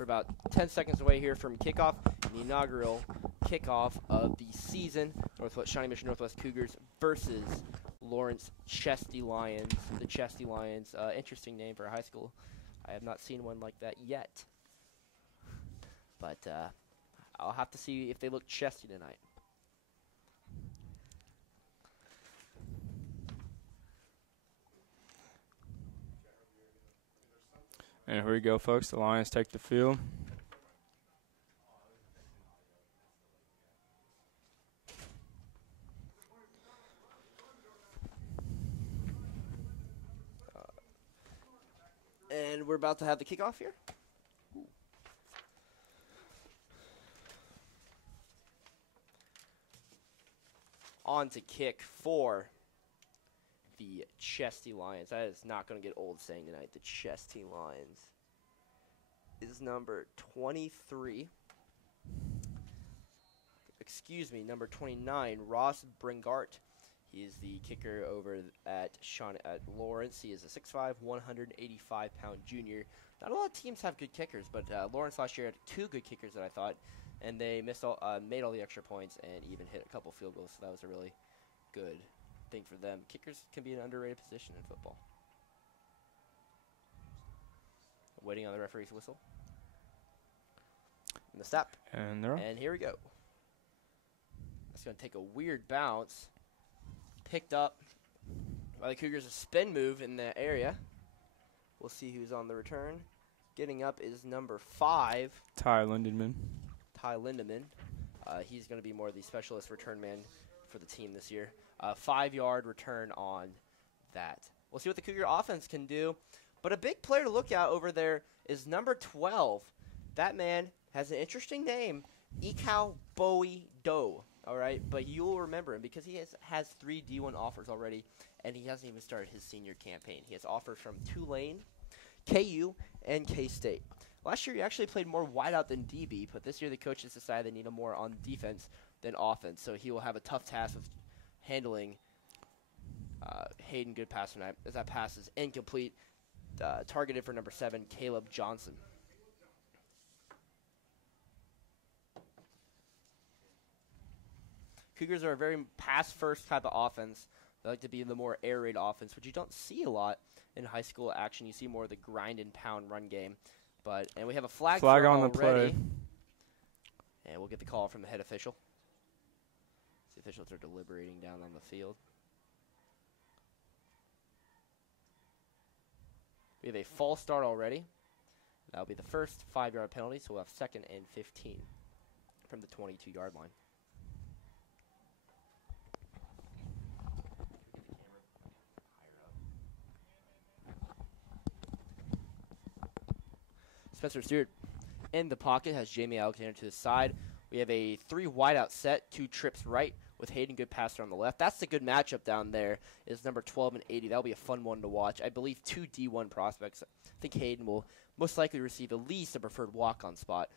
We're about 10 seconds away here from kickoff, the inaugural kickoff of the season. Shawnee Mission Northwest Cougars versus Lawrence Chesty Lions. The Chesty Lions, interesting name for a high school. I have not seen one like that yet. But I'll have to see if they look chesty tonight. And here we go, folks. The Lions take the field. And we're about to have the kickoff here. On to kick for the Chesty Lions. That is not going to get old saying tonight. The Chesty Lions is number 23. Excuse me, number 29, Ross Bringart. He is the kicker over at Lawrence. He is a 6'5", 185-pound junior. Not a lot of teams have good kickers, but Lawrence last year had two good kickers that I thought, and they made all the extra points and even hit a couple field goals, so that was a really good thing for them. Kickers can be an underrated position in football. Waiting on the referee's whistle. And the snap. And they're on. And here we go. That's going to take a weird bounce. Picked up by the Cougars, a spin move in the area. We'll see who's on the return. Getting up is number 5. Ty Lindemann. Ty Lindemann. He's going to be more the specialist return man for the team this year. 5-yard return on that. We'll see what the Cougar offense can do. But a big player to look out over there is number 12. That man has an interesting name, Ikau Bowie Doe. All right, but you'll remember him because he has 3 D1 offers already, and he hasn't even started his senior campaign. He has offers from Tulane, KU, and K-State. Last year, he actually played more wideout than DB, but this year the coaches decided they need him more on defense than offense, so he will have a tough task of handling Hayden Goodpass tonight as that pass is incomplete, targeted for number 7, Caleb Johnson. Cougars are a very pass-first type of offense. They like to be the more air raid offense, which you don't see a lot in high school action. You see more of the grind and pound run game. And we have a flag on the already. play. And we'll get the call from the head official. The officials are deliberating down on the field. We have a false start already. That'll be the first 5-yard penalty, so we'll have 2nd and 15 from the 22-yard line. Spencer Stewart in the pocket has Jamie Alexander to the side. We have a 3 wideout set, 2 trips right with Hayden Goodpasser on the left. That's the good matchup down there is number 12 and 80. That'll be a fun one to watch. I believe 2 D1 prospects. I think Hayden will most likely receive at least a preferred walk-on spot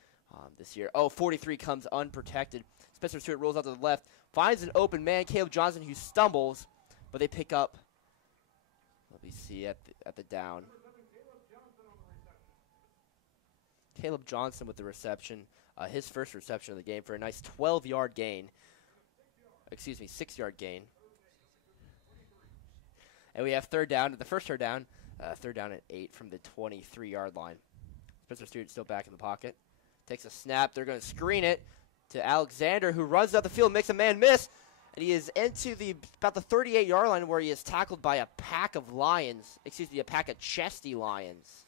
this year. 43 comes unprotected. Spencer Stewart rolls out to the left, finds an open man, Caleb Johnson, who stumbles, but they pick up. Let me see at the down. Caleb Johnson with the reception, his first reception of the game for a nice 12-yard gain. 6-yard gain. And we have third down, the first third down at 8 from the 23-yard line. Spencer Stewart still back in the pocket. Takes a snap. They're going to screen it to Alexander, who runs out the field, makes a man miss. And he is into about the 38-yard line where he is tackled by a pack of a pack of Chesty Lions.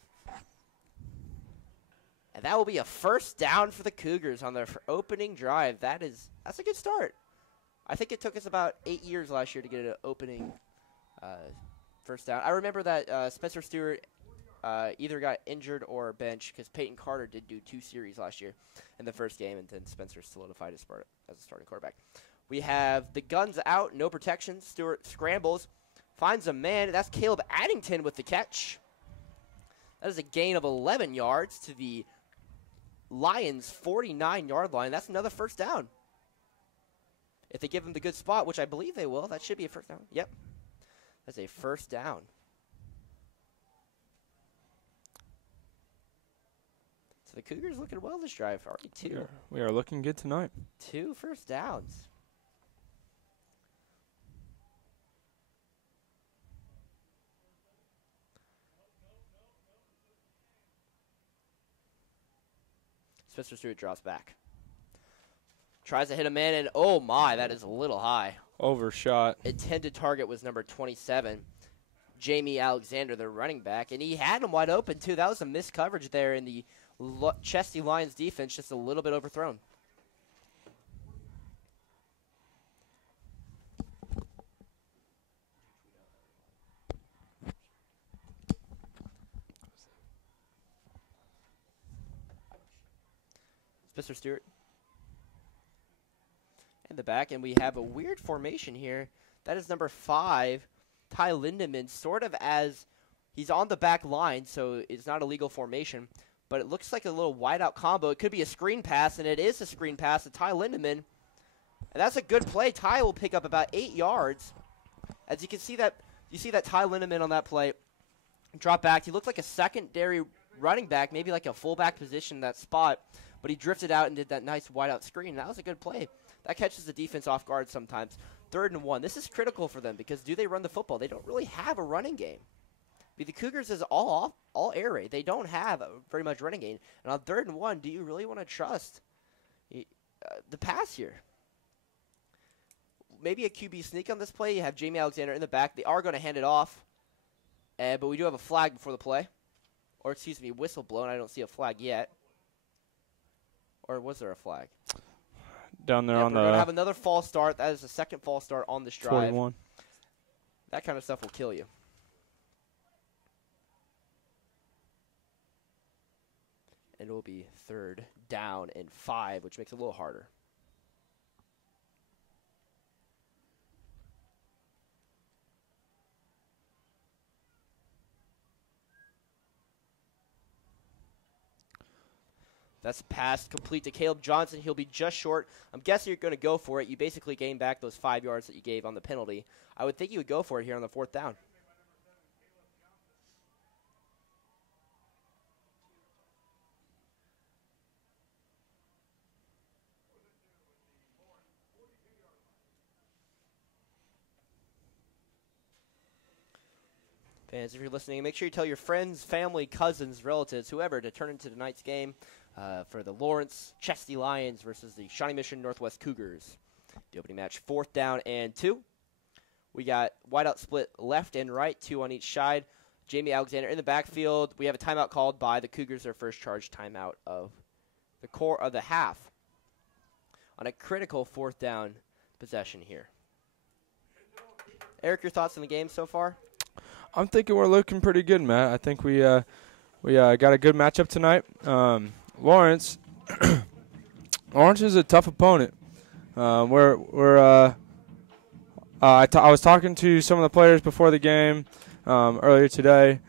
And that will be a first down for the Cougars on their opening drive. That's a good start. I think it took us about 8 years last year to get an opening first down. I remember that Spencer Stewart either got injured or benched because Peyton Carter did do 2 series last year in the first game, and then Spencer solidified his spot as a starting quarterback. We have the guns out, no protection. Stewart scrambles, finds a man. That's Caleb Addington with the catch. That is a gain of 11 yards to the Lions' 49-yard line. That's another first down. If they give him the good spot, which I believe they will, that should be a first down. Yep. That's a first down. So the Cougars looking well this drive. Already two. We are looking good tonight. 2 first downs. Spencer Stewart drops back. Tries to hit a man, and oh my, that is a little high. Overshot. Intended target was number 27, Jamie Alexander, the running back, and he had him wide open too. That was a missed coverage there in the Chesty Lions defense, just a little bit overthrown. Spencer Stewart in the back, and we have a weird formation here. That is number 5, Ty Lindemann, sort of as he's on the back line, so it's not a legal formation, but it looks like a little wideout combo. It could be a screen pass, and it is a screen pass to Ty Lindemann, and that's a good play. Ty will pick up about 8 yards. As you can see that, Ty Lindemann on that play drop back. He looked like a secondary running back, maybe like a fullback position in that spot, but he drifted out and did that nice wideout screen. That was a good play. That catches the defense off guard sometimes. 3rd and 1. This is critical for them because do they run the football? They don't really have a running game. The Cougars is all air raid. They don't have very much running game. And on 3rd and 1, do you really want to trust the pass here? Maybe a QB sneak on this play. You have Jamie Alexander in the back. They are going to hand it off. But we do have a flag before the play. Or, excuse me, whistle blown. I don't see a flag yet. Or was there a flag? Down there on we're the... going to have another false start. That is the second false start on this drive. 21. That kind of stuff will kill you. And it will be 3rd down and 5, which makes it a little harder. That's a pass complete to Caleb Johnson. He'll be just short. I'm guessing you're going to go for it. You basically gain back those 5 yards that you gave on the penalty. I would think you would go for it here on the 4th down. Fans, if you're listening, make sure you tell your friends, family, cousins, relatives, whoever, to turn into tonight's game for the Lawrence Chesty Lions versus the Shawnee Mission Northwest Cougars. The opening match, 4th down and 2. We got wideout split left and right, 2 on each side. Jamie Alexander in the backfield. We have a timeout called by the Cougars, their first charge timeout of the core of the half on a critical 4th down possession here. Eric, your thoughts on the game so far? I'm thinking we're looking pretty good, Matt. I think we got a good matchup tonight. Lawrence is a tough opponent. I was talking to some of the players before the game earlier today.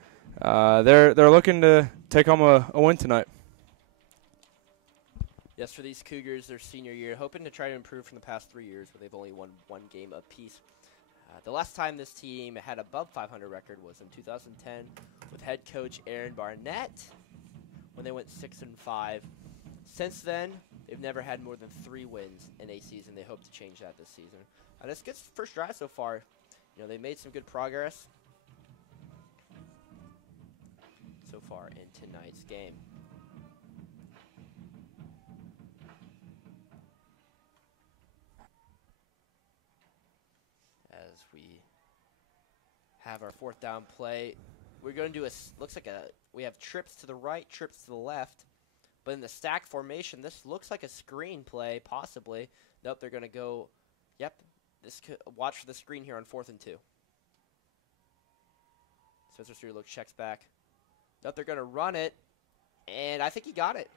They're looking to take home a win tonight. Yes, for these Cougars, their senior year, hoping to try to improve from the past 3 years where they've only won 1 game apiece. The last time this team had above 500 record was in 2010 with head coach Aaron Barnett when they went 6-5. Since then, they've never had more than 3 wins in a season. They hope to change that this season. And it's a good first drive so far. You know, they made some good progress so far in tonight's game. As we have our 4th down play, we're going to do we have trips to the right, trips to the left, but in the stack formation, this looks like a screen play, possibly. Nope, they're going to go, watch for the screen here on 4th and 2. Spencer Stewart checks back. Nope, they're going to run it, and I think he got it.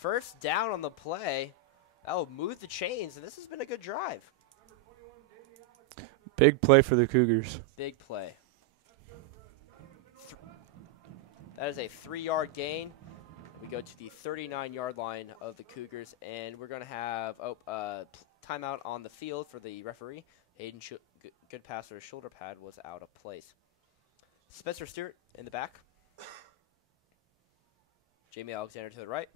First down on the play. That will move the chains, and this has been a good drive. Big play for the Cougars. Big play. That is a 3-yard gain. We go to the 39-yard line of the Cougars, and we're going to have timeout on the field for the referee. Hayden good passer, shoulder pad was out of place. Spencer Stewart in the back. Jamie Alexander to the right.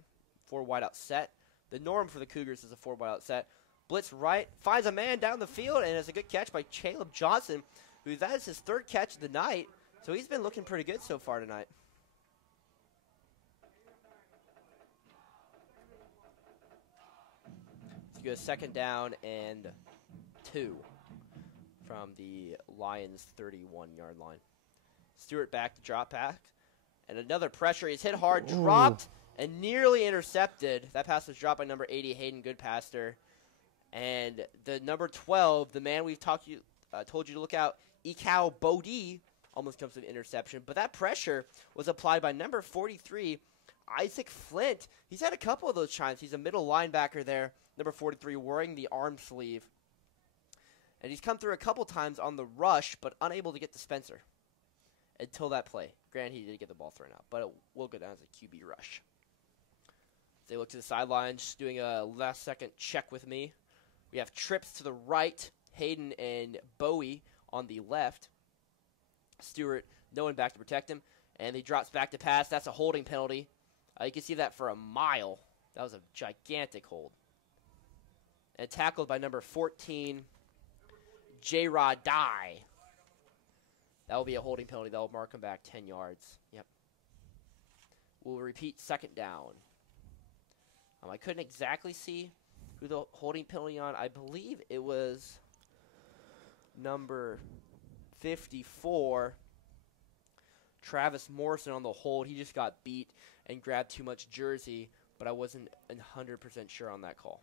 4 wide out set. The norm for the Cougars is a 4 wide out set. Blitz right, finds a man down the field, and it's a good catch by Caleb Johnson, who that is his 3rd catch of the night. So he's been looking pretty good so far tonight. So you go 2nd down and 2 from the Lions' 31-yard line. Stewart back to drop back. And another pressure. He's hit hard, dropped, and nearly intercepted. That pass was dropped by number 80, Hayden Goodpaster. And the number 12, the man we've told you to look out, Ekau Bodie, almost comes to an interception. But that pressure was applied by number 43, Isaac Flint. He's had a couple of those times. He's a middle linebacker there, number 43, wearing the arm sleeve. And he's come through a couple times on the rush, but unable to get to Spencer until that play. Granted, he did get the ball thrown out, but it will go down as a QB rush. They look to the sidelines, doing a last-second check with me. We have trips to the right, Hayden and Bowie on the left. Stewart, no one back to protect him, and he drops back to pass. That's a holding penalty. You can see that for a mile. That was a gigantic hold. And tackled by number 14, J-Rod Dye. That will be a holding penalty. That will mark him back 10 yards. Yep. We'll repeat 2nd down. I couldn't exactly see who the holding penalty on. I believe it was number 54, Travis Morrison on the hold. He just got beat and grabbed too much jersey, but I wasn't 100% sure on that call.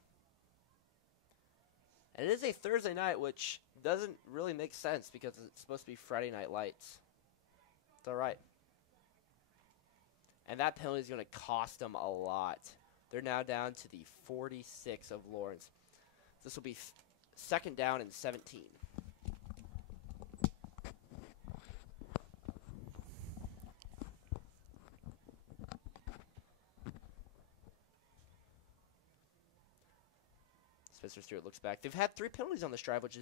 And it is a Thursday night, which doesn't really make sense because it's supposed to be Friday Night Lights. It's all right. And that penalty is going to cost them a lot. They're now down to the 46 of Lawrence. This will be 2nd down and 17. Spencer Stewart looks back. They've had 3 penalties on this drive, which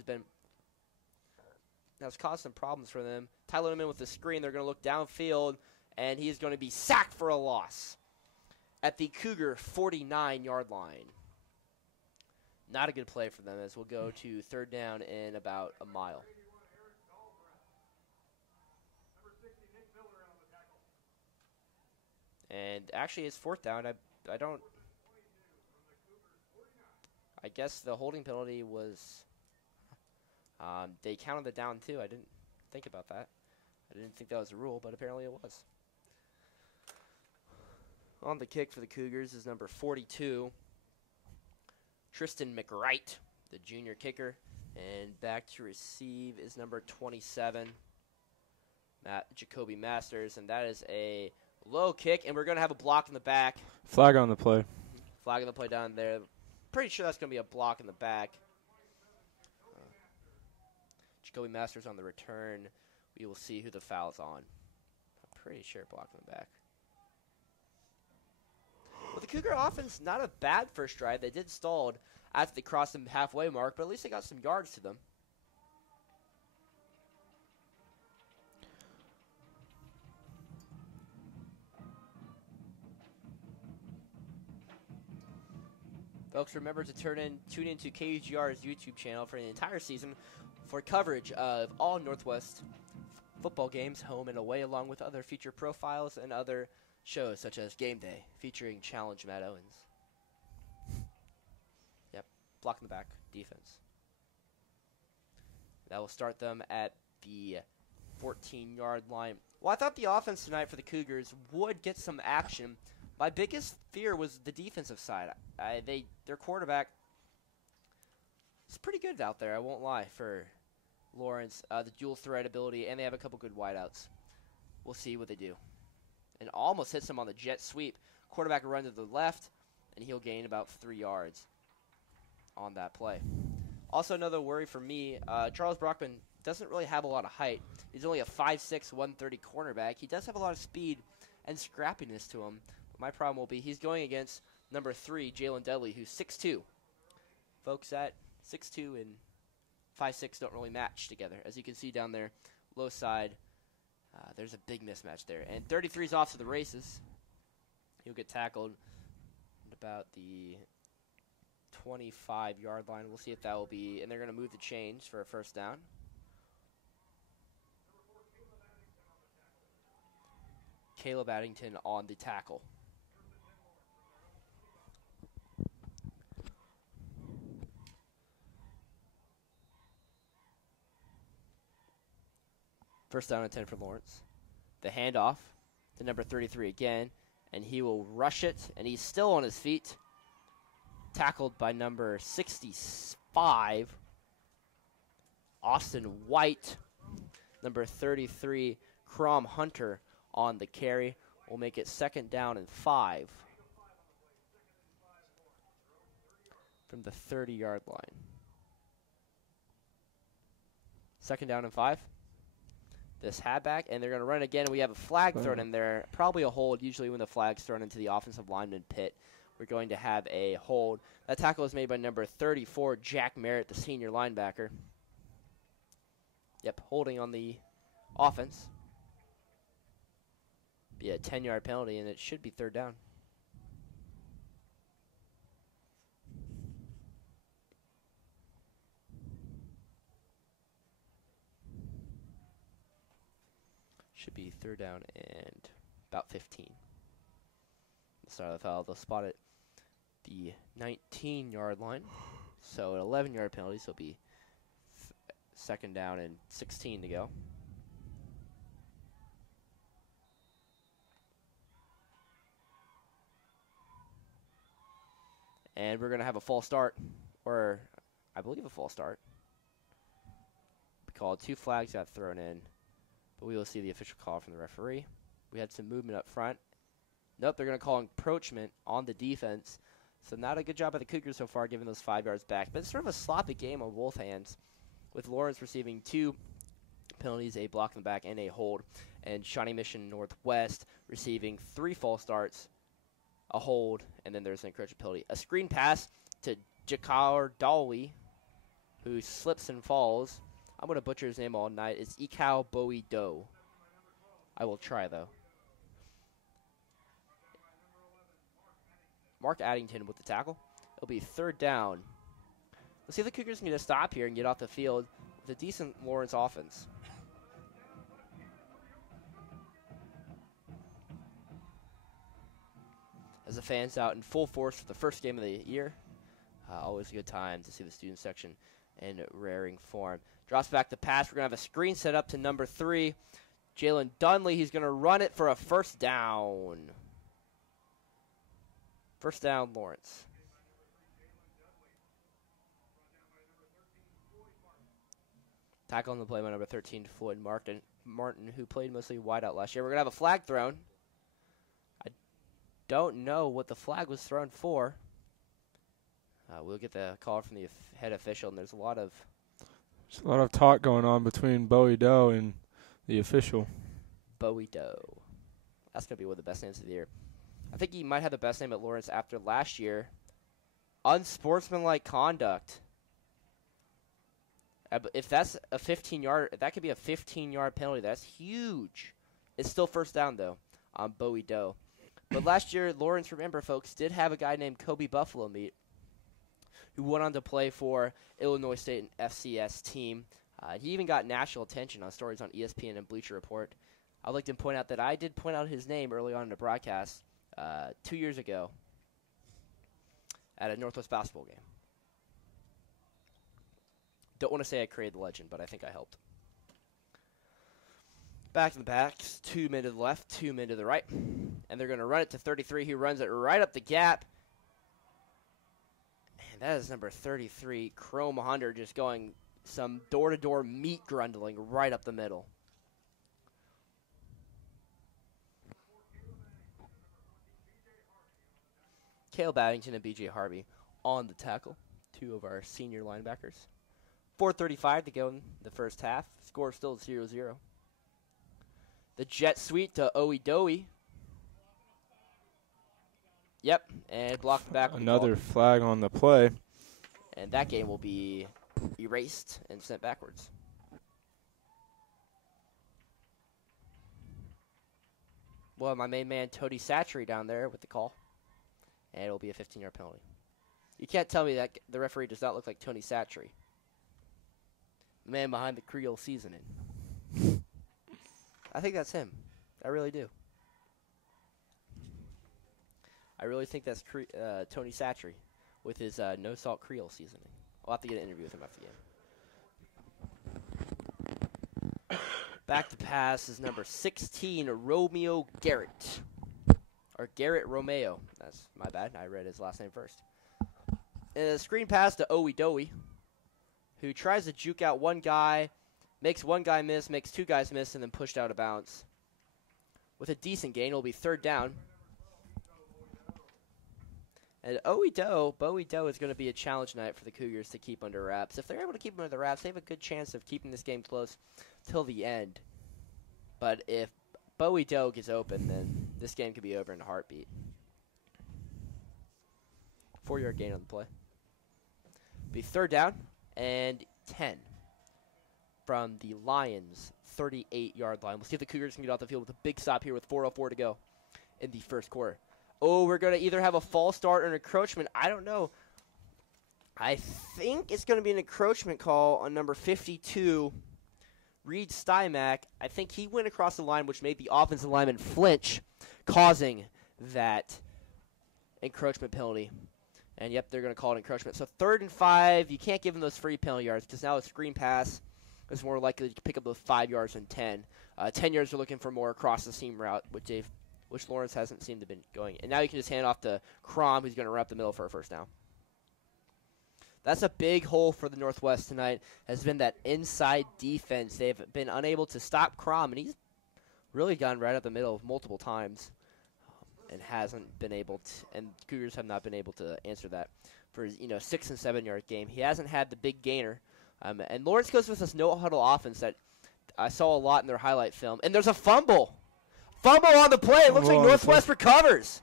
has caused some problems for them. Tyler Lindemann with the screen. They're going to look downfield, and he's going to be sacked for a loss at the Cougar 49-yard line. Not a good play for them, as we'll go to 3rd down in about a mile. And actually, it's 4th down. I guess the holding penalty was, they counted the down too. I didn't think about that. I didn't think that was a rule, but apparently it was. On the kick for the Cougars is number 42, Tristan McWright, the junior kicker. And back to receive is number 27, Jacoby Masters. And that is a low kick, and we're going to have a block in the back. Flag on the play. Flag on the play down there. Pretty sure that's going to be a block in the back. Jacoby Masters on the return. We will see who the foul's on. I'm pretty sure block in the back. Well, the Cougar offense, not a bad first drive. They did stalled after they crossed the halfway mark, but at least they got some yards to them. Folks, remember to tune in to KUGR's YouTube channel for the entire season for coverage of all Northwest football games, home and away, along with other feature profiles and other shows such as Game Day, featuring Challenge Matt Owens. Yep, block in the back, defense. That will start them at the 14-yard line. Well, I thought the offense tonight for the Cougars would get some action. My biggest fear was the defensive side. Their quarterback is pretty good out there, I won't lie, for Lawrence. The dual threat ability, and they have a couple good wideouts. We'll see what they do. And almost hits him on the jet sweep. Quarterback will run to the left, and he'll gain about 3 yards on that play. Also, another worry for me, Charles Brockman doesn't really have a lot of height. He's only a 5'6", 130 cornerback. He does have a lot of speed and scrappiness to him. My problem will be he's going against number 3, Jalen Dudley, who's 6'2". Folks, that 6'2" and 5'6" don't really match together. As you can see down there, low side, there's a big mismatch there. And 33's off to the races. He'll get tackled at about the 25-yard line. We'll see if that will be, and they're going to move the chains for a first down. Caleb Addington on the tackle. First down and 10 for Lawrence. The handoff to number 33 again, and he will rush it, and he's still on his feet. Tackled by number 65, Austin White. Number 33, Crom Hunter on the carry. Will make it second down and 5 from the 30-yard line. Second down and 5. This halfback, and they're going to run again. We have a flag thrown in there. Probably a hold. Usually when the flag's thrown into the offensive lineman pit, we're going to have a hold. That tackle is made by number 34, Jack Merritt, the senior linebacker. Yep, holding on the offense. Be a 10-yard penalty, and it should be third down. Should be third down and about 15. Start of the foul, they'll spot it the 19-yard line. So an 11-yard penalty, so it'll be second down and 16 to go. And we're going to have a false start, or I believe a false start. We called 2 flags got thrown in, but we will see the official call from the referee. We had some movement up front. Nope, they're going to call encroachment on the defense. So not a good job by the Cougars so far, giving those 5 yards back. But it's sort of a sloppy game on both hands, with Lawrence receiving 2 penalties, a block in the back, and a hold. And Shawnee Mission Northwest receiving 3 false starts, a hold, and then there's an encroachment penalty. A screen pass to Jakar Dalwi, who slips and falls. I'm going to butcher his name all night. It's Ikao Bowie Do. I will try, though. Mark Addington with the tackle. It'll be third down. Let's see if the Cougars can get a stop here and get off the field with a decent Lawrence offense. As the fans out in full force for the first game of the year. Always a good time to see the student section in raring form. Drops back the pass. We're going to have a screen set up to number 3, Jalen Dunley. He's going to run it for a first down. First down, Lawrence. Tackle on the play by number 13, Floyd Martin, who played mostly wide out last year. We're going to have a flag thrown. I don't know what the flag was thrown for. We'll get the call from the head official, and there's a lot of talk going on between Bowie Doe and the official. Bowie Doe. That's going to be one of the best names of the year. I think he might have the best name at Lawrence after last year. Unsportsmanlike conduct. If that's a 15-yard, that could be a 15-yard penalty. That's huge. It's still first down, though, on Bowie Doe. But last year, Lawrence, remember, folks, did have a guy named Kobe Buffalo Meat, who went on to play for Illinois State and FCS team. He even got national attention on stories on ESPN and Bleacher Report. I'd like to point out that I did point out his name early on in the broadcast 2 years ago at a Northwest basketball game. Don't want to say I created the legend, but I think I helped. Back to the backs, 2 men to the left, 2 men to the right. And they're going to run it to 33. He runs it right up the gap. And that is number 33, Chrome Hunter, just going some door-to-door meat grundling right up the middle. Caleb Addington and B.J. Harvey on the tackle, 2 of our senior linebackers. 4:35 to go in the first half. Score still 0-0. The jet sweep to Owie Dowie. Yep, and blocked back. Another flag on the play. And that game will be erased and sent backwards. Well, my main man, Tony Satchery, down there with the call. And it'll be a 15-yard penalty. You can't tell me that the referee does not look like Tony Satchery. The man behind the Creole seasoning. I think that's him. I really do. I really think that's Tony Satchery with his no-salt Creole seasoning. I'll have to get an interview with him after the game. Back to pass is number 16, Romeo Garrett. Or Garrett Romeo. That's my bad. I read his last name first. And a screen pass to Owie Dowie, who tries to juke out one guy, makes one guy miss, makes two guys miss, and then pushed out of bounds. With a decent gain, it'll be third down. And Bowie Doe is going to be a challenge night for the Cougars to keep under wraps. If they're able to keep them under wraps, they have a good chance of keeping this game close till the end. But if Bowie Doe gets open, then this game could be over in a heartbeat. 4-yard gain on the play. Be third down and 10 from the Lions' 38-yard line. We'll see if the Cougars can get off the field with a big stop here with 4:04 to go in the first quarter. Oh, we're going to either have a false start or an encroachment. I don't know. I think it's going to be an encroachment call on number 52, Reed Stymack. I think he went across the line, which made the offensive lineman flinch, causing that encroachment penalty. And, yep, they're going to call it encroachment. So 3rd and 5, you can't give them those free penalty yards because now a screen pass is more likely to pick up those 5 yards than 10. 10 yards are looking for more across the seam route, which Lawrence hasn't seemed to have been going. And now you can just hand off to Crom, who's going to run up the middle for a first down. That's a big hole for the Northwest tonight, has been that inside defense. They've been unable to stop Crom, and he's really gone right up the middle multiple times and hasn't been able to, and Cougars have not been able to answer that for his 6- and 7-yard game. He hasn't had the big gainer. And Lawrence goes with this no-huddle offense that I saw a lot in their highlight film. And there's a fumble. Fumble on the play. It looks like Northwest recovers.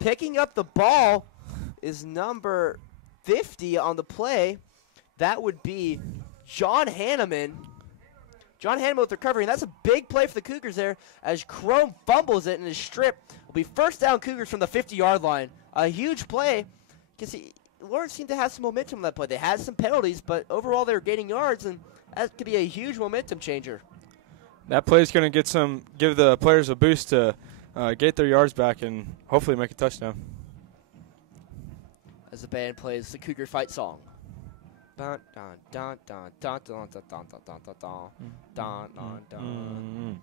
Picking up the ball is number 50 on the play. That would be John Hanneman. John Hanneman with recovery, and that's a big play for the Cougars there as Chrome fumbles it, and his strip will be first down Cougars from the 50-yard line. A huge play because Lawrence seemed to have some momentum on that play. They had some penalties, but overall they were gaining yards, and that could be a huge momentum changer. That play is going to give the players a boost to get their yards back and hopefully make a touchdown. As the band plays the Cougar fight song. Dun, dun, dun, dun, dun, dun, dun, dun, dun, dun, dun, dun, dun.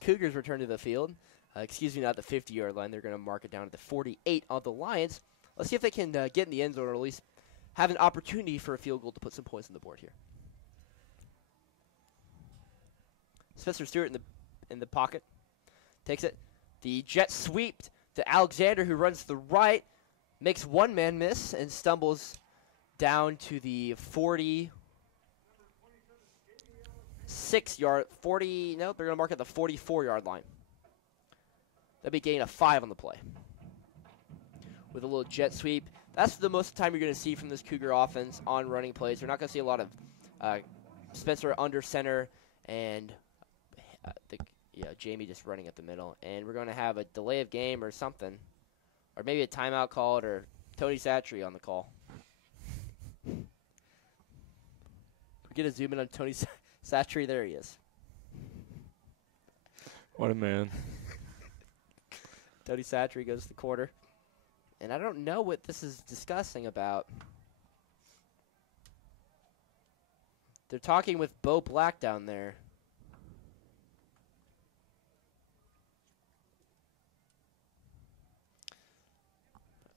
Cougars return to the field. Not the 50-yard line. They're going to mark it down to the 48 of the Lions. Let's see if they can get in the end zone or at least have an opportunity for a field goal to put some points on the board here. Spencer Stewart in the pocket. Takes it. The jet sweep to Alexander, who runs to the right. Makes one man miss and stumbles down to the 46-yard, they're going to mark at the 44-yard line. That'd be gain of 5 on the play. With a little jet sweep. That's the most of the time you're going to see from this Cougar offense on running plays. You're not going to see a lot of Spencer under center and Jamie just running at the middle. And we're going to have a delay of game or something. Or maybe a timeout called or Tony Satchery on the call. We get a zoom in on Tony Satchery. There he is. What a man. Tony Satchery goes to the quarter. And I don't know what this is discussing about. They're talking with Bo Black down there.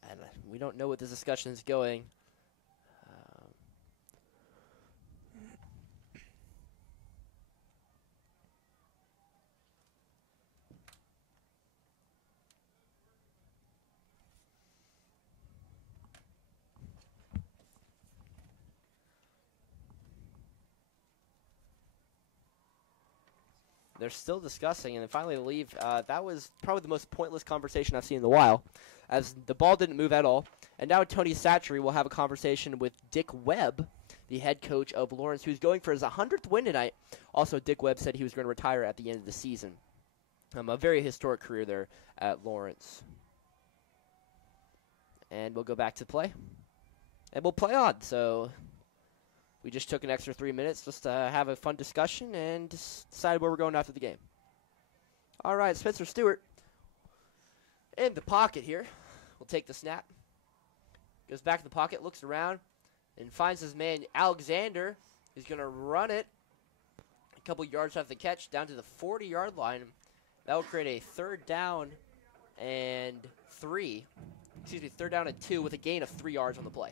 And we don't know what this discussion is going. They're still discussing, and then finally they leave. That was probably the most pointless conversation I've seen in a while, as the ball didn't move at all. And now Tony Satchery will have a conversation with Dick Webb, the head coach of Lawrence, who's going for his 100th win tonight. Also, Dick Webb said he was going to retire at the end of the season. A very historic career there at Lawrence. And we'll go back to play. And we'll play on. So we just took an extra 3 minutes just to have a fun discussion and decide where we're going after the game. All right, Spencer Stewart in the pocket here. We'll take the snap. Goes back to the pocket, looks around, and finds his man Alexander. He's going to run it a couple yards off the catch down to the 40-yard line. That will create a third down and 2 with a gain of 3 yards on the play.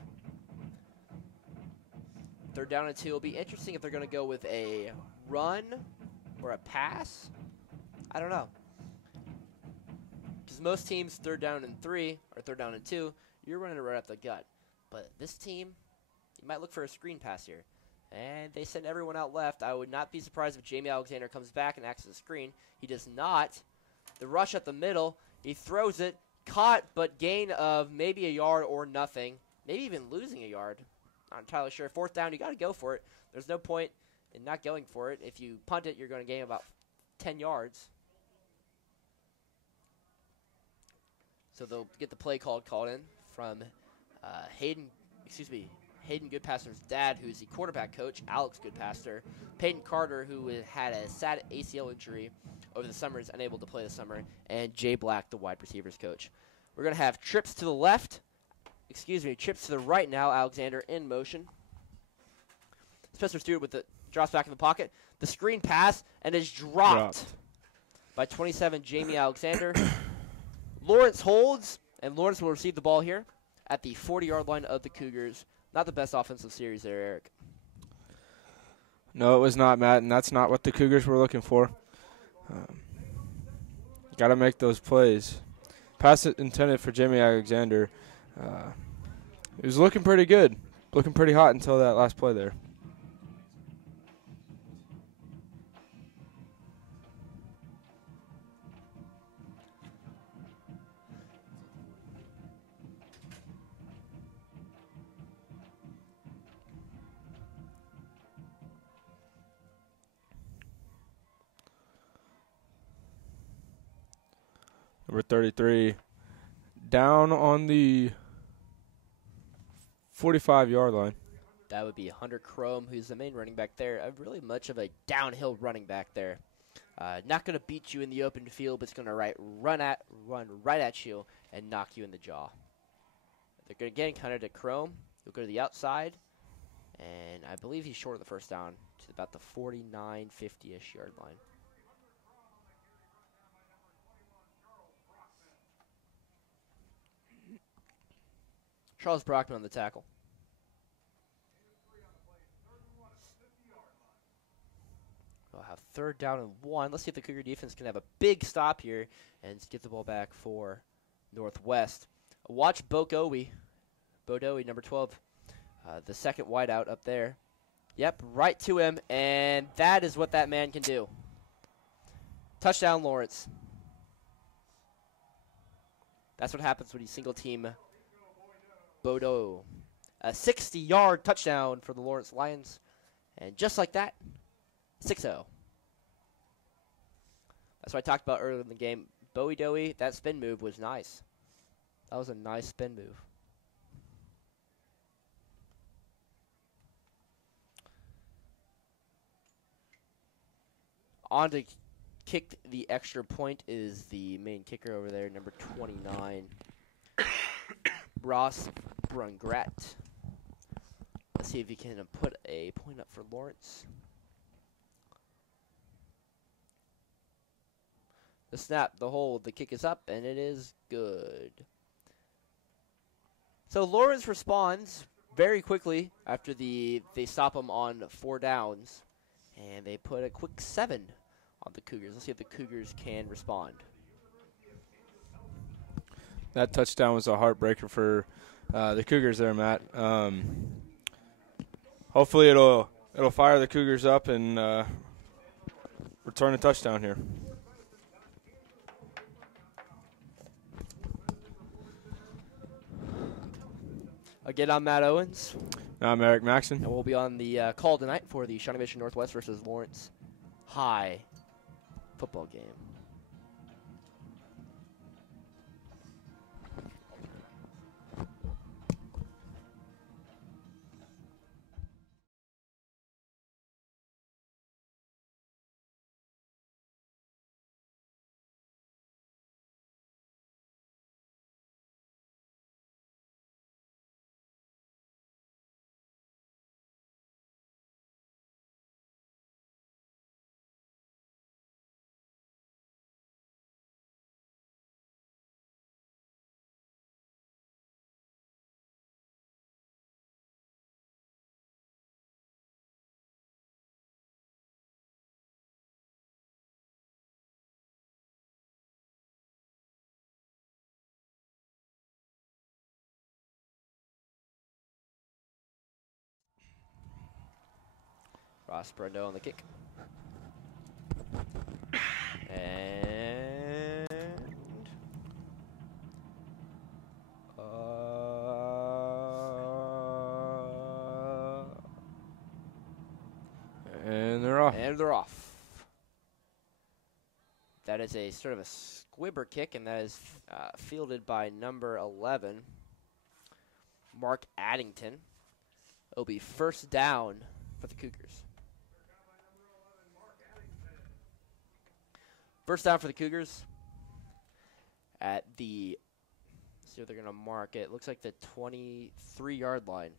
Third down and 2 will be interesting if they're going to go with a run or a pass. I don't know. Because most teams, third down and 3 or third down and 2, you're running it right up the gut. But this team, you might look for a screen pass here. And they send everyone out left. I would not be surprised if Jamie Alexander comes back and acts as a screen. He does not. The rush at the middle, he throws it. Caught, but gain of maybe a yard or nothing. Maybe even losing a yard. Not entirely sure. Fourth down, you got to go for it. There's no point in not going for it. If you punt it, you're going to gain about 10 yards. So they'll get the play called in from Hayden Goodpaster's dad, who's the quarterback coach, Alex Goodpaster. Peyton Carter, who had a sad ACL injury over the summer, is unable to play this summer, and Jay Black, the wide receivers coach. We're going to have trips to the right now. Alexander in motion. Spencer Stewart with the drops back in the pocket. The screen pass, and is dropped by 27, Jamie Alexander. Lawrence holds, and Lawrence will receive the ball here at the 40-yard line of the Cougars. Not the best offensive series there, Eric. No, it was not, Matt, and that's not what the Cougars were looking for. Got to make those plays. Pass intended for Jamie Alexander. He was looking pretty good, looking pretty hot until that last play there. Number 33, down on the 45-yard line. That would be Hunter Chrome, who's the main running back there. Really much of a downhill running back there. Not going to beat you in the open field, but it's going to run right at you and knock you in the jaw. They're going to get Hunter to Chrome. He'll go to the outside, and I believe he's short of the first down to about the 49, 50-ish yard line. Charles Brockman on the tackle. We'll have third down and 1. Let's see if the Cougar defense can have a big stop here and get the ball back for Northwest. Watch Bodoe, number 12, the second wideout up there. Yep, right to him, and that is what that man can do. Touchdown, Lawrence. That's what happens when you single team Bodo. A 60-yard touchdown for the Lawrence Lions. And just like that, 6-0. That's what I talked about earlier in the game. Bowie, that spin move was nice. That was a nice spin move. On to kick the extra point is the main kicker over there, number 29. Ross Brungrat. Let's see if he can put a point up for Lawrence. The snap, the hold, the kick is up, and it is good. So Lawrence responds very quickly after they stop him on 4 downs, and they put a quick 7 on the Cougars. Let's see if the Cougars can respond. That touchdown was a heartbreaker for the Cougars there, Matt. Hopefully it'll fire the Cougars up and return a touchdown here. Again, I'm Matt Owens. I'm Eric Maxon. And we'll be on the call tonight for the Shawnee Mission Northwest versus Lawrence High football game. Ross Brendo on the kick. And they're off. And they're off. That is a sort of a squibber kick, and that is fielded by number 11, Mark Addington. It'll be first down for the Cougars. First down for the Cougars at the, let's see what they're going to mark it. Looks like the 23-yard line.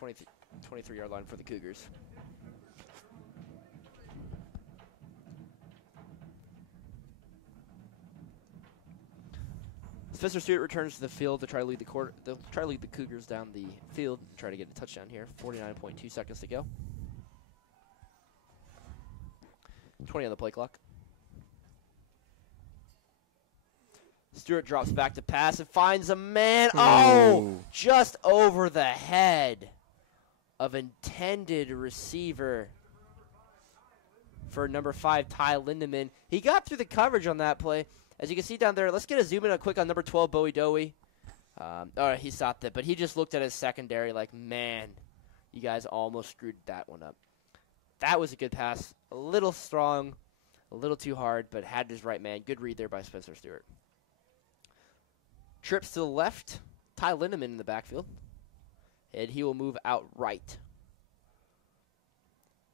23-yard line for the Cougars. Spencer Stewart returns to the field to try to lead the Cougars down the field and try to get a touchdown here. 49.2 seconds to go. 20 on the play clock. Stewart drops back to pass and finds a man. Oh, just over the head of intended receiver for number 5, Ty Lindemann. He got through the coverage on that play. As you can see down there, let's get a zoom in quick on number 12, Bowie Dowie. All right, he stopped it, but he just looked at his secondary like, man, you guys almost screwed that one up. That was a good pass. A little strong, a little too hard, but had his right man. Good read there by Spencer Stewart. Trips to the left. Ty Lindemann in the backfield. And he will move out right.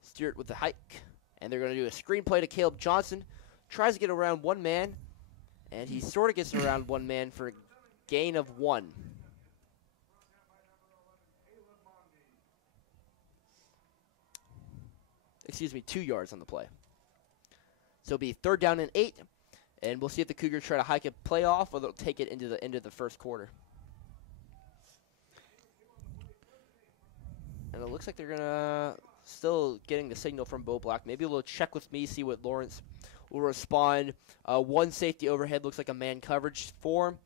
Stewart with the hike. And they're going to do a screen play to Caleb Johnson. Tries to get around one man. And he sort of gets around one man for a gain of 1. Excuse me, 2 yards on the play. So it'll be third down and 8. And we'll see if the Cougars try to hike a playoff or they'll take it into the end of the first quarter. And it looks like they're going to still getting the signal from Bo Black. Maybe we'll check with me, see what Lawrence will respond. One safety overhead looks like a man coverage for him.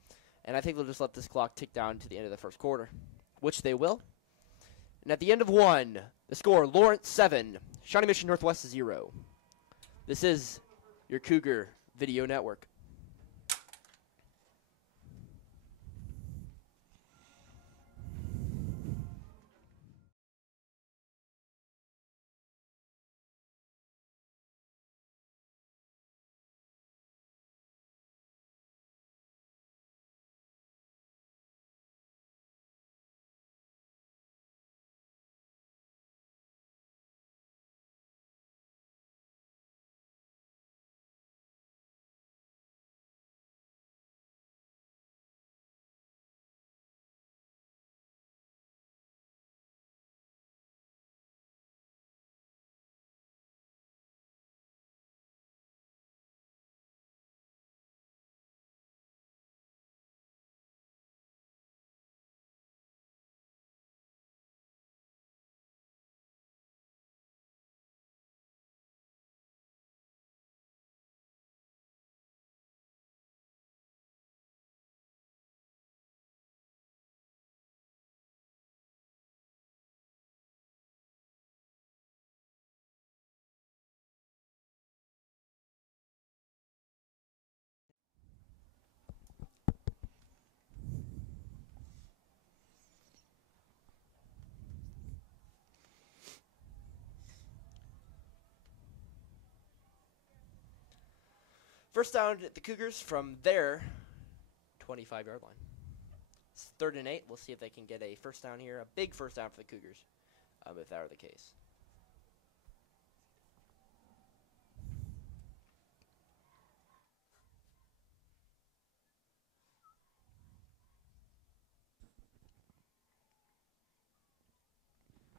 And I think they'll just let this clock tick down to the end of the first quarter, which they will. And at the end of 1, the score, Lawrence 7, Shawnee Mission Northwest 0. This is your Cougar Video Network. First down at the Cougars from their 25-yard line. It's 3rd and 8. We'll see if they can get a first down here. A big first down for the Cougars, if that were the case.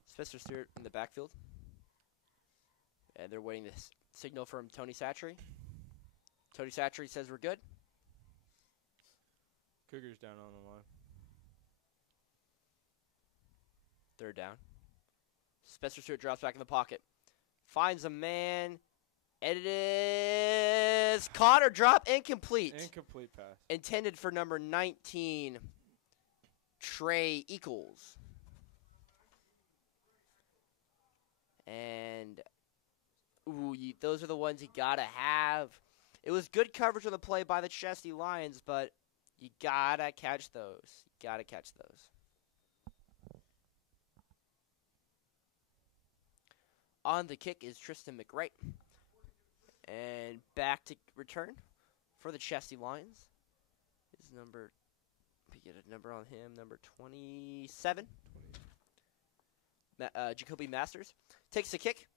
Spencer Stewart in the backfield. And they're waiting this signal from Tony Satchery. Tony Satchery says we're good. Cougars down on the line. 3rd down. Spencer Stewart drops back in the pocket. Finds a man. And it is caught or dropped. Incomplete. Incomplete pass. Intended for number 19, Trey Eccles. And those are the ones you got to have. It was good coverage on the play by the Chesty Lions, but you got to catch those. You got to catch those. On the kick is Tristan McWright. And back to return for the Chesty Lions. His number, we get a number on him, number 27. Jacoby Masters takes the kick,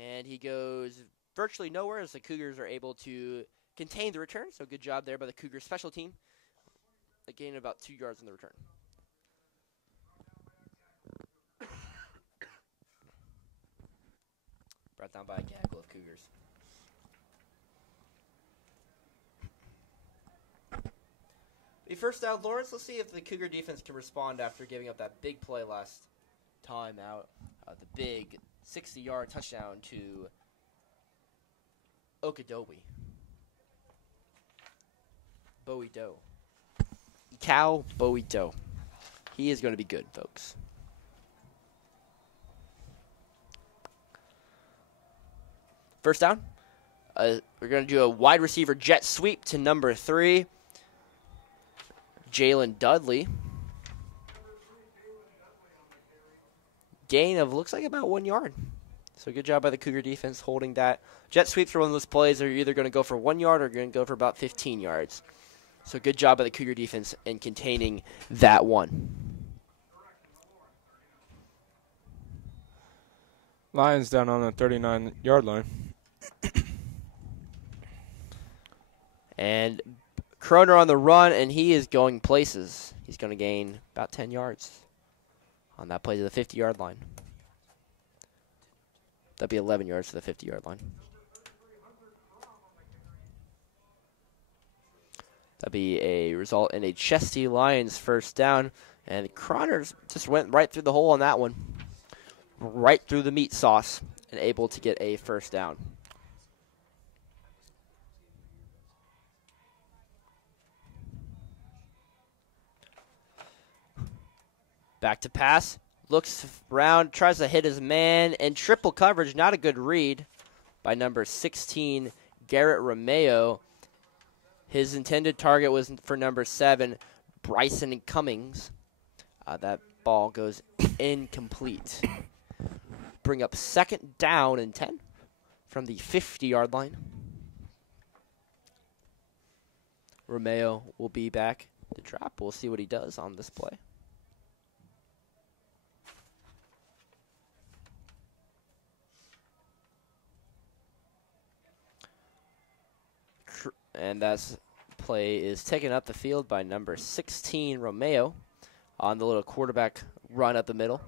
and he goes virtually nowhere as the Cougars are able to contain the return. So good job there by the Cougars special team. A gain of about 2 yards on the return. Brought down by a gaggle of Cougars. The first down, Lawrence. Let's see if the Cougar defense can respond after giving up that big play last time out. The big 60-yard touchdown to Okadobi. Bowie Doe. Cal Bowie Doe. He is going to be good, folks. First down. We're going to do a wide receiver jet sweep to number 3, Jalen Dudley. Gain of looks like about 1 yard. So good job by the Cougar defense holding that. Jet sweeps are one of those plays that are either going to go for 1 yard or going to go for about 15 yards. So good job by the Cougar defense in containing that one. Lions down on the 39-yard line. And Kroner on the run, and he is going places. He's going to gain about 10 yards on that play to the 50-yard line. That'd be 11 yards to the 50-yard line. That'd be a result in a Chesty Lions first down. And Kroner just went right through the hole on that one. Right through the meat sauce and able to get a first down. Back to pass. Looks around, tries to hit his man, and triple coverage. Not a good read by number 16, Garrett Romeo. His intended target was for number 7, Bryson Cummings. That ball goes incomplete. Bring up 2nd down and 10 from the 50-yard line. Romeo will be back to drop. We'll see what he does on this play. And that play is taken up the field by number 16, Romeo, on the little quarterback run up the middle.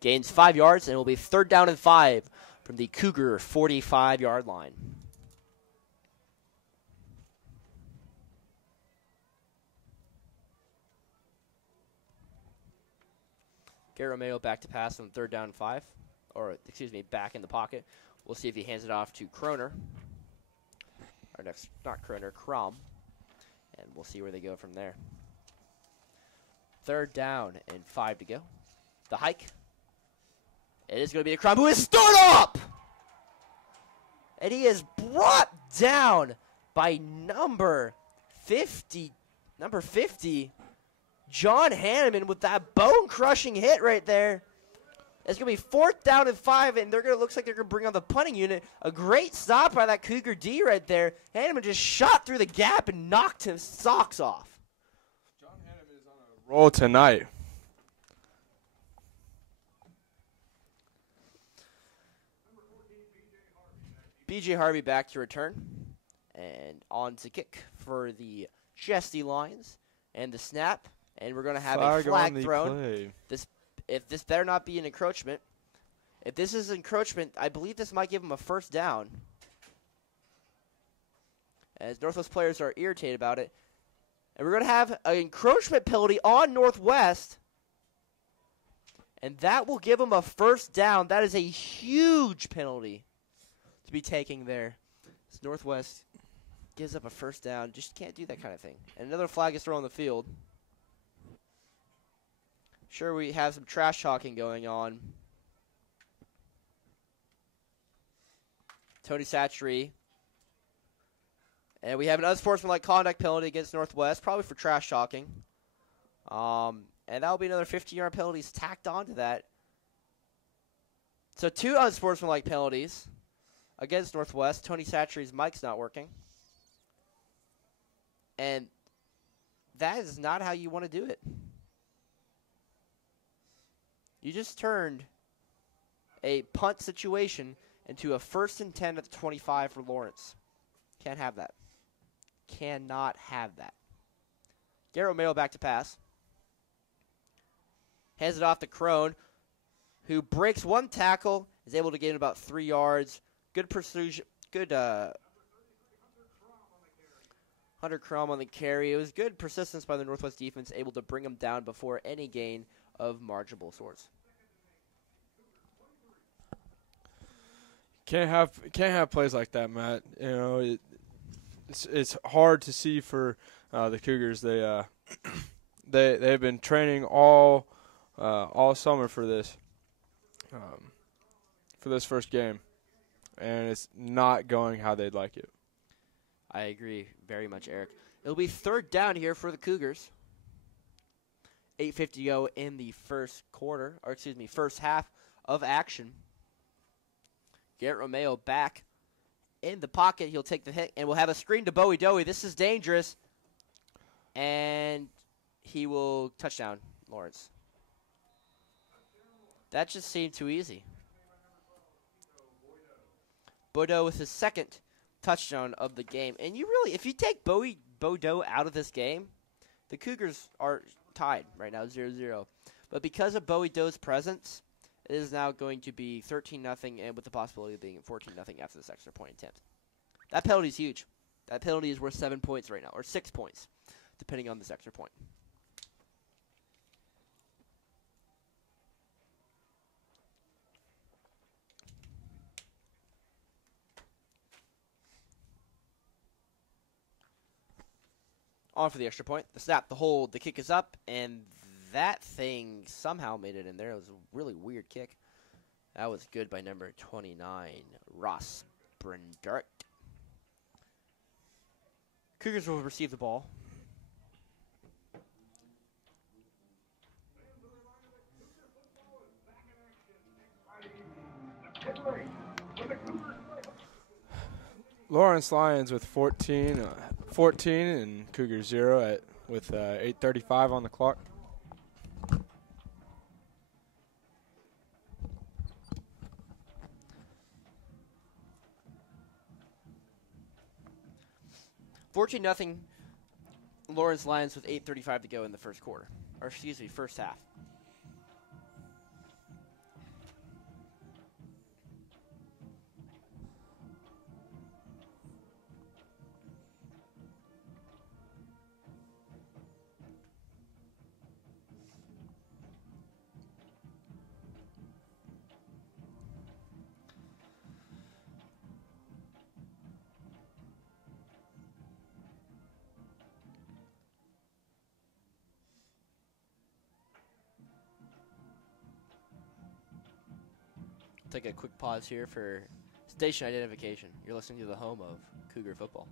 Gains 5 yards, and it will be 3rd down and 5 from the Cougar 45-yard line. Garrett Romeo back to pass on 3rd down and 5. Or, excuse me, back in the pocket. We'll see if he hands it off to Kroner. Or next, not Kroner, Crom. And we'll see where they go from there. 3rd down and 5 to go. The hike. It is going to be a Crom who is stood up! And he is brought down by number 50, John Hanneman with that bone-crushing hit right there. It's going to be 4th down and 5, and looks like they're going to bring on the punting unit. A great stop by that Cougar D right there. Hanneman just shot through the gap and knocked his socks off. John Hanneman is on a roll tonight. B.J. Harvey back to return. And on to kick for the Chesty Lions. And the snap. And we're going to have a flag thrown. If this better not be an encroachment. If this is encroachment, I believe this might give them a first down. As Northwest players are irritated about it. And we're going to have an encroachment penalty on Northwest. And that will give them a first down. That is a huge penalty to be taking there. As Northwest gives up a first down. Just can't do that kind of thing. And another flag is thrown on the field. Sure, we have some trash talking going on. Tony Satchery. And we have an unsportsmanlike conduct penalty against Northwest, probably for trash talking. And that'll be another 15-yard penalties tacked onto that. So 2 unsportsmanlike penalties against Northwest. Tony Satchery's mic's not working. And that is not how you want to do it. You just turned a punt situation into a 1st and 10 at the 25 for Lawrence. Can't have that. Cannot have that. Garrett Romeo back to pass. Hands it off to Crone, who breaks 1 tackle, is able to gain about 3 yards. Good precision. Good Hunter Crum on the carry. It was good persistence by the Northwest defense, able to bring him down before any gain of marginal sorts. Can't have plays like that, Matt. You know, it's hard to see for the Cougars. They've been training all summer for this first game, and it's not going how they'd like it. I agree very much, Eric. It'll be 3rd down here for the Cougars. 8:50 to go in the first half of action. Garrett Romeo back in the pocket. He'll take the hit, and we'll have a screen to Bowie Dowie. This is dangerous. And he will touchdown, Lawrence. That just seemed too easy. Bodo with his 2nd touchdown of the game. And if you take Bodo out of this game, the Cougars are tied right now, 0-0. But because of Bowie Doe's presence, it is now going to be 13-0, and with the possibility of being 14-0 after this extra point attempt. That penalty is huge. That penalty is worth 7 points right now, or 6 points, depending on this extra point. On for the extra point. The snap, the hold, the kick is up, and that thing somehow made it in there. It was a really weird kick. That was good by number 29, Ross Brindart. Cougars will receive the ball. Lawrence Lions with 14 and Cougars 0 with 8:35 on the clock. $14-0 Lawrence Lions with 8:35 to go in the first quarter. Or excuse me, first half. Take a quick pause here for station identification. You're listening to the home of Cougar football.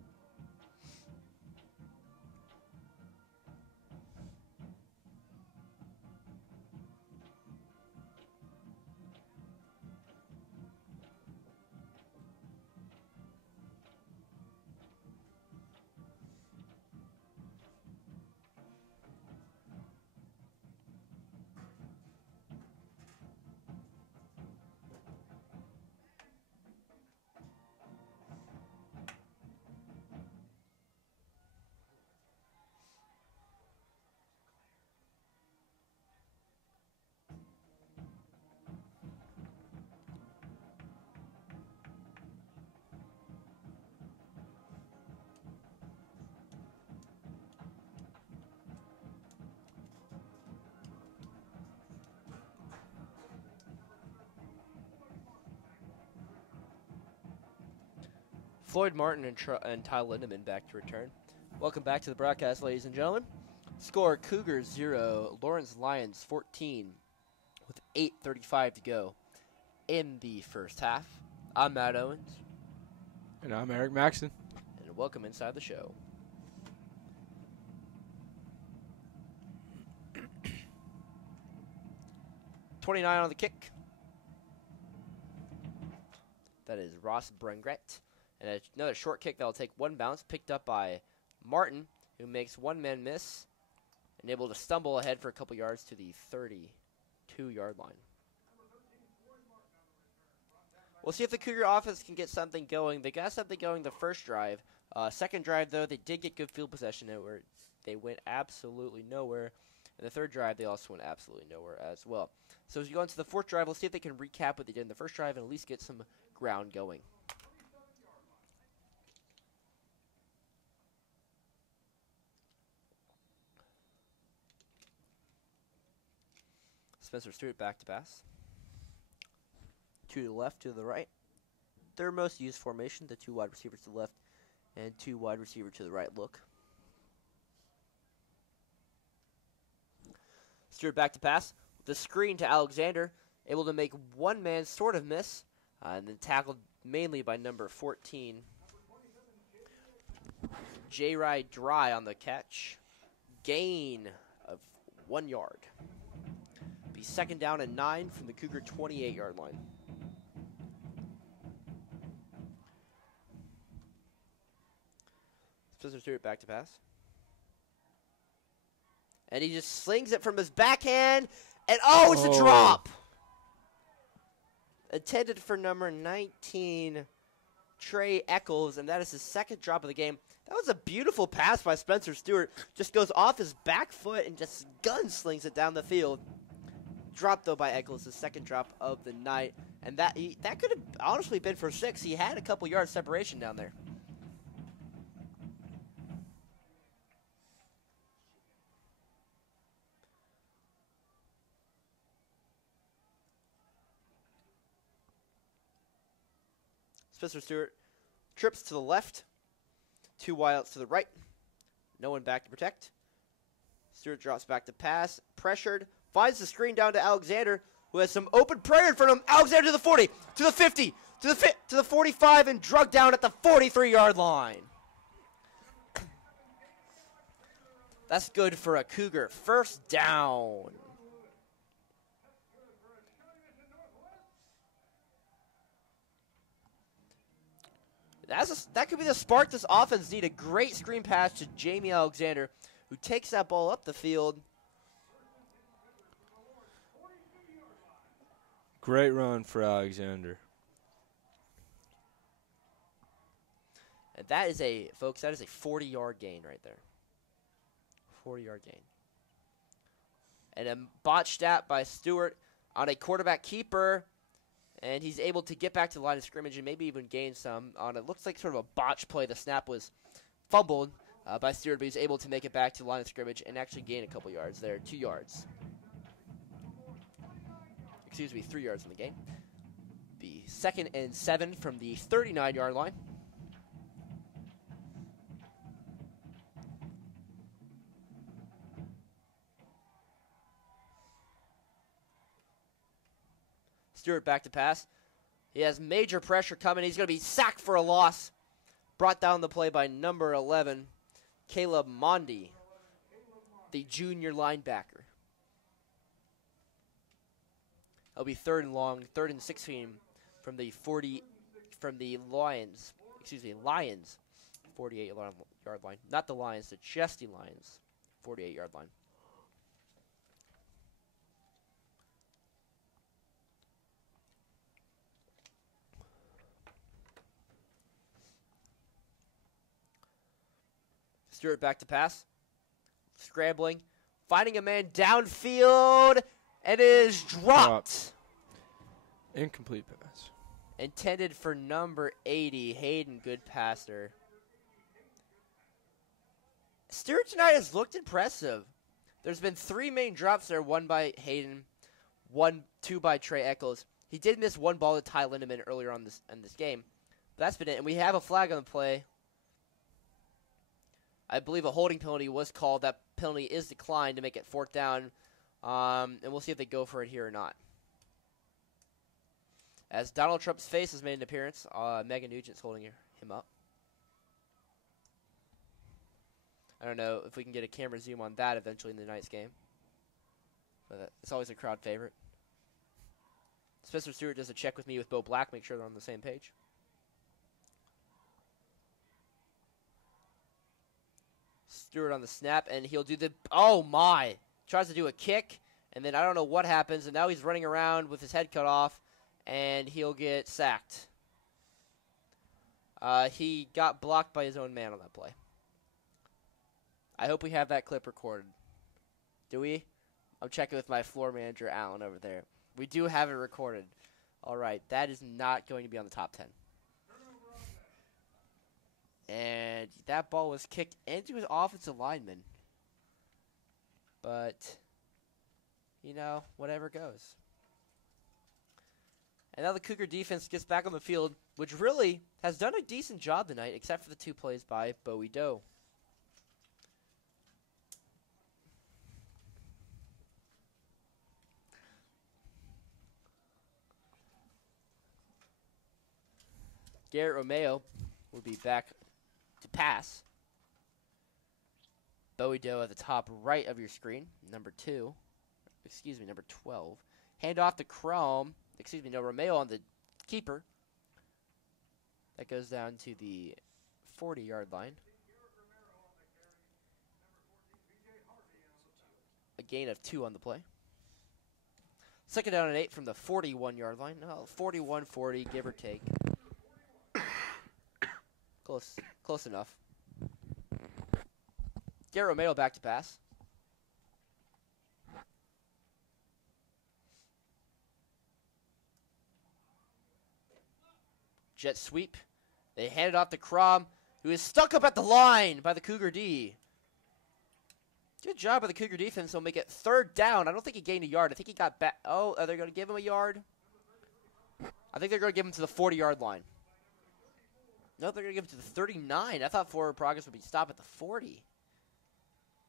Floyd Martin and Ty Lindemann back to return. Welcome back to the broadcast, ladies and gentlemen. Score Cougars 0, Lawrence Lions 14 with 8:35 to go in the first half. I'm Matt Owens. And I'm Eric Maxson. And welcome inside the show. .29 on the kick. That is Ross Brengret. And another short kick that will take one bounce, picked up by Martin, who makes one man miss and able to stumble ahead for a couple yards to the 32-yard line. We'll see if the Cougar offense can get something going. They got something going the first drive. Second drive, though, they did get good field possession, where they went absolutely nowhere. And the third drive, they also went absolutely nowhere as well. So as you go into the fourth drive, we'll see if they can recap what they did in the first drive and at least get some ground going. Spencer Stewart back to pass. To the left, to the right. Their most used formation, the two wide receivers to the left and two wide receiver to the right look. Stewart back to pass. The screen to Alexander, able to make one man sort of miss, and then tackled mainly by number 14. J. Dry on the catch. Gain of 1 yard. Be second down and 9 from the Cougar 28-yard line. Spencer Stewart back to pass. And he just slings it from his backhand. And, it's a drop. Intended for number 19, Trey Eccles. And that is his second drop of the game. That was a beautiful pass by Spencer Stewart. Just goes off his back foot and just gunslings it down the field. Dropped, though, by Eccles, his second drop of the night. And that could have honestly been for 6. He had a couple yards separation down there. Spencer Stewart trips to the left. 2 wideouts to the right. No one back to protect. Stewart drops back to pass. Pressured. Finds the screen down to Alexander, who has some open prayer in front of him. Alexander to the 40, to the 50, to the 45, and drug down at the 43-yard line. That's good for a Cougar first down. That could be the spark this offense need. A great screen pass to Jamie Alexander, who takes that ball up the field. Great run for Alexander. And that is a 40-yard gain right there. 40-yard gain. And a botched stat by Stewart on a quarterback keeper. And he's able to get back to the line of scrimmage and maybe even gain some on it. Looks like sort of a botch play. The snap was fumbled by Stewart, but he's able to make it back to the line of scrimmage and actually gain a couple yards there, 2 yards. 3 yards in the game. Be 2nd and 7 from the 39-yard line. Stewart back to pass. He has major pressure coming. He's going to be sacked for a loss. Brought down the play by number 11, Caleb Mondi, the junior linebacker. It'll be 3rd and long, 3rd and 16 from the Lions 48-yard line. Not the Lions, the Chesty Lions 48-yard line. Stewart back to pass. Scrambling. Finding a man downfield. And it is dropped. Incomplete pass. Intended for number 80, Hayden, good passer. Stewart tonight has looked impressive. There's been 3 main drops there, 1 by Hayden, 2 by Trey Eccles. He did miss 1 ball to Ty Lindemann earlier in this game. That's been it. And we have a flag on the play. I believe a holding penalty was called. That penalty is declined to make it 4th down. And we'll see if they go for it here or not. As Donald Trump's face has made an appearance, Megan Nugent's holding him up. I don't know if we can get a camera zoom on that eventually in the night's game. But it's always a crowd favorite. Spencer Stewart does a check with me with Bo Black, make sure they're on the same page. Stewart on the snap, and he'll do the, oh my! Tries to do a kick, and then I don't know what happens, and now he's running around with his head cut off, and he'll get sacked. He got blocked by his own man on that play. I hope we have that clip recorded. Do we? I'm checking with my floor manager, Alan, over there. We do have it recorded. All right, that is not going to be on the top 10. And that ball was kicked into his offensive lineman. But, you know, whatever goes. And now the Cougar defense gets back on the field, which really has done a decent job tonight, except for the 2 plays by Bowie Doe. Garrett Romeo will be back to pass. Bowie Doe at the top right of your screen, number 12. Hand off to Romeo on the keeper. That goes down to the 40-yard line. A gain of 2 on the play. 2nd down and 8 from the 41-yard line. No, 41-40, give or take. Close enough. Garrett Romeo back to pass. Jet sweep. They hand it off to Crom, who is stuck up at the line by the Cougar D. Good job by the Cougar defense. They'll make it 3rd down. I don't think he gained a yard. I think he got back. Oh, are they going to give him a yard? I think they're going to give him to the 40-yard line. No, they're going to give it to the 39. I thought forward progress would be stopped at the 40.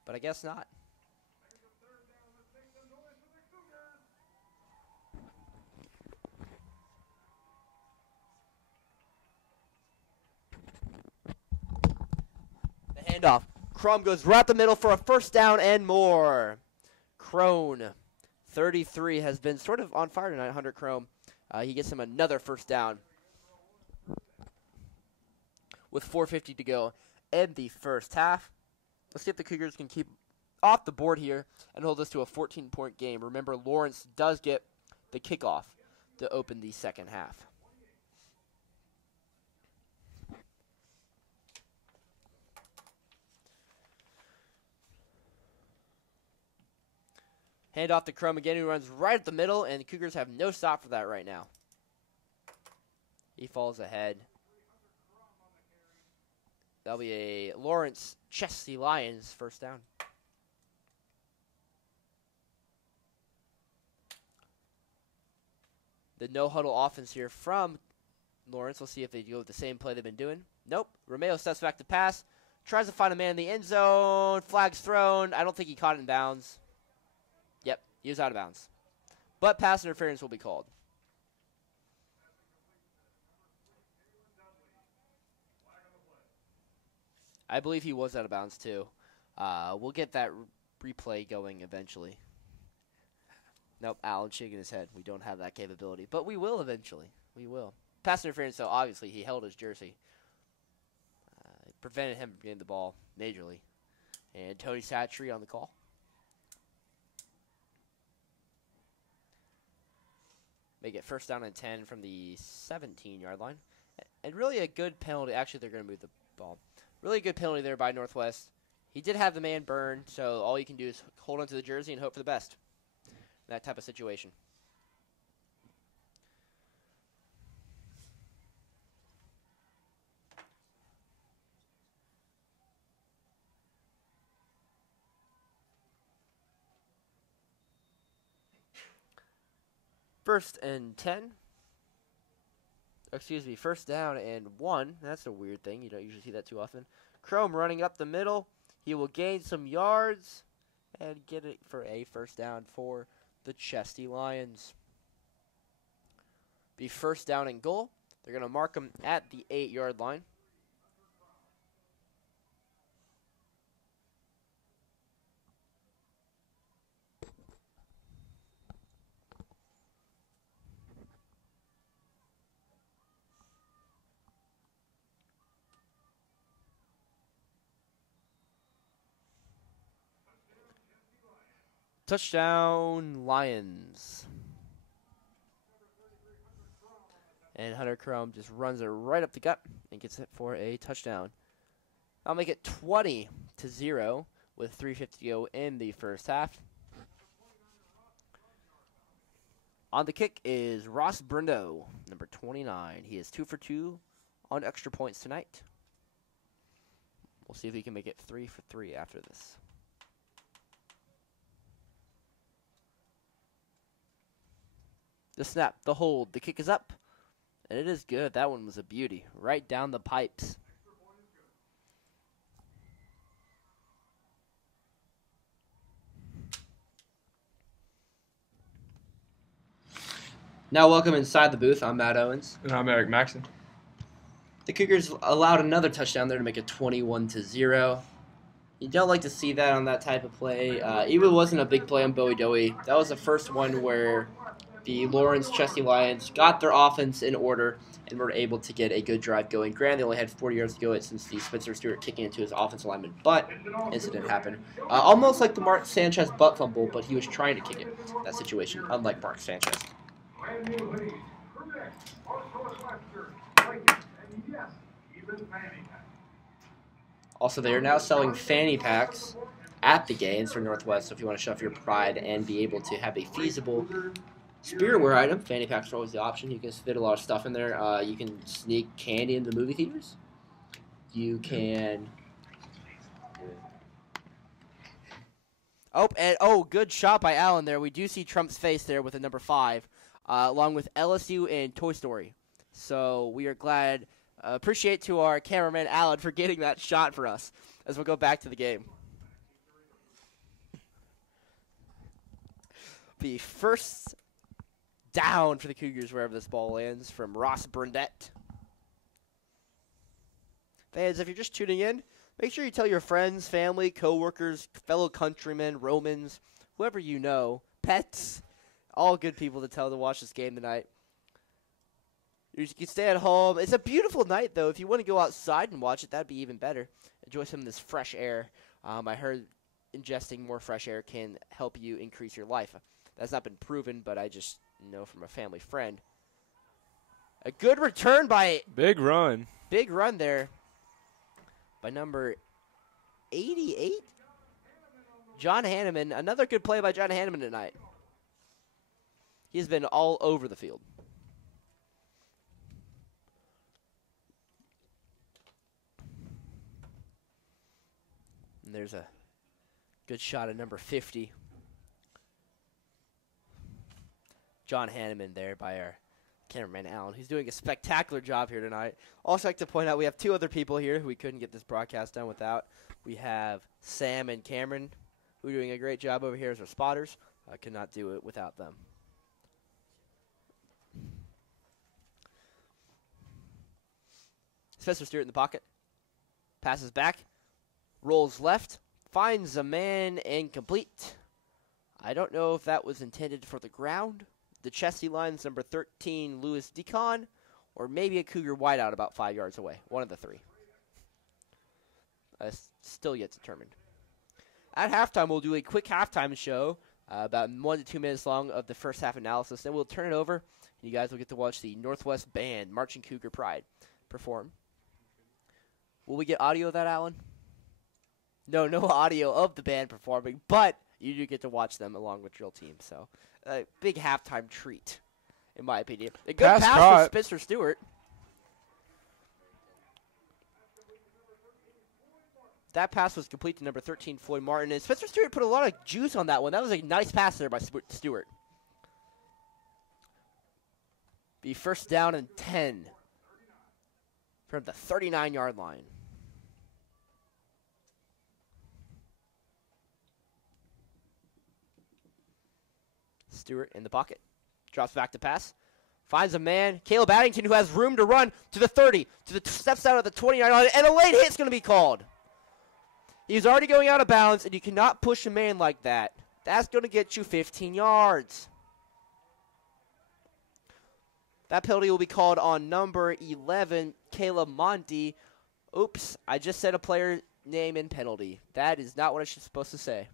But I guess not. The handoff. Crum goes right up the middle for a 1st down and more. Crone, 33, has been sort of on fire tonight, Hunter Crome. He gets him another 1st down. With 4:50 to go in the 1st half. Let's see if the Cougars can keep off the board here and hold this to a 14-point game. Remember, Lawrence does get the kickoff to open the 2nd half. Hand off to Crum again, who runs right at the middle, and the Cougars have no stop for that right now. He falls ahead. That'll be a Lawrence Chesty Lions 1st down. The no-huddle offense here from Lawrence. We'll see if they go with the same play they've been doing. Nope. Romeo steps back to pass. Tries to find a man in the end zone. Flag's thrown. I don't think he caught it in bounds. Yep, he was out of bounds. But pass interference will be called. I believe he was out of bounds, too. We'll get that replay going eventually. Nope, Alan shaking his head. We don't have that capability. But we will eventually. We will. Pass interference, though, obviously, he held his jersey. It prevented him from getting the ball majorly. And Tony Satchery on the call. Make it 1st down and 10 from the 17-yard line. And really a good penalty. Actually, they're going to move the ball. Really good penalty there by Northwest. He did have the man burned, so all you can do is hold onto the jersey and hope for the best. That type of situation. First and 10. Excuse me, first down and 1. That's a weird thing. You don't usually see that too often. Chrome running up the middle. He will gain some yards and get it for a first down for the Chesty Lions. Be first down and goal. They're going to mark him at the 8-yard line. Touchdown, Lions. And Hunter Chrome just runs it right up the gut and gets it for a touchdown. I'll make it 20-0 with 3:50 to go in the first half. On the kick is Ross Brindo, number 29. He is 2 for 2 on extra points tonight. We'll see if he can make it 3 for 3 after this. The snap, the hold, the kick is up, and it is good. That one was a beauty, right down the pipes. Now welcome inside the booth. I'm Matt Owens. And I'm Eric Maxon. The Cougars allowed another touchdown there to make it 21-0. You don't like to see that on that type of play. Even wasn't a big play on Bowie Dowie. That was the first one where the Lawrence Chesty Lions got their offense in order and were able to get a good drive going. Granted, they only had 40 yards to go since the Spencer Stewart kicking into his offensive lineman, but incident happened. Almost like the Mark Sanchez butt fumble, but he was trying to kick it. That situation, unlike Mark Sanchez. Also, they are now selling fanny packs at the games for Northwest, so if you want to show off your pride and be able to have a feasible spirit wear item, fanny packs are always the option. You can fit a lot of stuff in there. You can sneak candy into the movie theaters. You can... good shot by Allen there. We do see Trump's face there with the number 5, along with LSU and Toy Story. So we are glad, appreciate to our cameraman Allen for getting that shot for us as we'll go back to the game. The first down for the Cougars wherever this ball lands from Ross Burnett. Fans, if you're just tuning in, make sure you tell your friends, family, co-workers, fellow countrymen, Romans, whoever you know, pets, all good people to tell to watch this game tonight. You can stay at home. It's a beautiful night, though. If you want to go outside and watch it, that'd be even better. Enjoy some of this fresh air. I heard ingesting more fresh air can help you increase your life. That's not been proven, but I just know from a family friend. A good return by... Big run. Big run there by number 88. John Hanneman. Another good play by John Hanneman tonight. He's been all over the field. And there's a good shot at number 50. John Hanneman there by our cameraman Allen, who's doing a spectacular job here tonight. Also like to point out we have 2 other people here who we couldn't get this broadcast done without. We have Sam and Cameron, who are doing a great job over here as our spotters. I could not do it without them. Spencer Stewart in the pocket. Passes back. Rolls left. Finds a man incomplete. I don't know if that was intended for the ground. The Chesty Lions, number 13, Louis Deacon, or maybe a Cougar wideout about 5 yards away. One of the 3. Still yet determined. At halftime, we'll do a quick halftime show, about 1 to 2 minutes long of the first half analysis. Then we'll turn it over, and you guys will get to watch the Northwest Band, Marching Cougar Pride, perform. Will we get audio of that, Alan? No audio of the band performing, but you do get to watch them along with Drill Team. So, a big halftime treat, in my opinion. A good pass from Spencer Stewart. That pass was complete to number 13, Floyd Martin. And Spencer Stewart put a lot of juice on that one. That was a nice pass there by Stewart. Be first down and 10 from the 39-yard line. Stewart in the pocket. Drops back to pass. Finds a man, Caleb Addington, who has room to run to the 30, to the steps out of the 29 line, and a late hit's going to be called. He's already going out of bounds, and you cannot push a man like that. That's going to get you 15 yards. That penalty will be called on number 11, Caleb Monty. Oops, I just said a player name and penalty. That is not what I was supposed to say.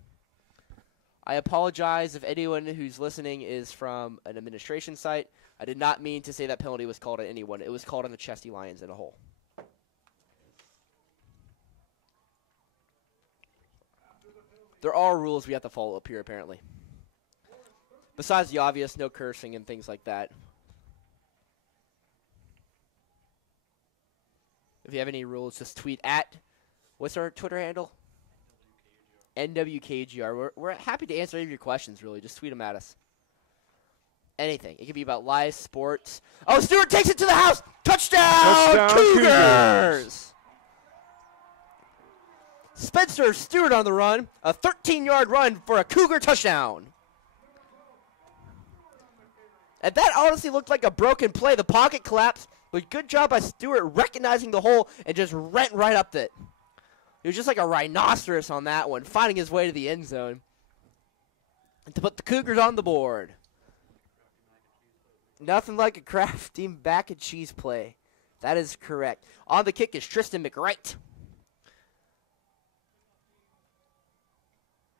I apologize if anyone who's listening is from an administration site. I did not mean to say that penalty was called on anyone. It was called on the Chesty Lions in a whole. There are rules we have to follow up here, apparently. Besides the obvious, no cursing and things like that. If you have any rules, just tweet at, what's our Twitter handle? NWKGR. We're happy to answer any of your questions, really. Just tweet them at us. Anything. It could be about life, sports. Oh, Stewart takes it to the house. Touchdown, Cougars! Spencer Stewart on the run. A 13-yard run for a Cougar touchdown. And that honestly looked like a broken play. The pocket collapsed, but good job by Stewart recognizing the hole and just went right up it. He was just like a rhinoceros on that one, finding his way to the end zone. And to put the Cougars on the board. Nothing like a crafty mac and cheese play. That is correct. On the kick is Tristan McWright.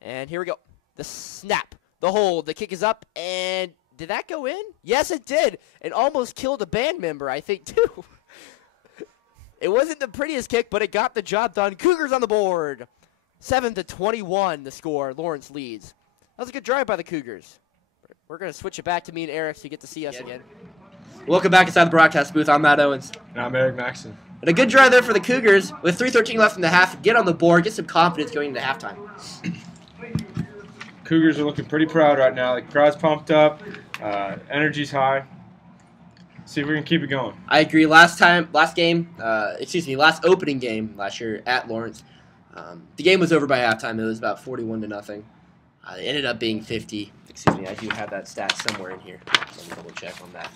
And here we go. The snap. The hold. The kick is up. And did that go in? Yes, it did. It almost killed a band member, I think, too. It wasn't the prettiest kick, but it got the job done. Cougars on the board. 7-21 the score. Lawrence leads. That was a good drive by the Cougars. We're going to switch it back to me and Eric so you get to see us again. Welcome back inside the broadcast booth. I'm Matt Owens. And I'm Eric Maxson. And a good drive there for the Cougars. With 3:13 left in the half, get on the board, get some confidence going into halftime. Cougars are looking pretty proud right now. The crowd's pumped up. Energy's high. See if we can keep it going. I agree. Last opening game last year at Lawrence, the game was over by halftime. It was about 41-0. It ended up being 50. Excuse me, I do have that stat somewhere in here. Let me double check on that.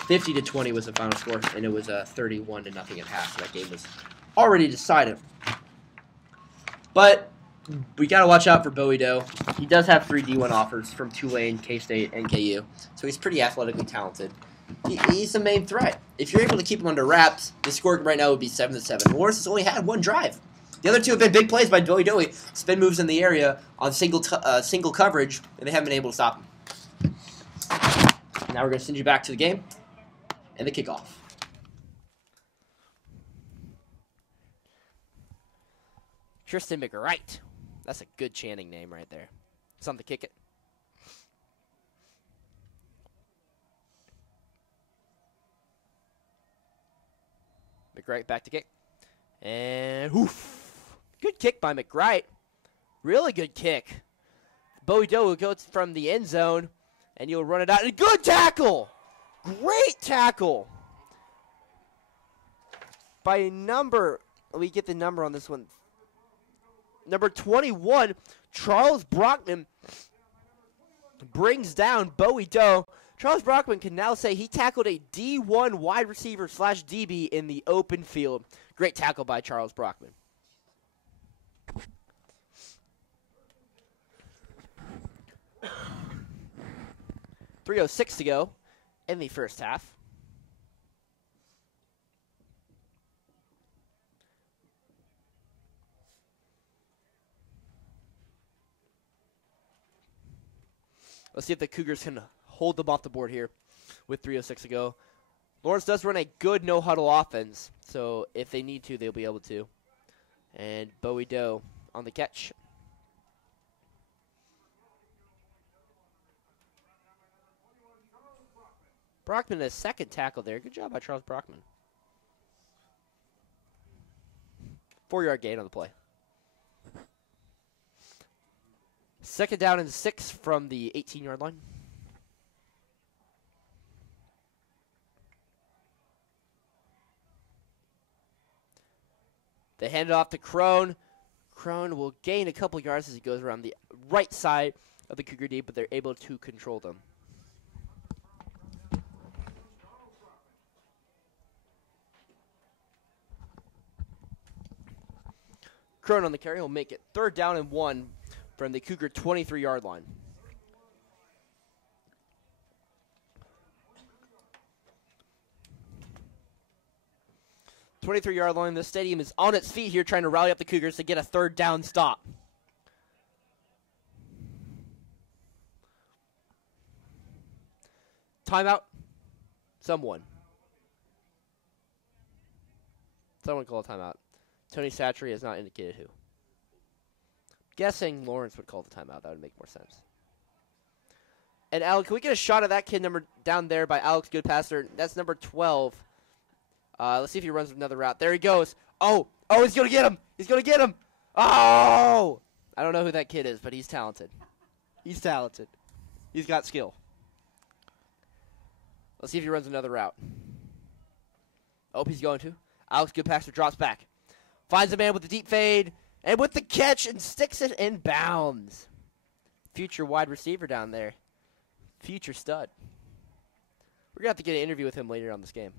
50-20 was the final score, and it was 31-0 at half. So that game was already decided. But we got to watch out for Bowie Doe. He does have 3 D1 offers from Tulane, K-State, and KU. So he's pretty athletically talented. He's the main threat. If you're able to keep him under wraps, the score right now would be 7-7. Lawrence has only had 1 drive. The other 2 have been big plays by Bowie Doe. Spin moves in the area on single coverage, and they haven't been able to stop him. Now we're going to send you back to the game and the kickoff. Tristan McWright. That's a good Channing name right there. Something to kick it. McWright back to kick. And oof. Good kick by McWright. Really good kick. Bowie Doe will go from the end zone, and you'll run it out. And good tackle. Great tackle. By number, we get the number on this one. Number 21, Charles Brockman brings down Bowie Doe. Charles Brockman can now say he tackled a D1 wide receiver / DB in the open field. Great tackle by Charles Brockman. .306 to go in the first half. Let's see if the Cougars can hold them off the board here with 3:06 to go. Lawrence does run a good no-huddle offense, so if they need to, they'll be able to. And Bowie Doe on the catch. Brockman, a second tackle there. Good job by Charles Brockman. 4-yard gain on the play. 2nd down and 6 from the 18-yard line. They hand it off to Crone. Crone will gain a couple yards as he goes around the right side of the Cougar D, but they're able to control them. Crone on the carry will make it 3rd down and 1 from the Cougar 23-yard line. .23-yard line. The stadium is on its feet here trying to rally up the Cougars to get a 3rd down stop. Timeout. Someone call a timeout. Tony Satchery has not indicated who. Guessing Lawrence would call the timeout. That would make more sense. And Alex, can we get a shot of that kid number down there by Alex Goodpasser? That's number 12. Let's see if he runs another route. There he goes. Oh, he's going to get him. He's going to get him. Oh! I don't know who that kid is, but he's talented. He's talented. He's got skill. Let's see if he runs another route. Oh, he's going to. Alex Goodpasser drops back. Finds a man with the deep fade. And with the catch and sticks it in bounds. Future wide receiver down there. Future stud. We're going to have to get an interview with him later on this game.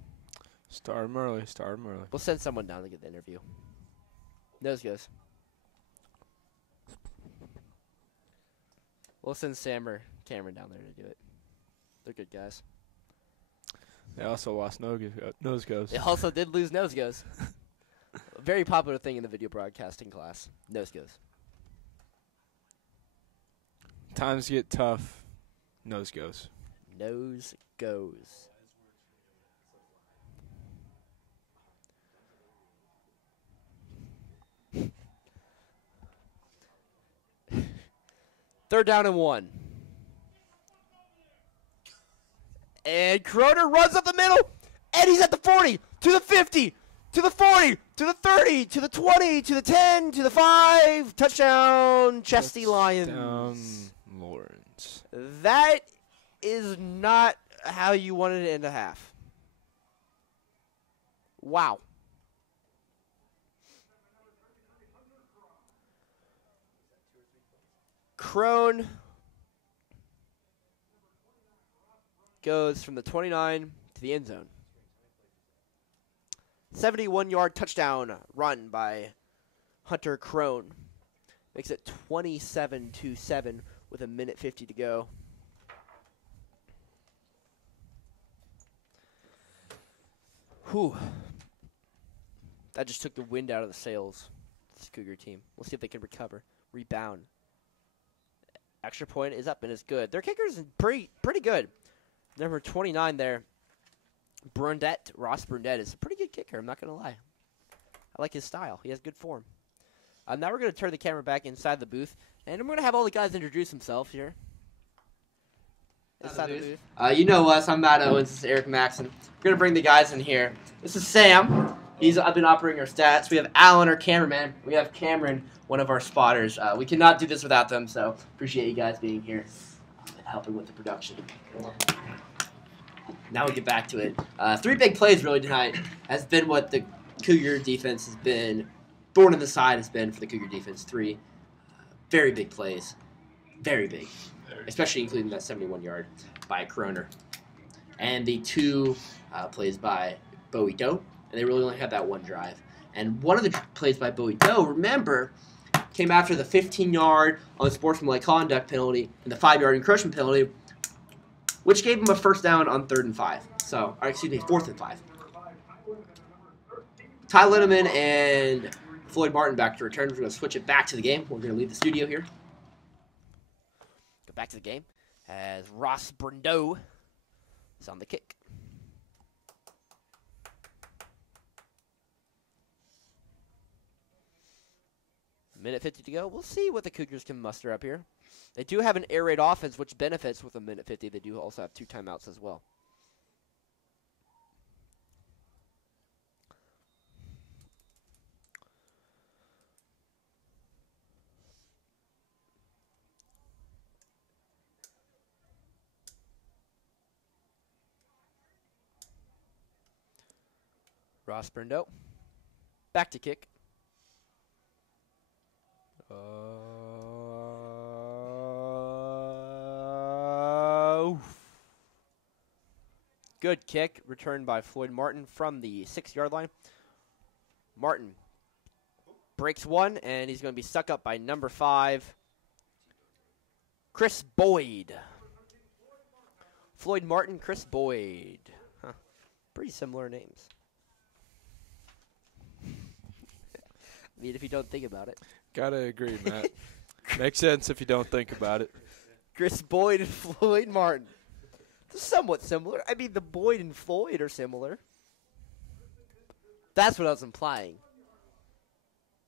Start him early. We'll send someone down to get the interview. Nose goes. We'll send Sam or Cameron down there to do it. They're good guys. They also lost nose goes. They also did lose nose goes. A very popular thing in the video broadcasting class. Nose goes. Times get tough. Nose goes. Nose goes. Third down and 1. And Croner runs up the middle, and he's at the 40, to the 50, to the 40, to the 30, to the 20, to the 10, to the 5. Touchdown, Chesty Lions. Touchdown, Lawrence. That is not how you wanted to end a half. Wow. Crone goes from the 29 to the end zone. 71-yard touchdown run by Hunter Crone. Makes it 27-7 with a minute 50 to go. Whew. That just took the wind out of the sails. This Cougar team. We'll see if they can recover. Rebound. Extra point is up and it's good. Their kicker's pretty good. Number 29 there. Ross Brundett is a pretty good kicker. I'm not going to lie. I like his style. He has good form. Now we're going to turn the camera back inside the booth. And I'm going to have all the guys introduce themselves here. Inside the booth. You know us. I'm Matt Owens. This is Eric Maxon. We're going to bring the guys in here. This is Sam. I've been operating our stats. We have Alan, our cameraman. We have Cameron, one of our spotters. We cannot do this without them, so appreciate you guys being here and helping with the production. Now we get back to it. 3 big plays really tonight has been what the Cougar defense has been. Thorn in the side has been for the Cougar defense. 3 very big plays. Very big. Especially including that 71-yard by Croner. And the 2 plays by Bowie Doe. And they really only had that 1 drive. And one of the plays by Bowie Doe, remember, came after the 15-yard unsportsmanlike conduct penalty and the 5-yard encroachment penalty, which gave him a first down on 3rd and 5. So, or excuse me, 4th and 5. Ty Linneman and Floyd Martin back to return. We're going to switch it back to the game. We're going to leave the studio here. Go back to the game as Ross Brundett is on the kick. Minute 50 to go. We'll see what the Cougars can muster up here. They do have an air raid offense, which benefits with a minute 50. They do also have 2 timeouts as well. Ross Brundett. Back to kick. Good kick, returned by Floyd Martin from the 6-yard line. Martin breaks one, and he's going to be stuck up by number 5, Chris Boyd. Floyd Martin, Chris Boyd. Huh. Pretty similar names. I mean, if you don't think about it. Gotta agree, Matt. Makes sense if you don't think about it. Chris Boyd and Floyd Martin. They're somewhat similar. I mean, the Boyd and Floyd are similar. That's what I was implying.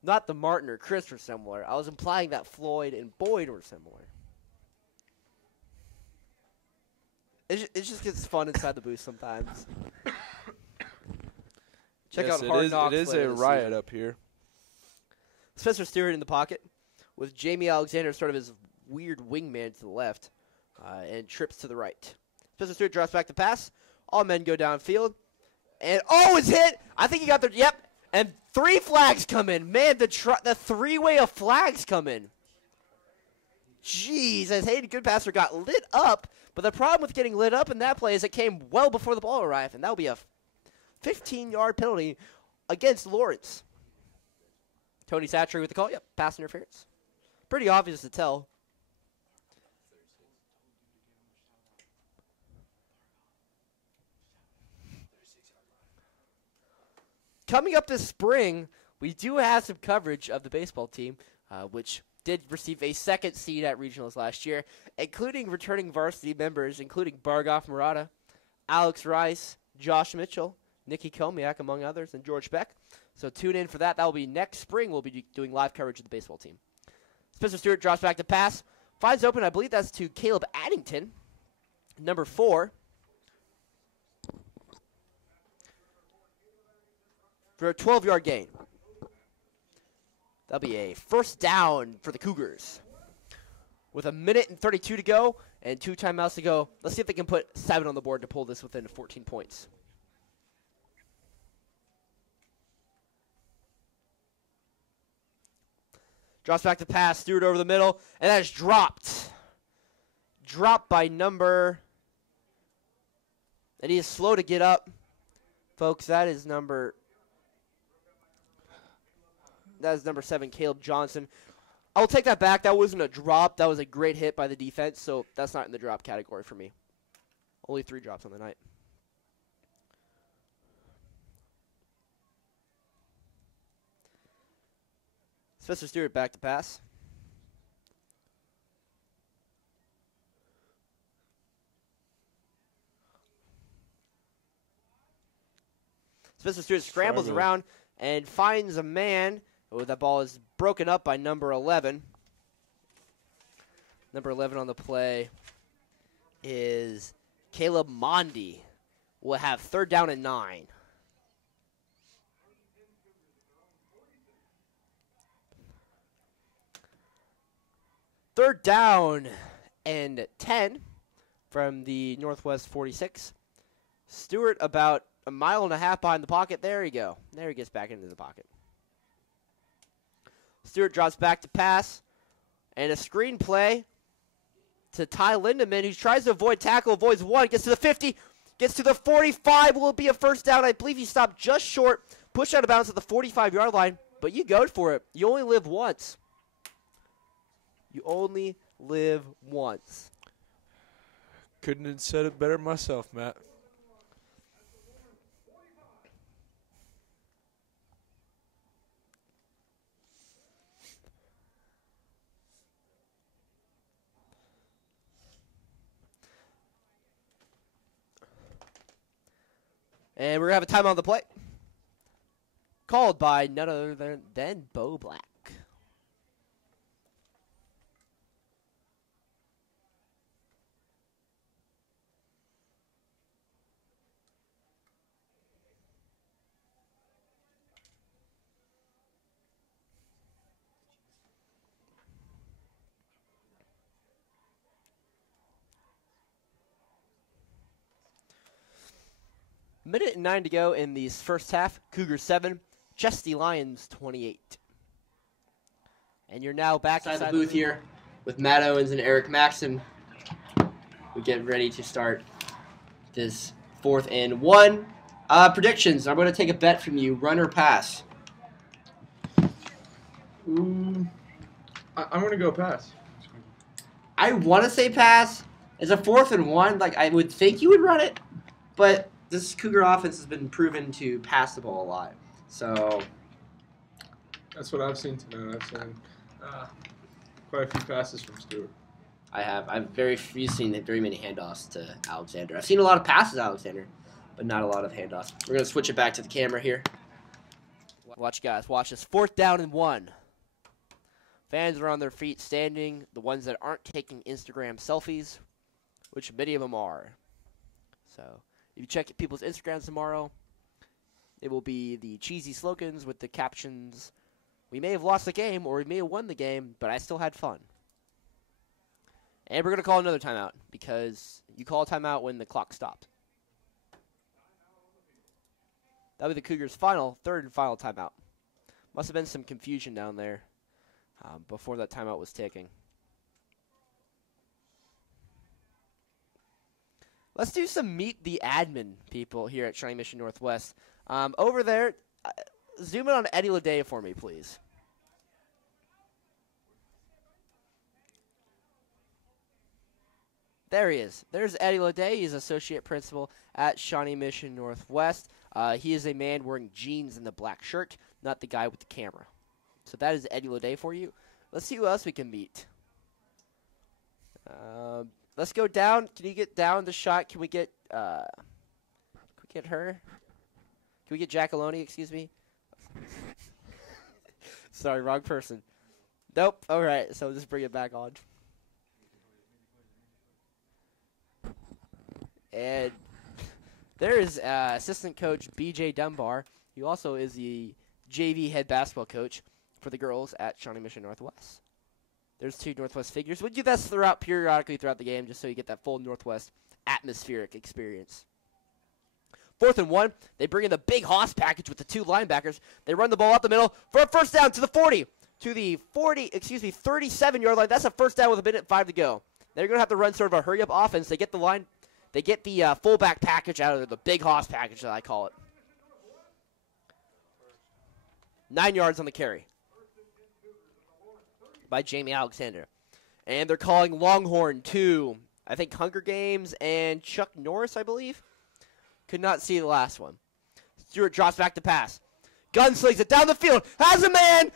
Not the Martin or Chris were similar. I was implying that Floyd and Boyd were similar. It just gets fun inside the booth sometimes. Check out Hard Knocks. It is a riot up here. Spencer Stewart in the pocket with Jamie Alexander sort of his weird wingman to the left and trips to the right. Spencer Stewart drops back to pass. All men go downfield. And, it's hit! I think he got the, yep. And 3 flags come in. Man, the 3-way of flags come in. Jeez, as Hayden Goodpasser got lit up. But the problem with getting lit up in that play is it came well before the ball arrived. And that will be a 15-yard penalty against Lawrence. Tony Satchery with the call. Yep, pass interference. Pretty obvious to tell. Coming up this spring, we do have some coverage of the baseball team, which did receive a 2nd seed at regionals last year, including returning varsity members, including Bargoff Murata, Alex Rice, Josh Mitchell, Nikki Komiak, among others, and George Beck. So tune in for that. That will be next spring. We'll be doing live coverage of the baseball team. Spencer Stewart drops back to pass. Finds open, I believe that's to Caleb Addington, number 4. For a 12-yard gain. That'll be a first down for the Cougars. With 1:32 to go and 2 timeouts to go, let's see if they can put 7 on the board to pull this within 14 points. Drops back to pass, Stewart over the middle, and that is dropped. Dropped by number, and he is slow to get up. Folks, that is number 7, Caleb Johnson. I'll take that back. That wasn't a drop. That was a great hit by the defense, so that's not in the drop category for me. Only 3 drops on the night. Spencer Stewart back to pass. Spencer Stewart scrambles around and finds a man. Oh, that ball is broken up by number 11. Number 11 on the play is Caleb Mondi. We'll have 3rd down and 9. Third down and 10 from the Northwest 46. Stewart about 1.5 miles behind the pocket. There you go. There he gets back into the pocket. Stewart drops back to pass. And a screen play to Ty Lindemann, who tries to avoid tackle, avoids 1, gets to the 50, gets to the 45, will be a first down. I believe he stopped just short, pushed out of bounds at the 45-yard line, but you go for it. You only live once. You only live once. Couldn't have said it better myself, Matt. And we're going to have a time on the play. Called by none other than Bo Black. Minute and 9 to go in the first half. Cougars 7, Chesty Lions 28. And you're now back inside the booth here with Matt Owens and Eric Maxim. We get ready to start this 4th and 1. Predictions. I'm going to take a bet from you. Run or pass? I'm going to go pass. I want to say pass. It's a 4th and 1. Like, I would think you would run it, but this Cougar offense has been proven to pass the ball a lot. So that's what I've seen tonight. I've seen quite a few passes from Stewart. I've seen very many handoffs to Alexander. I've seen a lot of passes, Alexander, but not a lot of handoffs. We're going to switch it back to the camera here. Watch, guys. Watch this. 4th down and 1. Fans are on their feet standing, the ones that aren't taking Instagram selfies, which many of them are. So if you check people's Instagrams tomorrow, it will be the cheesy slogans with the captions, "We may have lost the game or we may have won the game, but I still had fun." And we're going to call another timeout because you call a timeout when the clock stopped. That'll be the Cougars' 3rd and final timeout. Must have been some confusion down there before that timeout was taken. Let's do some Meet the Admin people here at Shawnee Mission Northwest. Over there, zoom in on Eddie Leday for me, please. There he is. There's Eddie Leday. He's associate principal at Shawnee Mission Northwest. He is a man wearing jeans and the black shirt, not the guy with the camera. So that is Eddie Leday for you. Let's see who else we can meet. Let's go down. Can you get down the shot? Can we get her? Can we get Jackaloni, excuse me? Sorry, wrong person. Nope. All right, so just bring it back on. And there is assistant coach B.J. Dunbar. He also is the JV head basketball coach for the girls at Shawnee Mission Northwest. There's 2 Northwest figures. We'll do this periodically throughout the game just so you get that full Northwest atmospheric experience. 4th and 1. They bring in the big hoss package with the 2 linebackers. They run the ball up the middle for a first down to the 37-yard line. That's a first down with 1:05 to go. They're going to have to run sort of a hurry-up offense. They get the fullback package out of there, the big hoss package that I call it. 9 yards on the carry by Jamie Alexander. And they're calling Longhorn to, I think, Hunger Games and Chuck Norris, I believe. Could not see the last one. Stewart drops back to pass. Gunslings it down the field. Has a man.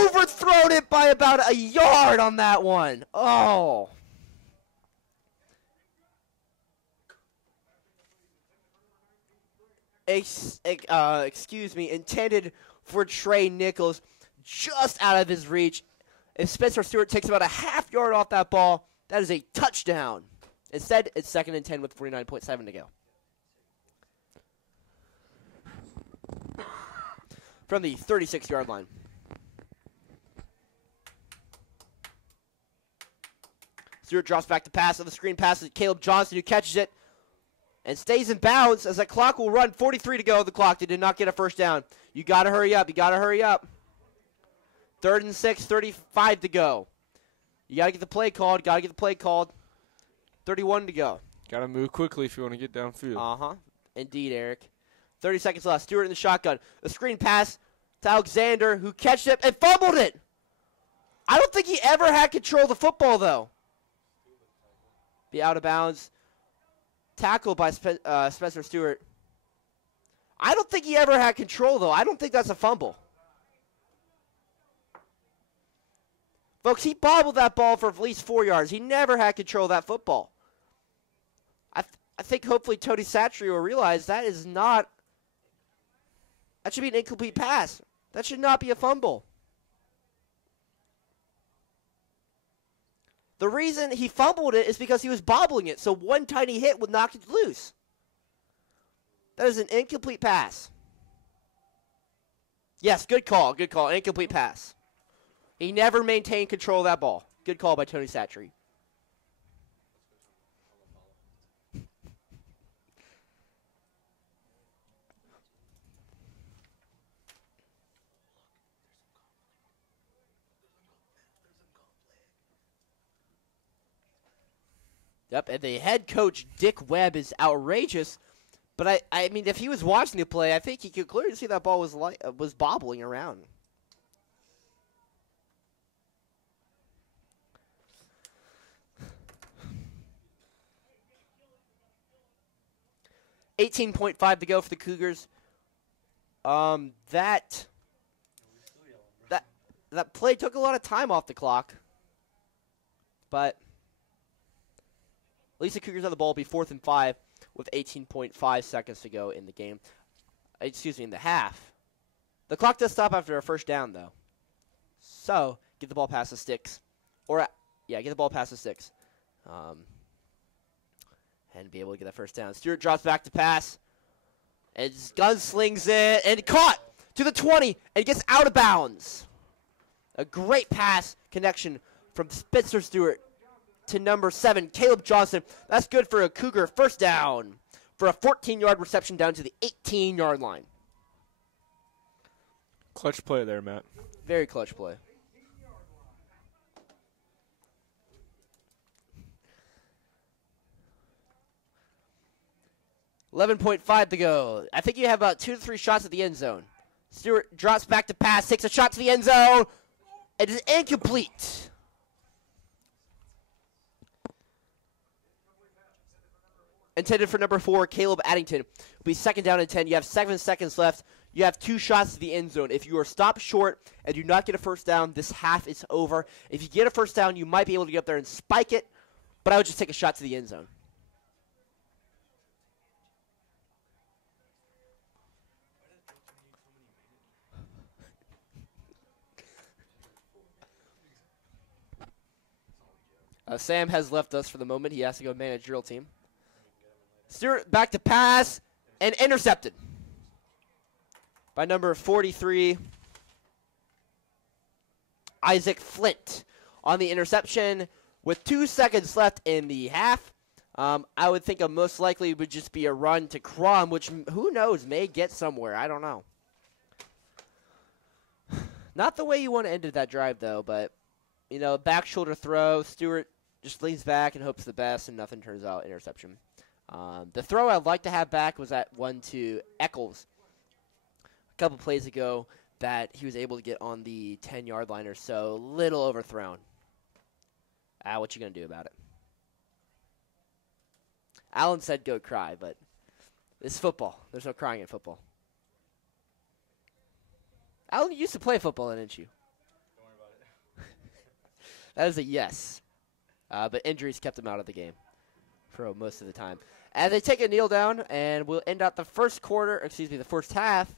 Overthrown it by about a yard on that one. Oh. Excuse me, intended for Trey Nichols, just out of his reach. If Spencer Stewart takes about a half yard off that ball, that is a touchdown. Instead, it's 2nd and 10 with 49.7 to go. From the 36-yard line. Stewart drops back to pass on the screen pass to Caleb Johnson, who catches it and stays in bounds as that clock will run. 43 to go. The clock. They did not get a first down. You got to hurry up. 3rd and 6, 35 to go. You got to get the play called. 31 to go. Got to move quickly if you want to get downfield. Indeed, Eric. 30 seconds left. Stewart in the shotgun. The screen pass to Alexander, who catched it and fumbled it. I don't think he ever had control of the football, though. Be out of bounds. Tackled by Spencer Stewart. I don't think he ever had control, though. I don't think that's a fumble. Folks, he bobbled that ball for at least 4 yards. He never had control of that football. I think hopefully Tony Satry will realize that is not – that should be an incomplete pass. That should not be a fumble. The reason he fumbled it is because he was bobbling it, so one tiny hit would knock it loose. That is an incomplete pass. Yes, good call. Incomplete pass. He never maintained control of that ball. Good call by Tony Satry. Yep, and the head coach, Dick Webb, is outrageous. But, I mean, if he was watching the play, I think he could clearly see that ball was bobbling around. $18.5 to go for the Cougars. That play took a lot of time off the clock. But at least the Cougars have the ball. Will be 4th and 5 with 18.5 seconds to go in the game. Excuse me, in the half. The clock does stop after a first down, though. So, get the ball past the sticks. Get the ball past the sticks. And be able to get that first down. Stewart drops back to pass. And gunslings it. And caught to the 20. And gets out of bounds. A great pass connection from Spencer Stewart to number 7, Caleb Johnson. That's good for a Cougar first down for a 14-yard reception down to the 18-yard line. Clutch play there, Matt. Very clutch play. $11.5 to go. I think you have about 2 to 3 shots at the end zone. Stewart drops back to pass, takes a shot to the end zone. It is incomplete. Intended for number 4, Caleb Addington. Will be 2nd down and 10. You have 7 seconds left. You have 2 shots to the end zone. If you are stopped short and do not get a first down, this half is over. If you get a first down, you might be able to get up there and spike it, but I would just take a shot to the end zone. Sam has left us for the moment. He has to go manage drill team. Stewart back to pass and intercepted by number 43, Isaac Flint, on the interception with 2 seconds left in the half. I would think a most likely would just be a run to Crum, which who knows, may get somewhere. I don't know. Not the way you want to end that drive, though, but, you know, back shoulder throw. Stewart just leans back and hopes the best, and nothing turns out. Interception. The throw I'd like to have back was that one to Eccles a couple plays ago that he was able to get on the 10-yard line or so. Little overthrown. What you going to do about it? Alan said go cry, but it's football. There's no crying in football. Alan, you used to play football, didn't you? Don't worry about it. That is a yes. But injuries kept him out of the game for most of the time. As they take a kneel down, and we'll end out the first half,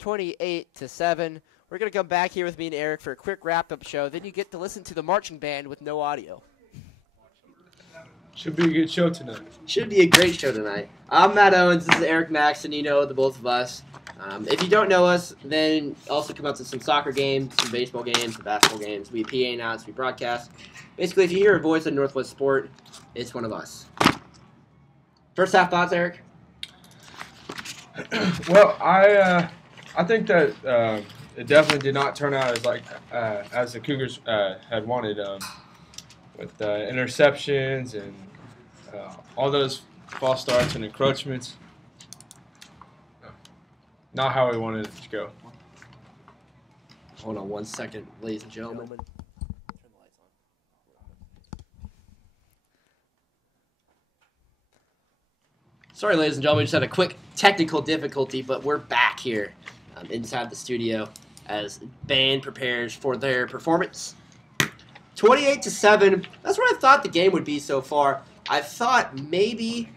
28-7. We're going to come back here with me and Eric for a quick wrap-up show. Then you get to listen to the marching band with no audio. Should be a good show tonight. Should be a great show tonight. I'm Matt Owens. This is Eric Maxon. You know the both of us. If you don't know us, then also come out to some soccer games, some baseball games, some basketball games. We PA announce, we broadcast. Basically, if you hear a voice in Northwest Sport, it's one of us. First half thoughts, Eric? Well, I think that it definitely did not turn out as the Cougars had wanted, with interceptions and all those false starts and encroachments. Not how we wanted it to go. Hold on 1 second, ladies and gentlemen. Turn the lights on. Sorry, ladies and gentlemen, we just had a quick technical difficulty, but we're back here inside the studio as band prepares for their performance. 28-7. That's what I thought the game would be so far. I thought maybe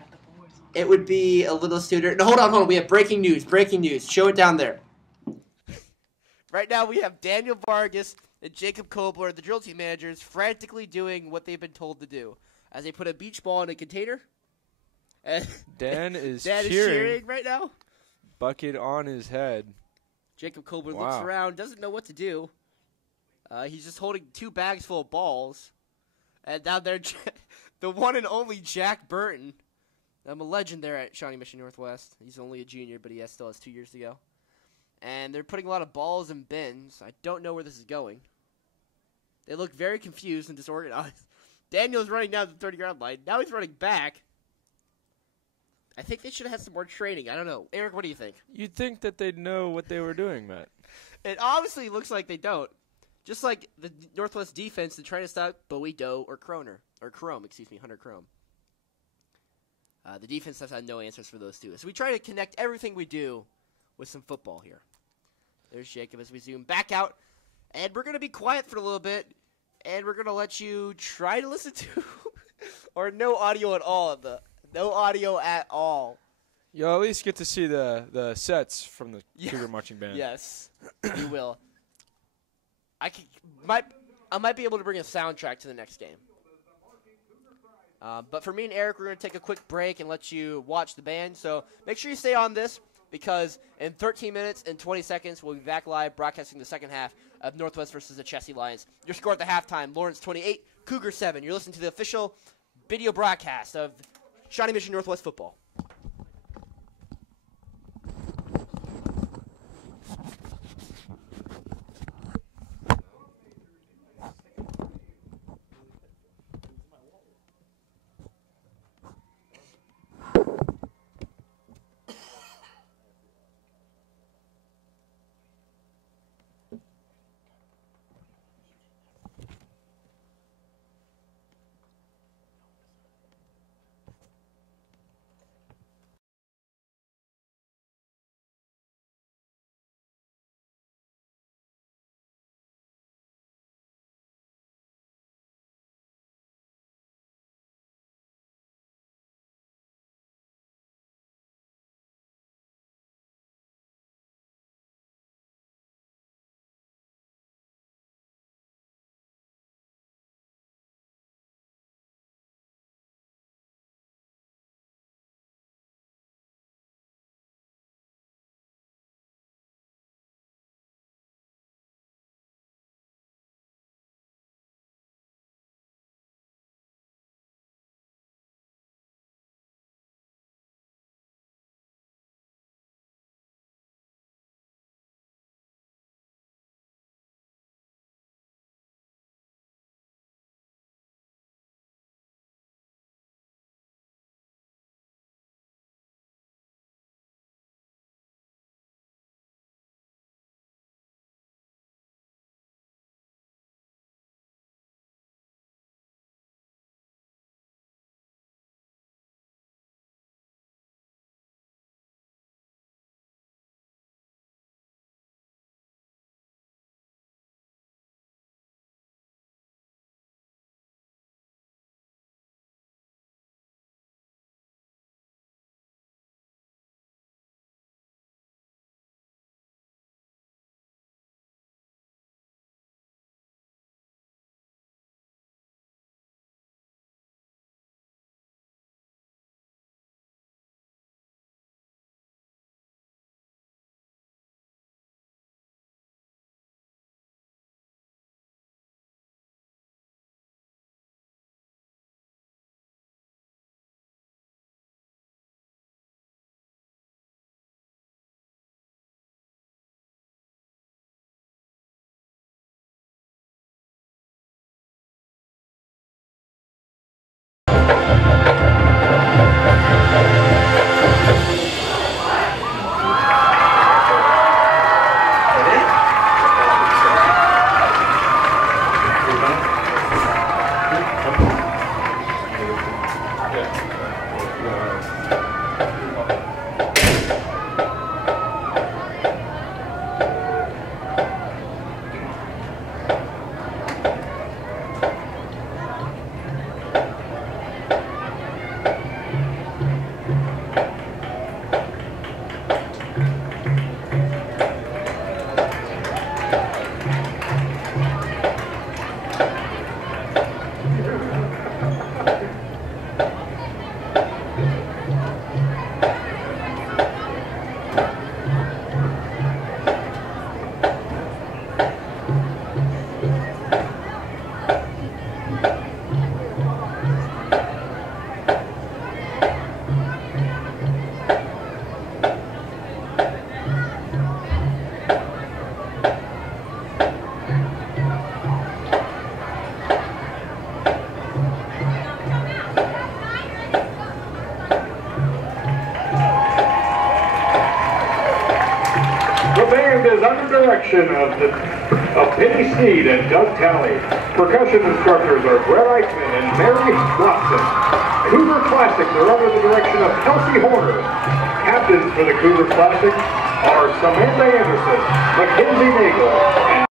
it would be a little sooner. No, hold on. We have breaking news. Breaking news. Show it down there. Right now we have Daniel Vargas and Jacob Kobler, the drill team managers, frantically doing what they've been told to do. As they put a beach ball in a container. And Dan is cheering right now. Bucket on his head. Jacob Kobler looks around, doesn't know what to do. He's just holding 2 bags full of balls. And down there, the one and only Jack Burton. I'm a legend there at Shawnee Mission Northwest. He's only a junior, but he still has 2 years to go. And they're putting a lot of balls in bins. I don't know where this is going. They look very confused and disorganized. Daniel's running down the 30-yard line. Now he's running back. I think they should have had some more training. I don't know. Eric, what do you think? You'd think that they'd know what they were doing, Matt. It obviously looks like they don't. Just like the Northwest defense, they're trying to stop Bowie, Doe, or Kroner. Or Chrome, excuse me, Hunter Chrome. The defense has had no answers for those two. So we try to connect everything we do with some football here. There's Jacob as we zoom back out. And we're going to be quiet for a little bit. And we're going to let you try to listen to or no audio at all. No audio at all. You'll at least get to see the sets from the Cougar marching band. Yes, you will. I might be able to bring a soundtrack to the next game. But for me and Eric, we're going to take a quick break and let you watch the band. So make sure you stay on this because in 13 minutes and 20 seconds, we'll be back live broadcasting the second half of Northwest versus the Chessie Lions. Your score at the halftime, Lawrence 28, Cougar 7. You're listening to the official video broadcast of Shawnee Mission Northwest football. The band is under direction of Penny Sneed and Doug Talley. Percussion instructors are Brett Eichman and Mary Watson. Cougar Classics are under the direction of Kelsey Horner. Captains for the Cougar Classics are Samantha Anderson, Mackenzie Nagel, and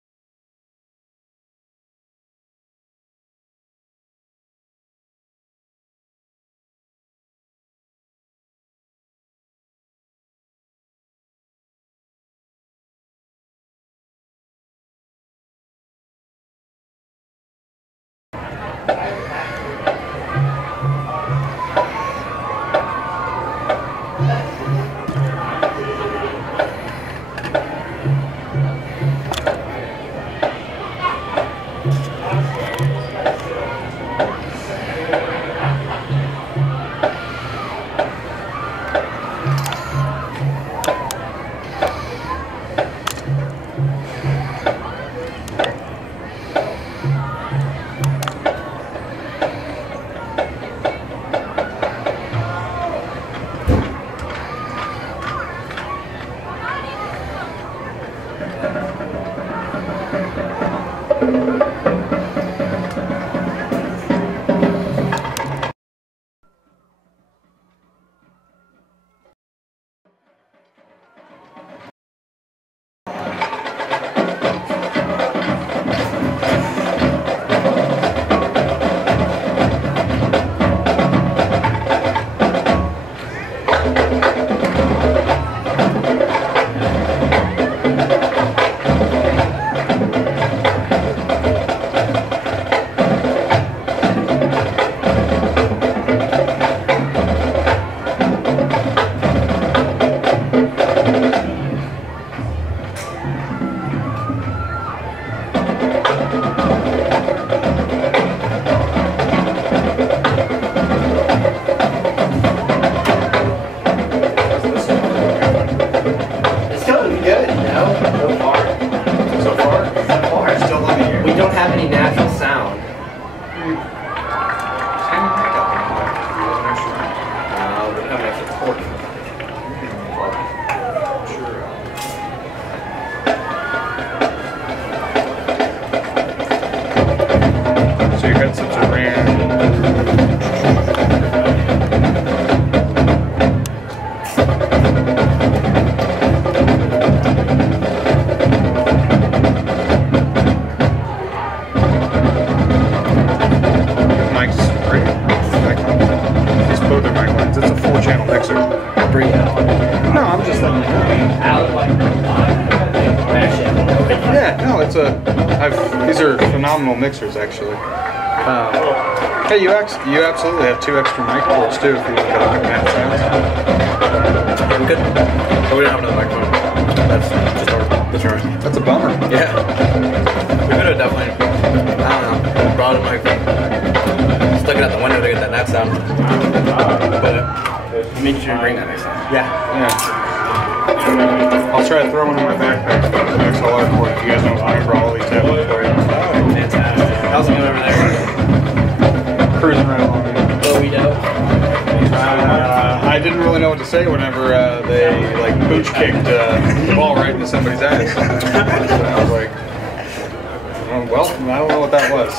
these are phenomenal mixers, actually. Hey, you absolutely have 2 extra mic ports too, if you want to look at Matt sounds. Yeah, we could. But we don't have another microphone. That's just the charge. That's a bummer. Yeah. We could have definitely, I don't know, brought a microphone. Just looking out the window to get that net sound. But make sure you bring that next time. Yeah. I'll try to throw one in my backpack for the next LR court if you guys don't remember all these tablets for you. Oh, fantastic. How's it going over there? Cruising right along. I didn't really know what to say whenever they like booch kicked the ball right into somebody's ass. So I was like, oh, well, I don't know what that was.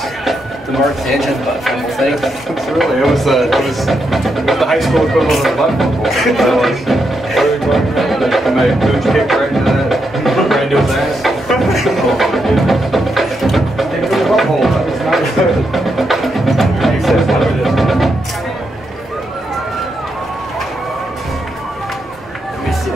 The Mark Sanchez butt fumble thing. It was the high school equivalent of a butt fumble. And they booch kicked right into that, right into his ass. It was a butthole. That was not good. He says how it is. Let me see.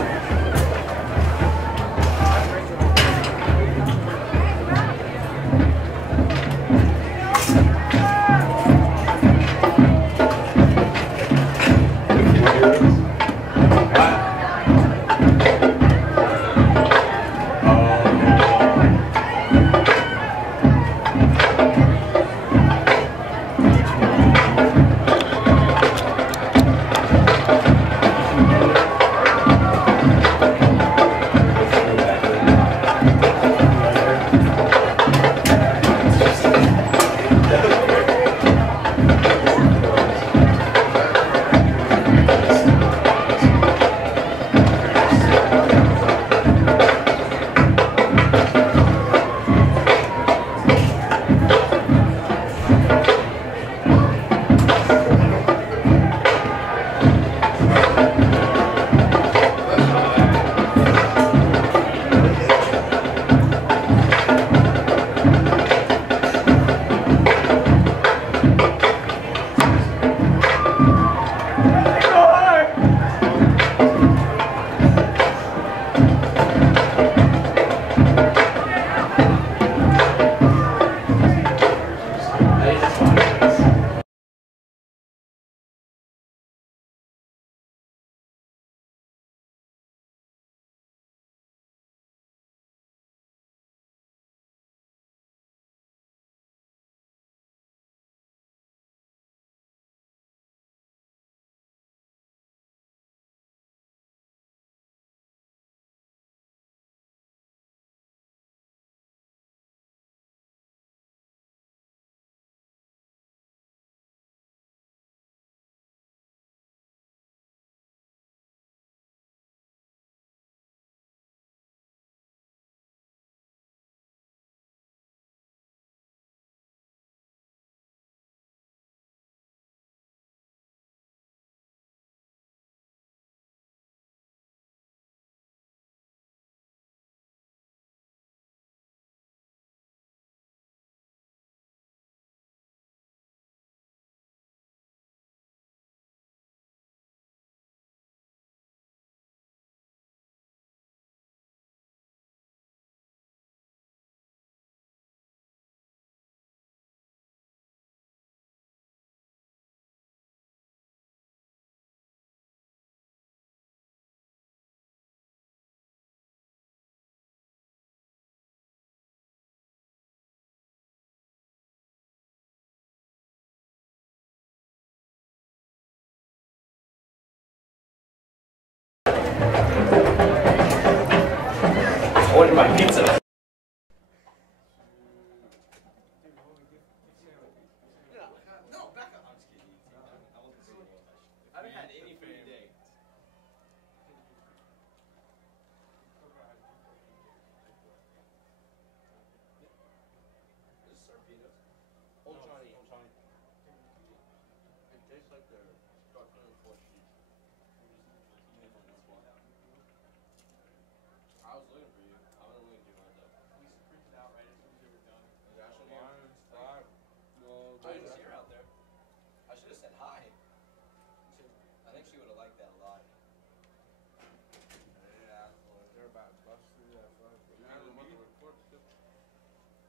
pizza.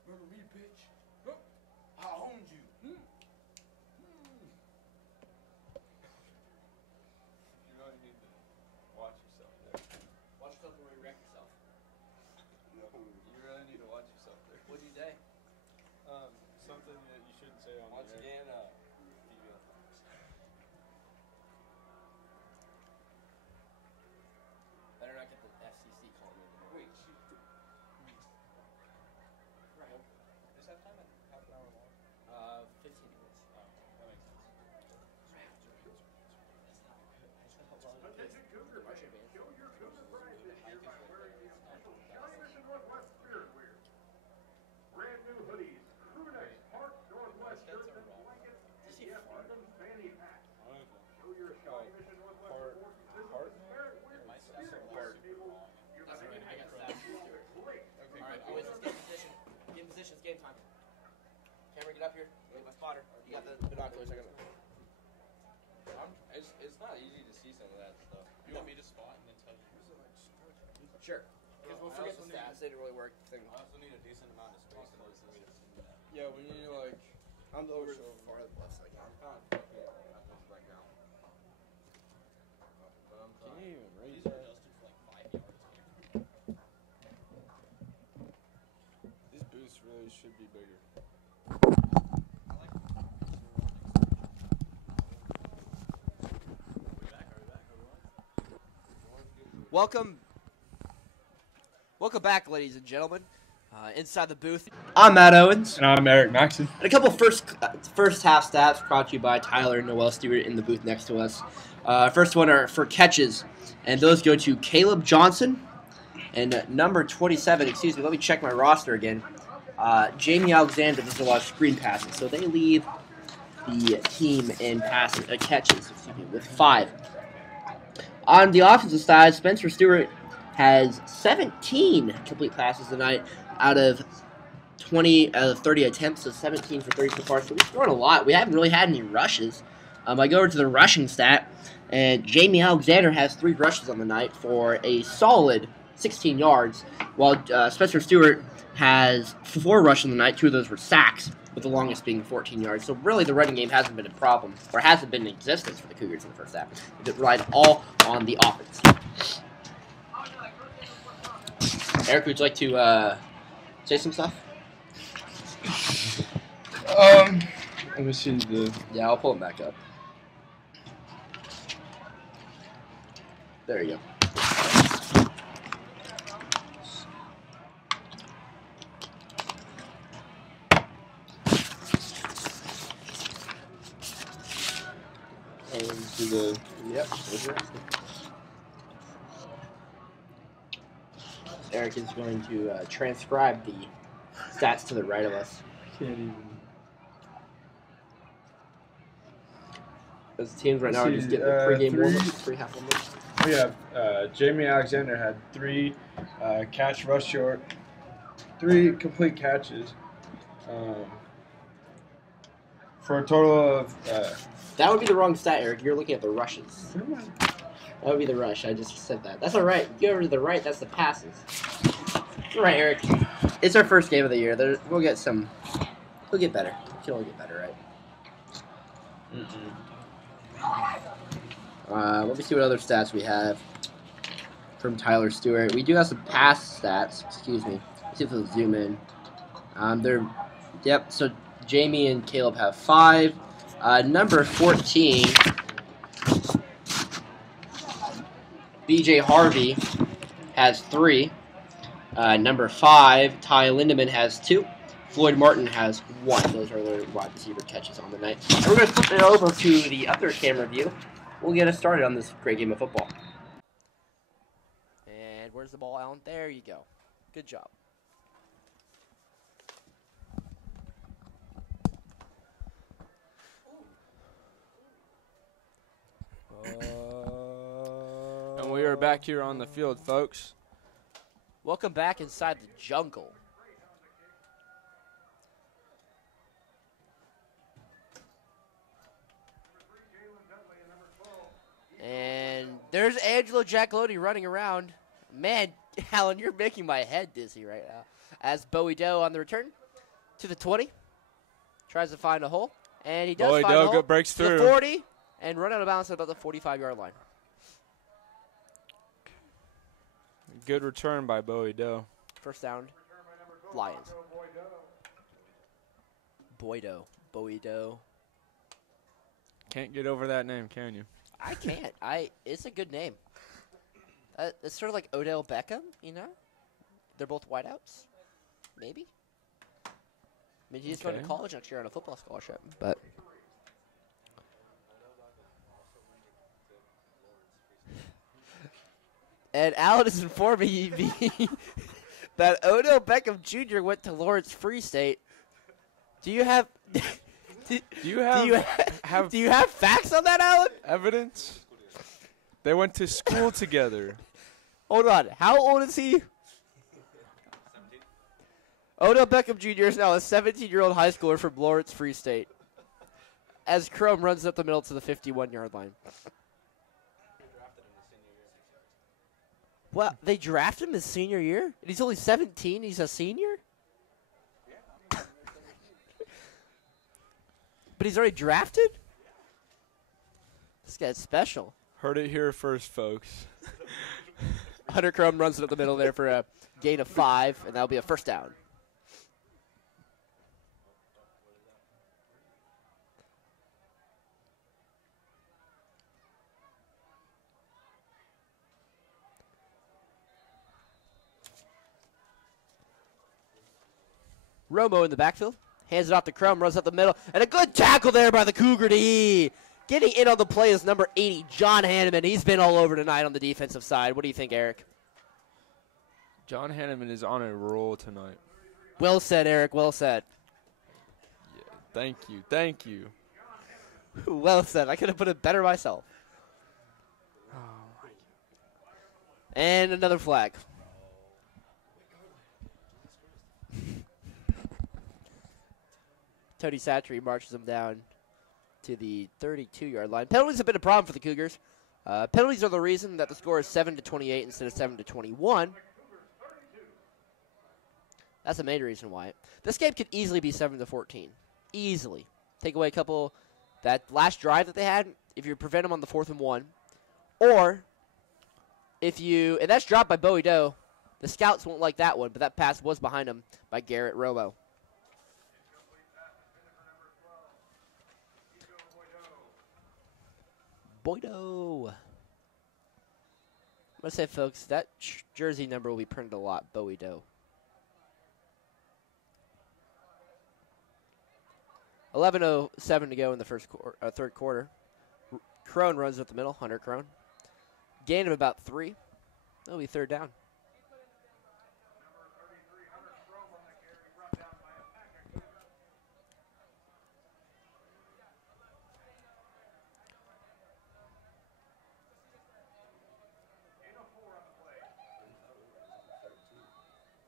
Remember me, bitch? I owned you. You really need to watch yourself there. Watch yourself when you wreck yourself. You really need to watch yourself there. What'd you say? Something that you shouldn't say on Once the air. again, better not get the FCC calling me. Wait, shoot. Right. Does that time half an hour long? 15 minutes. Oh, that makes sense. Attention Cougar fans, show your Cougar pride this year by wearing the official Johnny Mission Northwest spirit wear. Brand new hoodies, crew necks, Park Northwest shirts and blankets, and yes, even fanny packs. Show your Johnny Mission Northwest support. This is the spirit wear. Spirit wear, people. You're That's right. I got that. Great. All right, boys, let's get in position. Get in position. It's game time. Cameron, get up here. Get my spotter. You got the binoculars. I got it. It's not easy to see some of that stuff. You want me to spot and then tell you? Sure. Because we'll forget the stats. They didn't really work. I also need a decent amount of space in order for me to see that. Yeah, when you like. I'm over the far left side. I'm kind of fucking right now. But I'm Can you even raise These are that? adjusted for like 5 yards. These booths really should be bigger. Welcome back, ladies and gentlemen. Inside the booth. I'm Matt Owens. And I'm Eric Maxon. And a couple first half stats brought to you by Tyler and Noel Stewart in the booth next to us. First one are for catches, and those go to Caleb Johnson and number 27. Excuse me, let me check my roster again. Jamie Alexander does a lot of screen passes, so they lead the team in catches with 5. On the offensive side, Spencer Stewart has 17 complete passes tonight out of 30 attempts, so 17 for 30 so far. So we've thrown a lot. We haven't really had any rushes. I go over to the rushing stat, and Jamie Alexander has 3 rushes on the night for a solid 16 yards, while Spencer Stewart has 4 rushes on the night. 2 of those were sacks, with the longest being 14 yards. So really the running game hasn't been a problem, or hasn't been in existence for the Cougars in the first half. It relied all on the offense. Eric, would you like to say some stuff? Let me see the. Yeah, I'll pull it back up. There you go. And see the. Yep. Eric is going to transcribe the stats to the right of us. Can't even. Those teams right now are just getting the pregame warm-ups, pre-half warm-ups. We have Jamie Alexander had 3 catch rush short, 3 complete catches, for a total of. That would be the wrong stat, Eric. You're looking at the rushes. That would be the rush. I just said that. That's all right. You go over to the right. That's the passes. All right, Eric. It's our first game of the year. We'll get some. We'll get better. We can only get better, right? Let me see what other stats we have from Tyler Stewart. We do have some pass stats. Excuse me. Let's see if we'll zoom in. Yep. So Jamie and Caleb have 5. Number 14. BJ Harvey has 3. Number 5, Ty Lindemann has 2. Floyd Martin has 1. Those are their wide receiver catches on the night. And we're going to flip it over to the other camera view. We'll get us started on this great game of football. And where's the ball, Allen? There you go. Good job. And we are back here on the field, folks. Welcome back inside the jungle. And there's Angelo Jackaloti running around. Man, Alan, you're making my head dizzy right now. As Bowie Doe on the return to the 20. Tries to find a hole. And he does Bowie find Doe a hole. breaks To the through. 40. And run out of bounds at about the 45-yard line. Good return by Bowie Doe. First down, Lions. Boydo. Bowie Doe. Can't get over that name, can you? I can't. It's a good name. It's sort of like Odell Beckham, you know? They're both wideouts. Maybe. I mean, he's going to Okay. college next year on a football scholarship. But and Alan is informing me that Odell Beckham Jr. went to Lawrence Free State. Do you have Do you have do you have facts on that, Alan? evidence? They went to school together. Hold on. How old is he? Odell Beckham Jr. is now a 17-year-old high schooler from Lawrence Free State. As Chrome runs up the middle to the 51-yard line. Well, they drafted him his senior year? And he's only 17? He's a senior? But he's already drafted? This guy's special. Heard it here first, folks. Hunter Crum runs it up the middle there for a gain of 5, and that'll be a first down. Romo in the backfield. Hands it off to Crum, runs up the middle. And a good tackle there by the Cougar D. Getting in on the play is number 80, John Hanneman. He's been all over tonight on the defensive side. What do you think, Eric? John Hanneman is on a roll tonight. Well said, Eric. Well said. Yeah, thank you. Thank you. Well said. I could have put it better myself. And another flag. Tony Satchery marches him down to the 32-yard line. Penalties have been a problem for the Cougars. Penalties are the reason that the score is 7-28 instead of 7-21. That's the main reason why. This game could easily be 7-14. Easily. Take away a couple, that last drive that they had, if you prevent them on the 4th and 1. Or, if you, and that's dropped by Bowie Doe. The scouts won't like that one, but that pass was behind him by Garrett Romo. Boydo. I'm going to say, folks, that jersey number will be printed a lot. Bowie Doe. 11:07 to go in the third quarter. Crone runs up the middle. Hunter Crone. Gain of about 3. That'll be third down.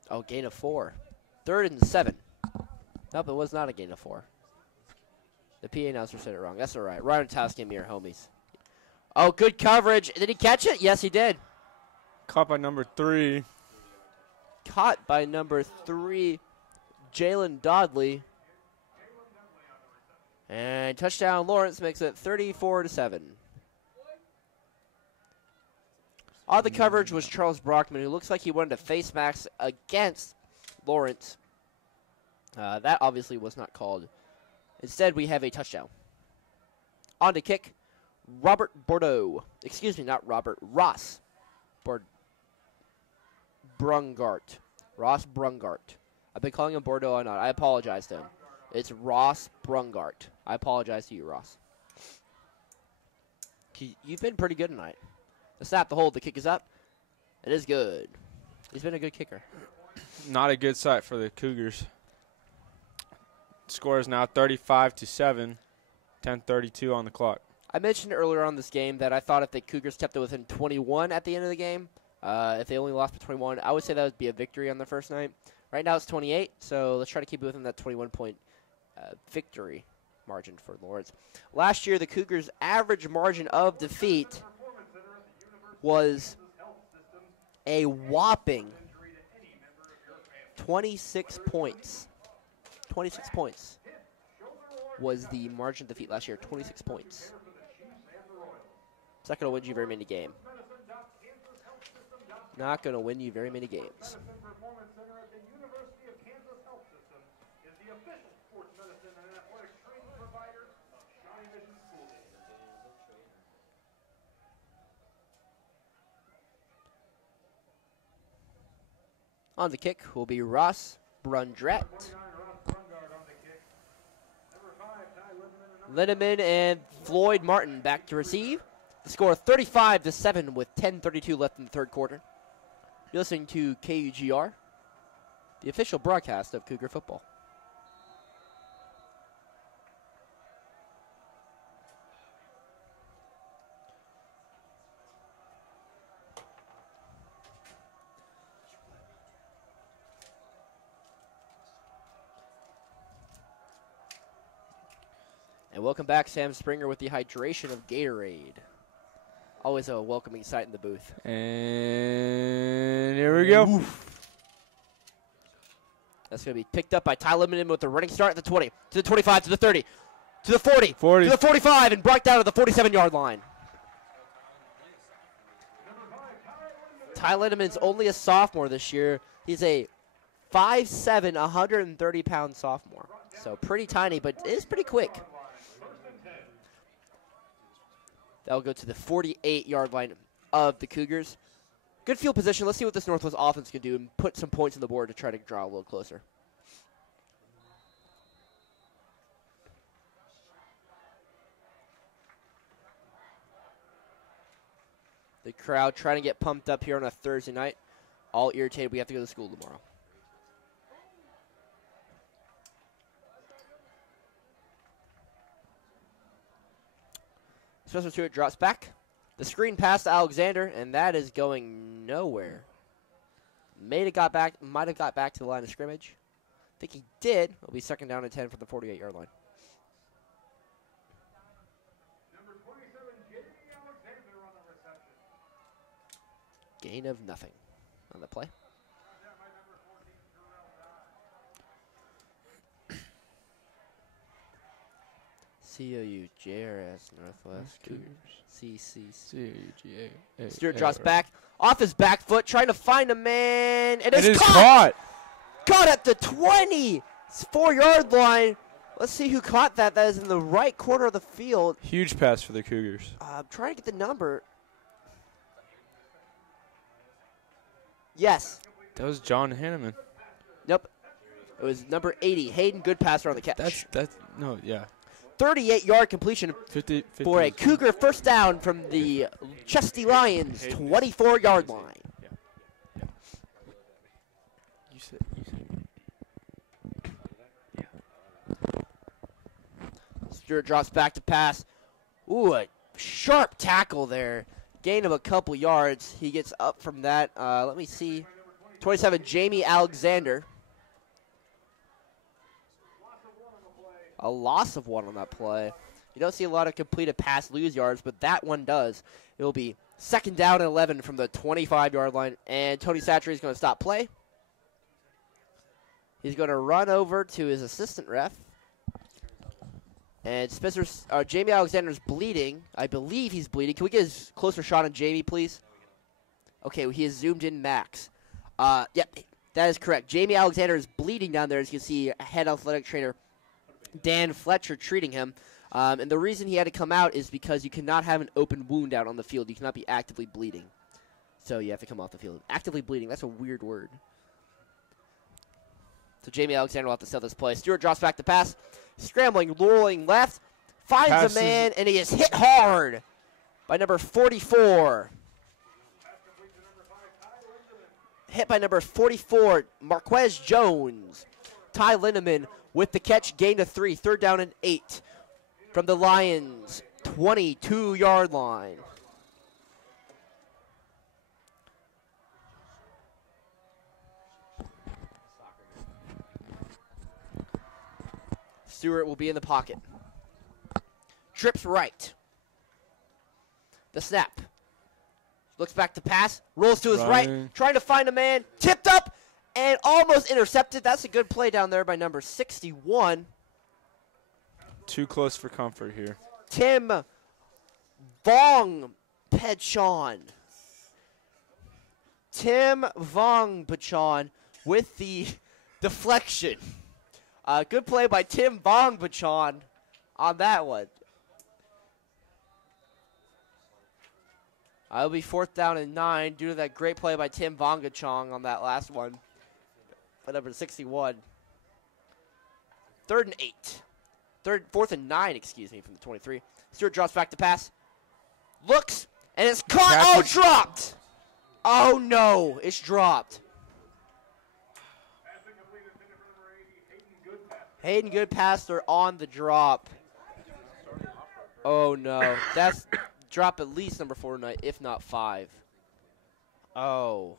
Oh, gain of 4. 3rd and 7. Nope, it was not a gain of 4. The PA announcer said it wrong. That's all right. Ryan Towski and me are homies. Oh, good coverage. Did he catch it? Yes, he did. Caught by number 3. Caught by number 3, Jalen Dodley. And touchdown Lawrence makes it 34-7. On the coverage was Charles Brockman, who looks like he wanted to face max against Lawrence. That obviously was not called. Instead, we have a touchdown. On to kick, Robert Bordeaux. Excuse me, not Robert. Ross Brungart. Ross Brungart. I've been calling him Bordeaux or not. I apologize to him. It's Ross Brungart. I apologize to you, Ross. You've been pretty good tonight. The snap, the hold, the kick is up. It is good. He's been a good kicker. Not a good sight for the Cougars. Score is now 35-7, 10:32 on the clock. I mentioned earlier on this game that I thought if the Cougars kept it within 21 at the end of the game, if they only lost by 21, I would say that would be a victory on the first night. Right now it's 28, so let's try to keep it within that 21-point victory margin for Lawrence. Last year, the Cougars' average margin of defeat was a whopping 26 points. 26 points was the margin of defeat last year. 26 points. It's not going to win you very many games. Not going to win you very many games. On the kick will be Ross Brundrett. Linneman and Floyd Martin back to receive. The score 35-7 with 10:32 left in the third quarter. You're listening to KUGR, the official broadcast of Cougar football. And welcome back, Sam Springer, with the hydration of Gatorade. Always a welcoming sight in the booth. And here we go. That's going to be picked up by Ty Linneman with the running start at the 20, to the 25, to the 30, to the 40, 40. to the 45, and brought down to the 47-yard line. Ty Linneman's only a sophomore this year. He's a 5'7", 130-pound sophomore. So pretty tiny, but is pretty quick. That'll go to the 48-yard line of the Cougars. Good field position. Let's see what this Northwest offense can do and put some points on the board to try to draw a little closer. The crowd trying to get pumped up here on a Thursday night. All irritated. We have to go to school tomorrow. Spencer Stewart drops back. The screen pass to Alexander, and that is going nowhere. Might have got back to the line of scrimmage. I think he did. It'll be second down and 10 from the 48-yard line. Number 27, J.D. Alexander on the reception. Gain of nothing on the play. COUGRS Northwest Cougars. CCC. Stewart drops back. Off his back foot, trying to find a man. And It is caught! Caught at the 24-yard line. Let's see who caught that. That is in the right corner of the field. Huge pass for the Cougars. I'm trying to get the number. Yes. That was John Hanneman. Nope. It was number 80. Hayden, good passer on the catch. That's no, yeah. 38-yard completion 50 for a Cougar first down from the Chesty Lions 24-yard line. Yeah. You said. Stewart drops back to pass. Ooh, a sharp tackle there. Gain of a couple yards. He gets up from that. Let me see. 27, Jamie Alexander. A loss of one on that play. You don't see a lot of completed pass lose yards, but that one does. It will be second down and 11 from the 25-yard line, and Tony Satchery is going to stop play. He's going to run over to his assistant ref. And Jamie Alexander's bleeding. I believe he's bleeding. Can we get a closer shot on Jamie, please? Okay, he has zoomed in max. Yep, that is correct. Jamie Alexander is bleeding down there, as you can see, head athletic trainer Dan Fletcher treating him. And the reason he had to come out is because you cannot have an open wound out on the field. You cannot be actively bleeding. So you have to come off the field. Actively bleeding, that's a weird word. So Jamie Alexander will have to sell this play. Stewart drops back to pass. Scrambling, rolling left. Finds Passes. a man, and he is hit hard by number 44. Hit by number 44, Marquez Jones. Ty Lindemann with the catch, gain of 3, 3rd down and 8 from the Lions' 22-yard line. Stewart will be in the pocket. Trips right. The snap. Looks back to pass. Rolls to his right. Trying to find a man. Tipped up and almost intercepted. That's a good play down there by number 61. Too close for comfort here. Tim Vong Pechon. Tim Vong Pechon with the deflection. Good play by Tim Vong Pechon on that one. It'll be 4th down and 9 due to that great play by Tim Vongachong on that last one. By number 61. 3rd and 8. 4th and 9, excuse me, from the 23. Stewart drops back to pass. Looks, and it's caught. Oh, dropped. Oh, no, it's dropped. Hayden Goodpaster on the drop. Oh, no. That's drop at least number 4 tonight, if not 5. Oh.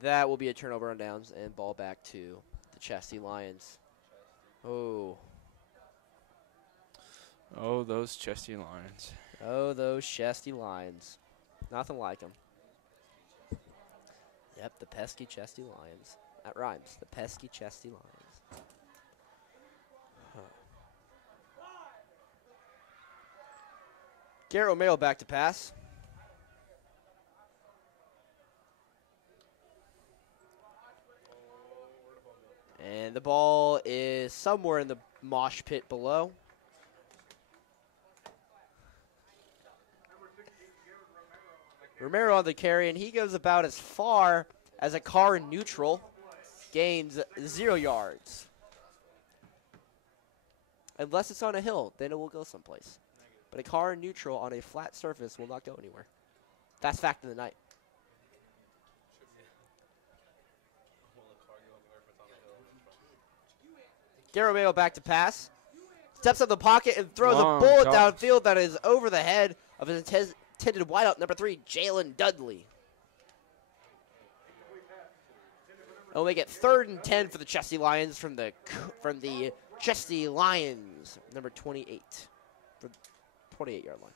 That will be a turnover on downs and ball back to the Chesty Lions. Oh. Oh, those Chesty Lions. Oh, those Chesty Lions. Nothing like them. Yep, the pesky Chesty Lions. That rhymes. The pesky Chesty Lions. Garrett Romero back to pass. And the ball is somewhere in the mosh pit below. Romero on the carry, and he goes about as far as a car in neutral. Gains 0 yards. Unless it's on a hill, then it will go someplace. But a car in neutral on a flat surface will not go anywhere. That's fact of the night. Garameo back to pass. Steps up the pocket and throws a bullet downfield that is over the head of his intended wideout, number 3, Jalen Dudley. It'll make it 3rd and 10 for the Chesty Lions from the Chesty Lions, number 28, for 28-yard line.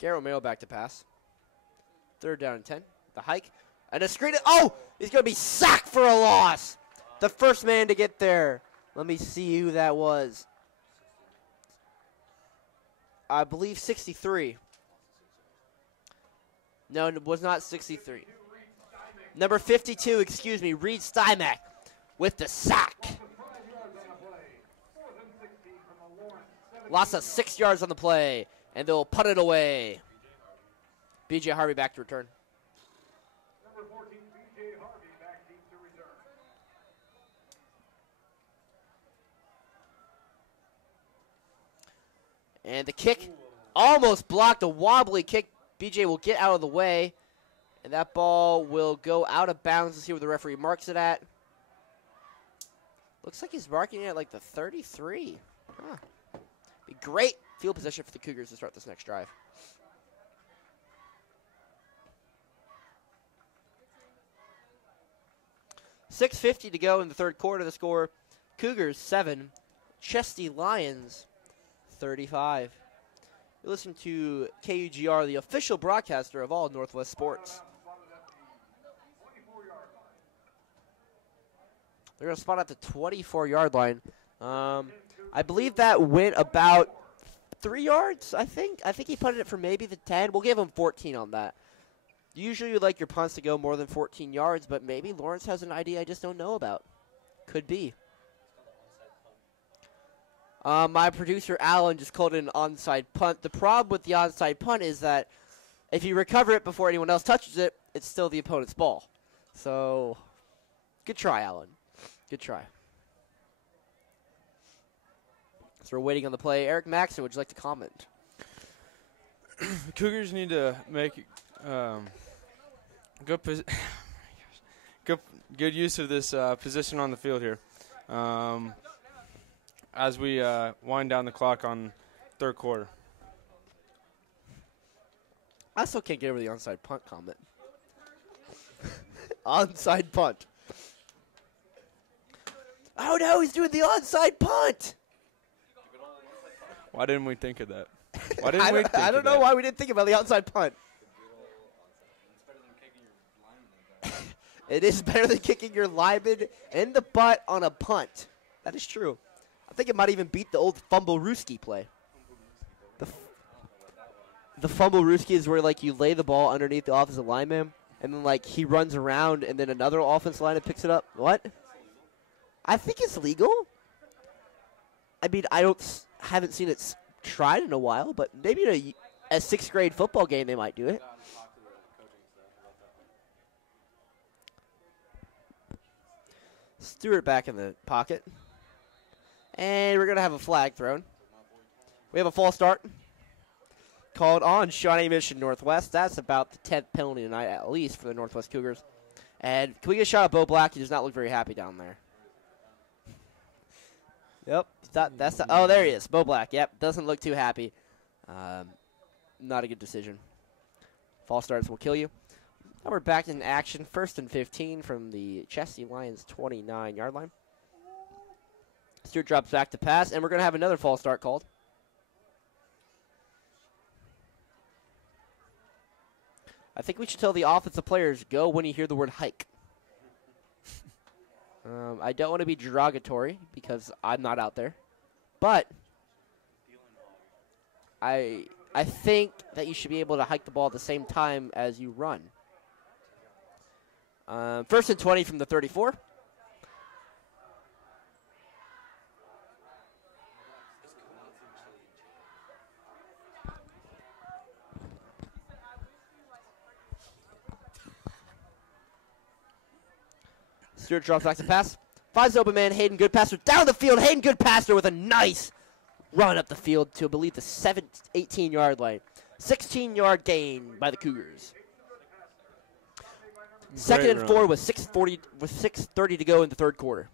Garrett Romero back to pass. 3rd down and 10. The hike. And a screen. Oh! He's going to be sacked for a loss. The first man to get there. Let me see who that was. I believe 63. No, it was not 63. Number 52, excuse me, Reed Stymack with the sack. Loss of 6 yards on the play. And they'll punt it away. B.J. Harvey back to return. Number 14, B.J. Harvey back deep to return. And the kick almost blocked, a wobbly kick. B.J. will get out of the way. And that ball will go out of bounds. Let's see where the referee marks it at. Looks like he's marking it at like the 33. Huh. Be great field position for the Cougars to start this next drive. .650 to go in the 3rd quarter. The score, Cougars 7, Chesty Lions 35. You're listening to KUGR, the official broadcaster of all Northwest sports. They're going to spot at the 24-yard line. I believe that went about 3 yards, I think. I think he punted it for maybe the 10. We'll give him 14 on that. Usually you'd like your punts to go more than 14 yards, but maybe Lawrence has an idea I just don't know about. Could be. My producer, Alan, just called it an onside punt. The problem with the onside punt is that if you recover it before anyone else touches it, it's still the opponent's ball. So, good try, Alan. Good try. So we're waiting on the play. Eric Maxson, would you like to comment? The Cougars need to make good use of this position on the field here. As we wind down the clock on third quarter. I still can't get over the onside punt comment. Onside punt. Oh no, he's doing the onside punt. Why didn't we think of that? Why didn't we think I don't of know that? why we didn't think about the onside punt. It is better than kicking your lineman in the butt on a punt. That is true. I think it might even beat the old fumble-rooski play. The fumble-rooski is where, like, you lay the ball underneath the offensive lineman, and then, like, he runs around, and then another offensive lineman picks it up. What? I think it's legal. I mean, haven't seen it tried in a while, but maybe in a sixth-grade football game they might do it. Stewart back in the pocket. And we're going to have a flag thrown. We have a false start called on Shawnee Mission Northwest. That's about the 10th penalty tonight, at least, for the Northwest Cougars. And can we get a shot of Bo Black? He does not look very happy down there. Yep. Oh, there he is. Bo Black. Yep. Doesn't look too happy. Not a good decision. False starts will kill you. Now we're back in action. 1st and 15 from the Chesty Lions 29-yard line. Stewart drops back to pass, and we're going to have another false start called. I think we should tell the offensive players, go when you hear the word hike. I don't want to be derogatory because I'm not out there. But I think that you should be able to hike the ball at the same time as you run. 1st and 20 from the 34. Stewart drops back to pass. Finds the open man, Hayden Goodpaster. Down the field, Hayden Goodpaster with a nice run up the field to, I believe, the 18-yard line. 16-yard gain by the Cougars. Second and 4 with 6:30 to go in the third quarter.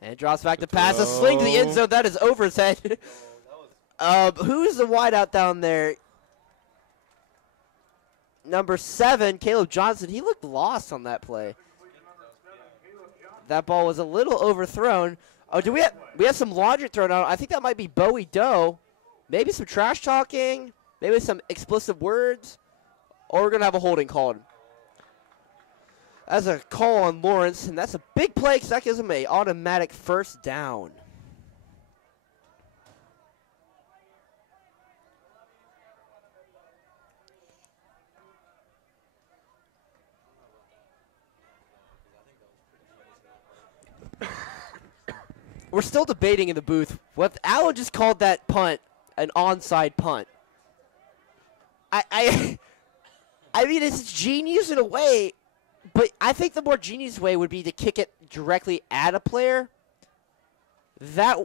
And drops back to pass. A sling to the end zone. That is over his head. Who's the wideout down there? Number 7, Caleb Johnson. He looked lost on that play. That ball was a little overthrown. Oh, we have some laundry thrown out? I think that might be Bowie Doe. Maybe some trash talking. Maybe some explicit words. Or we're going to have a holding called. That's a call on Lawrence, and that's a big play because that gives him an automatic first down. We're still debating in the booth. What Alan just called that punt an onside punt. I mean, it's genius in a way, but I think the more genius way would be to kick it directly at a player. That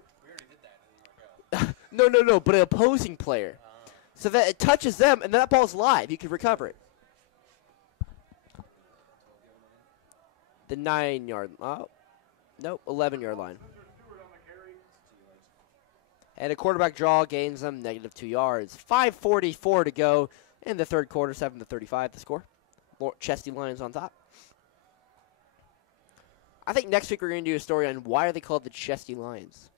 no, but an opposing player, so that it touches them and that ball's live. You can recover it. The 9-yard, 11-yard line. And a quarterback draw gains them -2 yards. 5:44 to go in the third quarter, 7-35 the score. Chesty Lions on top. I think next week we're going to do a story on why are they called the Chesty Lions.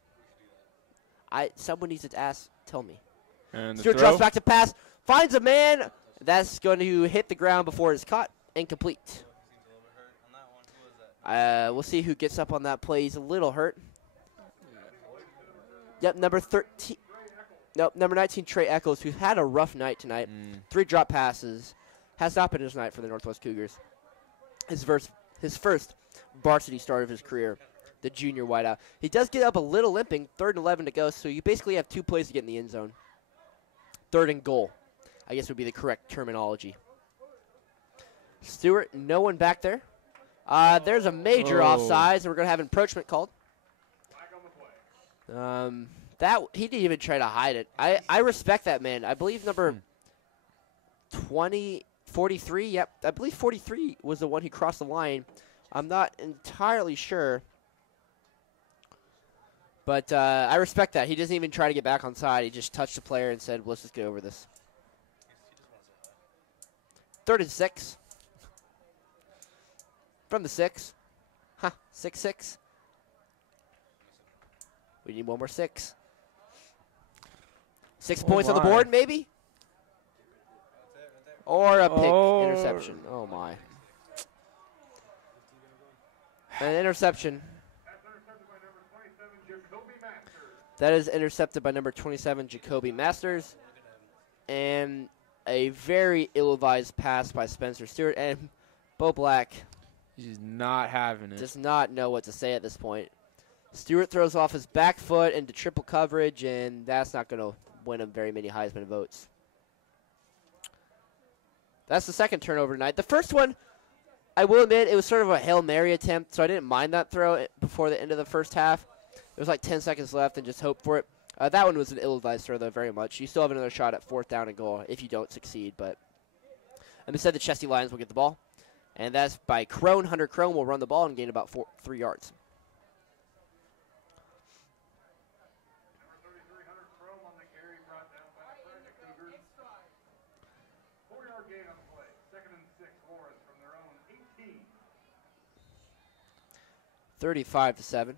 Someone needs to tell me. And the Stewart throw. drops back to pass, finds a man. That's going to hit the ground before it's caught and complete. We'll see who gets up on that play. He's a little hurt. Yep, number 13. Nope, number 19, Trey Eccles, who had a rough night tonight. 3 drop passes. Has not been his night for the Northwest Cougars. His first varsity start of his career, the junior wideout. He does get up a little limping, 3rd and 11 to go, so you basically have 2 plays to get in the end zone. 3rd and goal, I guess would be the correct terminology. Stewart, no one back there. There's a major offsides, and we're going to have an encroachment called. He didn't even try to hide it. I respect that man. I believe number 43, yep. I believe 43 was the one who crossed the line. I'm not entirely sure. But I respect that. He doesn't even try to get back on side. He just touched the player and said, let's just get over this. 3rd and 6. From the 6. 6-6. We need one more 6. 6 points on the board, maybe? Or a pick interception. Oh, my. An interception. That is intercepted by number 27, Jacoby Masters. And a very ill-advised pass by Spencer Stewart. And Bo Black He's not having it. does not know what to say at this point. Stewart throws off his back foot into triple coverage, and that's not going to win him very many Heisman votes. That's the second turnover tonight. The first one, I will admit, it was sort of a Hail Mary attempt, so I didn't mind that throw before the end of the first half. There was like 10 seconds left and just hope for it. That one was an ill-advised throw, though, very much. You still have another shot at 4th down and goal if you don't succeed. But instead, the Chesty Lions will get the ball. And that's by Crone. Hunter Crone will run the ball and gain about 3 yards. Number 33, Hunter Chrome on the carry, brought down by the Cougars. 4-yard gain on the play. 2nd and 6, Lawrence from their own 18. 35-7.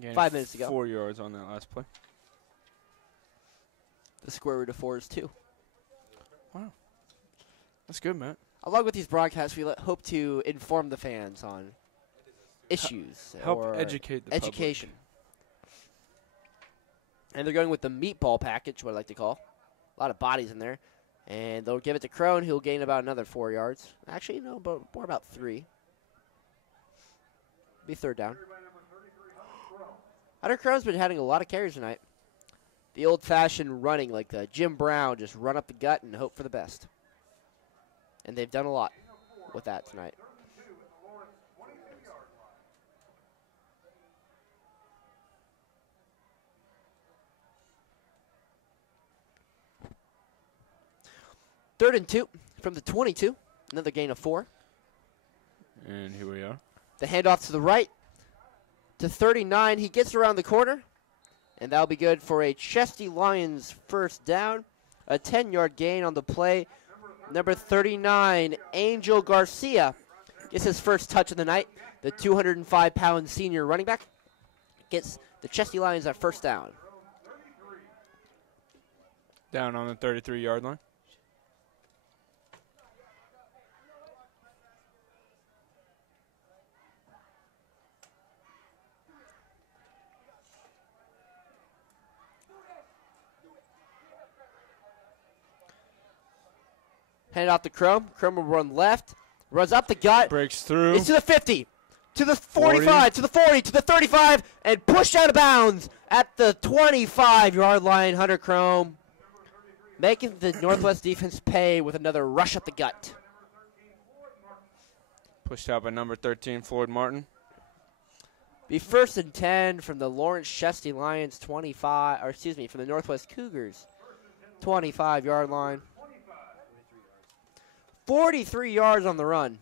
Gained 5 minutes to go. 4 yards on that last play. The square root of 4 is 2. Wow. That's good, Matt. Along with these broadcasts, we hope to inform the fans on issues. Help or educate the education. And they're going with the meatball package, what I like to call. A lot of bodies in there. And they'll give it to Crone, who'll gain about another 4 yards. Actually, no, but more about 3. Be 3rd down. Hunter Crone's been having a lot of carries tonight. The old-fashioned running, like Jim Brown, just run up the gut and hope for the best. And they've done a lot with that tonight. Third and 2 from the 22. Another gain of 4. And here we are. The handoff to the right to 39. He gets around the corner. And that'll be good for a Chesty Lions 1st down. A 10-yard gain on the play. Number 39, Angel Garcia, gets his first touch of the night. The 205-pound senior running back gets the Chesty Lions at 1st down. Down on the 33-yard line. Hand it off to Chrome. Chrome will run left. Runs up the gut. Breaks through. It's to the 50. To the 45. To the 40. To the 35. And pushed out of bounds at the 25-yard line. Hunter Chrome making the Northwest defense pay with another rush up the gut. Pushed out by number 13, Floyd Martin. Be 1st and 10 from the Lawrence Chesty Lions from the Northwest Cougars 25-yard line. 43 yards on the run.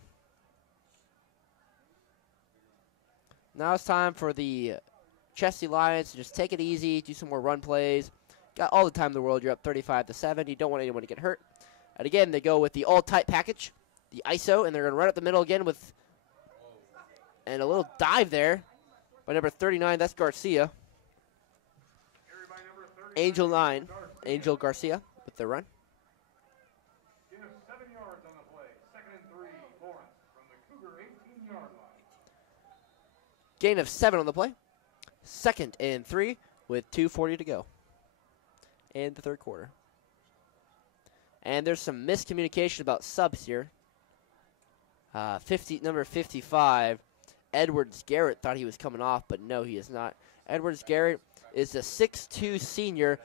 Now it's time for the Chesty Lions to just take it easy, do some more run plays. Got all the time in the world. You're up 35-7. You don't want anyone to get hurt. And again, they go with the all-tight package, the ISO, and they're going to run up the middle again with And a little dive there by number 39. That's Garcia. Angel 9. Angel Garcia with the run. Gain of 7 yards on the play. 2nd and 3. Lawrence from the Cougar 18-yard line. Gain of 7 on the play. 2nd and 3 with 2:40 to go in the third quarter. And there's some miscommunication about subs here. Number 55, Edwards Garrett, thought he was coming off, but no, he is not. Edwards Garrett is a 6'2 senior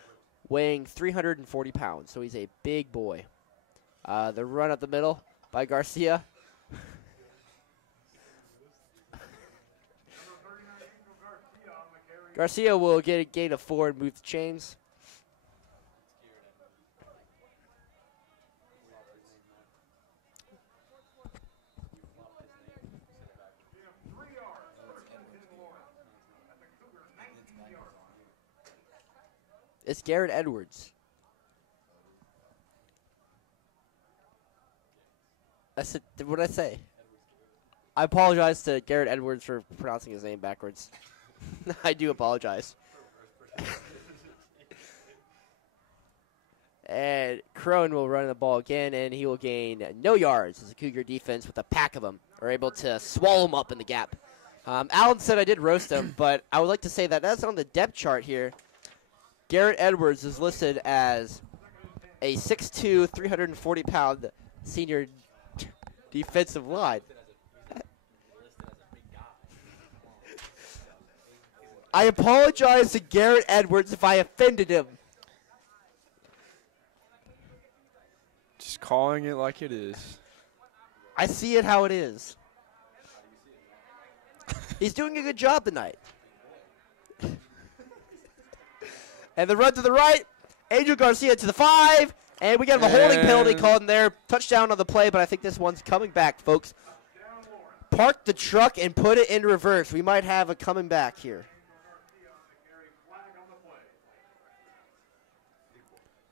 weighing 340 pounds, so he's a big boy. The run up the middle by Garcia. Garcia will get a gain of 4 and move the chains. It's Garrett Edwards. What did I say? I apologize to Garrett Edwards for pronouncing his name backwards. I do apologize. And Crone will run the ball again, and he will gain no yards as the Cougar defense with a pack of them are able to swallow him up in the gap. Alan said I did roast him, but I would like to say that that's on the depth chart here. Garrett Edwards is listed as a 6'2", 340-pound senior defensive line. I apologize to Garrett Edwards if I offended him. Just calling it like it is. I see it how it is. He's doing a good job tonight. And the run to the right, Angel Garcia to the 5, and we got a holding penalty called in there. Touchdown on the play, but I think this one's coming back, folks. Park the truck and put it in reverse. We might have a coming back here.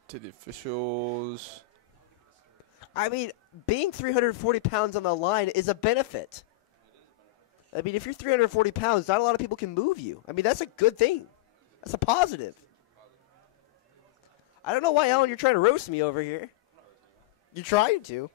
To the officials. I mean, being 340 pounds on the line is a benefit. I mean, if you're 340 pounds, not a lot of people can move you. I mean, that's a good thing. That's a positive. I don't know why, Alan, you're trying to roast me over here. You're trying to.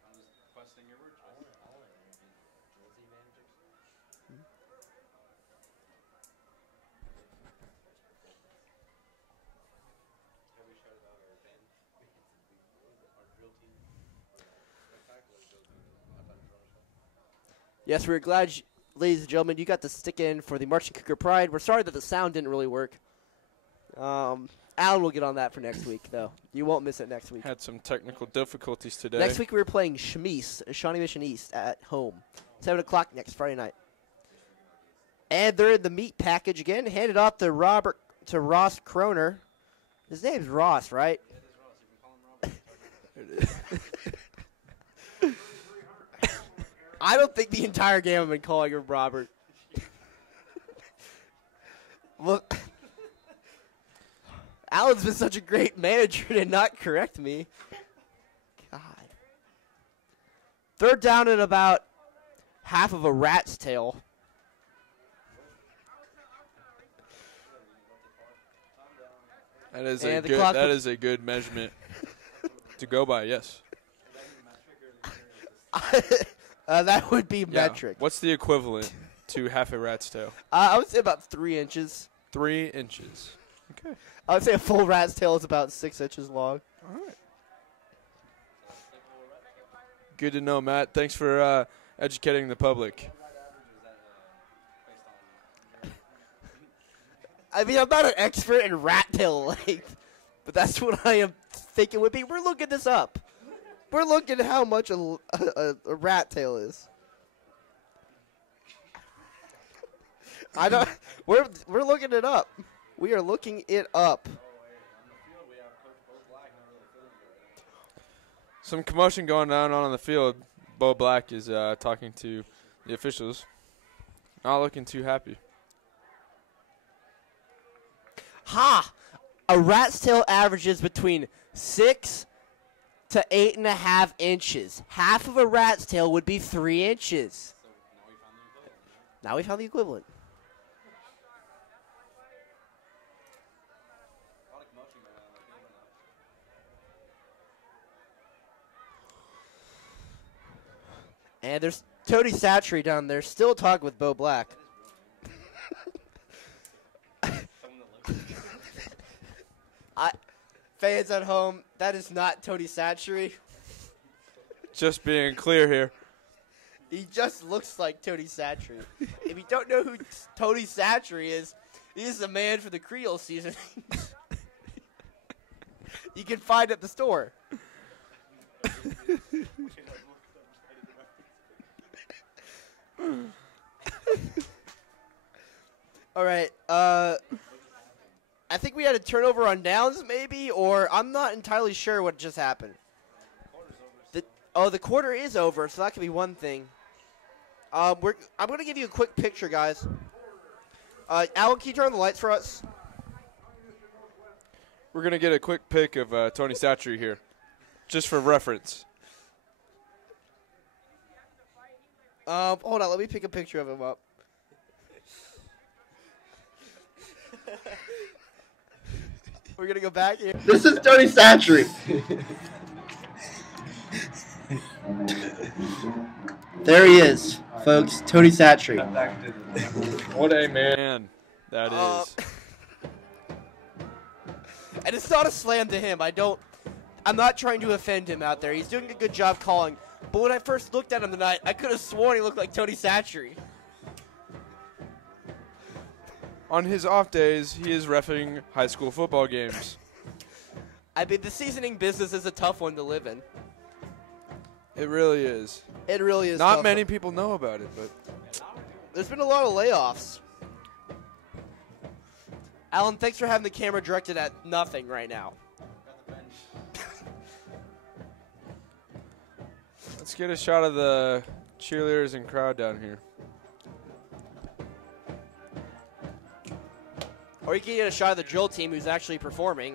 Yes, we're glad, ladies and gentlemen, you got to stick in for the Marching Cougar Pride. We're sorry that the sound didn't really work. Alan will get on that for next week, though. You won't miss it next week. Had some technical difficulties today. Next week we're playing Shawnee Mission East at home. 7 o'clock next Friday night. And they're in the meat package again. Handed off to Ross Kroner. His name's Ross, right? I don't think the entire game I've been calling him Robert. Look, Alan's been such a great manager to not correct me. God. Third down at about half of a rat's tail. That is a good measurement to go by, yes. That would be metric. What's the equivalent to half a rat's tail? I would say about 3 inches. 3 inches. Okay. I would say a full rat's tail is about 6 inches long. All right. Good to know, Matt. Thanks for educating the public. I mean, I'm not an expert in rat tail length, but that's what I am thinking would be. We're looking this up. We're looking at how much a rat tail is. I don't. We're looking it up. We are looking it up. Some commotion going on the field. Bo Black is talking to the officials. Not looking too happy. Ha! A rat's tail averages between 6 to 8.5 inches. Half of a rat's tail would be 3 inches. Now we found the equivalent. And there's Tony Satchery down there still talking with Bo Black. Fans at home, that is not Tony Satchery. Just being clear here. He just looks like Tony Satchery. If you don't know who Tony Satchery is, he's the man for the Creole season. You can find at the store. All right. I think we had a turnover on downs, maybe, or I'm not entirely sure what just happened. The quarter is over, so that could be one thing. I'm going to give you a quick picture, guys. Alan, can you turn on the lights for us? We're going to get a quick pic of Tony Satchery here, just for reference. Hold on, let me pick a picture of him up. We're going to go back here. This is Tony Satchery. There he is, folks. Tony Satchery. What a man that is. And it's not a slam to him. I'm not trying to offend him out there. He's doing a good job calling. But when I first looked at him tonight, I could have sworn he looked like Tony Satchery. On his off days, he is reffing high school football games. I mean, the seasoning business is a tough one to live in. It really is. It really is. Not many people know about it, but there's been a lot of layoffs. Alan, thanks for having the camera directed at nothing right now. Let's get a shot of the cheerleaders and crowd down here. Or you can get a shot of the drill team who's actually performing.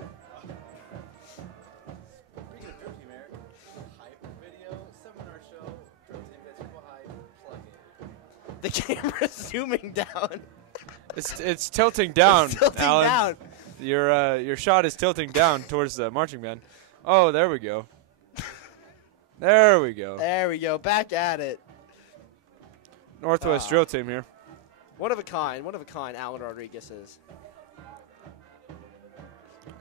The camera's zooming down. It's tilting down, It's tilting Alan. down. Your shot is tilting down towards the marching band. Oh, there we go. There we go. There we go. Back at it. Northwest drill team here. One of a kind, Alan Rodriguez is.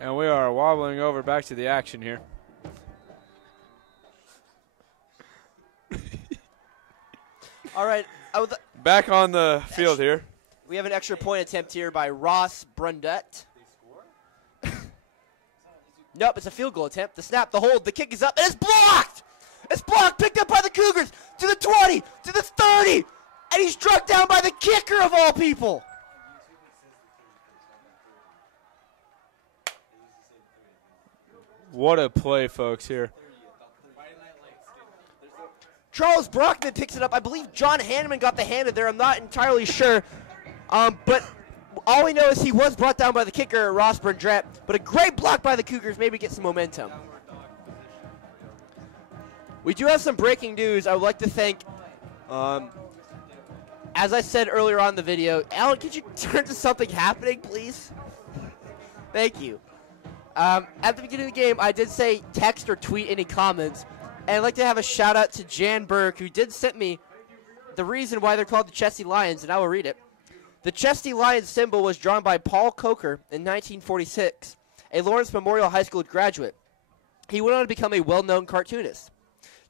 And we are wobbling over back to the action here. All right. Back on the field here. We have an extra point attempt here by Ross Brundett. Nope, it's a field goal attempt. The snap, the hold, the kick is up, and it's blocked! It's blocked, picked up by the Cougars, to the 20, to the 30, and he's struck down by the kicker of all people. What a play, folks, here. Charles Brockman picks it up. I believe John Hanneman got the hand in there. I'm not entirely sure. But all we know is he was brought down by the kicker, Ross Brundett. But a great block by the Cougars, maybe get some momentum. We do have some breaking news. I would like to thank, as I said earlier on in the video, Alan, could you turn to something happening, please? Thank you. At the beginning of the game, I did say text or tweet any comments. And I'd like to have a shout out to Jan Burke, who did send me the reason why they're called the Chesty Lions, and I will read it. The Chesty Lions symbol was drawn by Paul Coker in 1946, a Lawrence Memorial High School graduate. He went on to become a well-known cartoonist.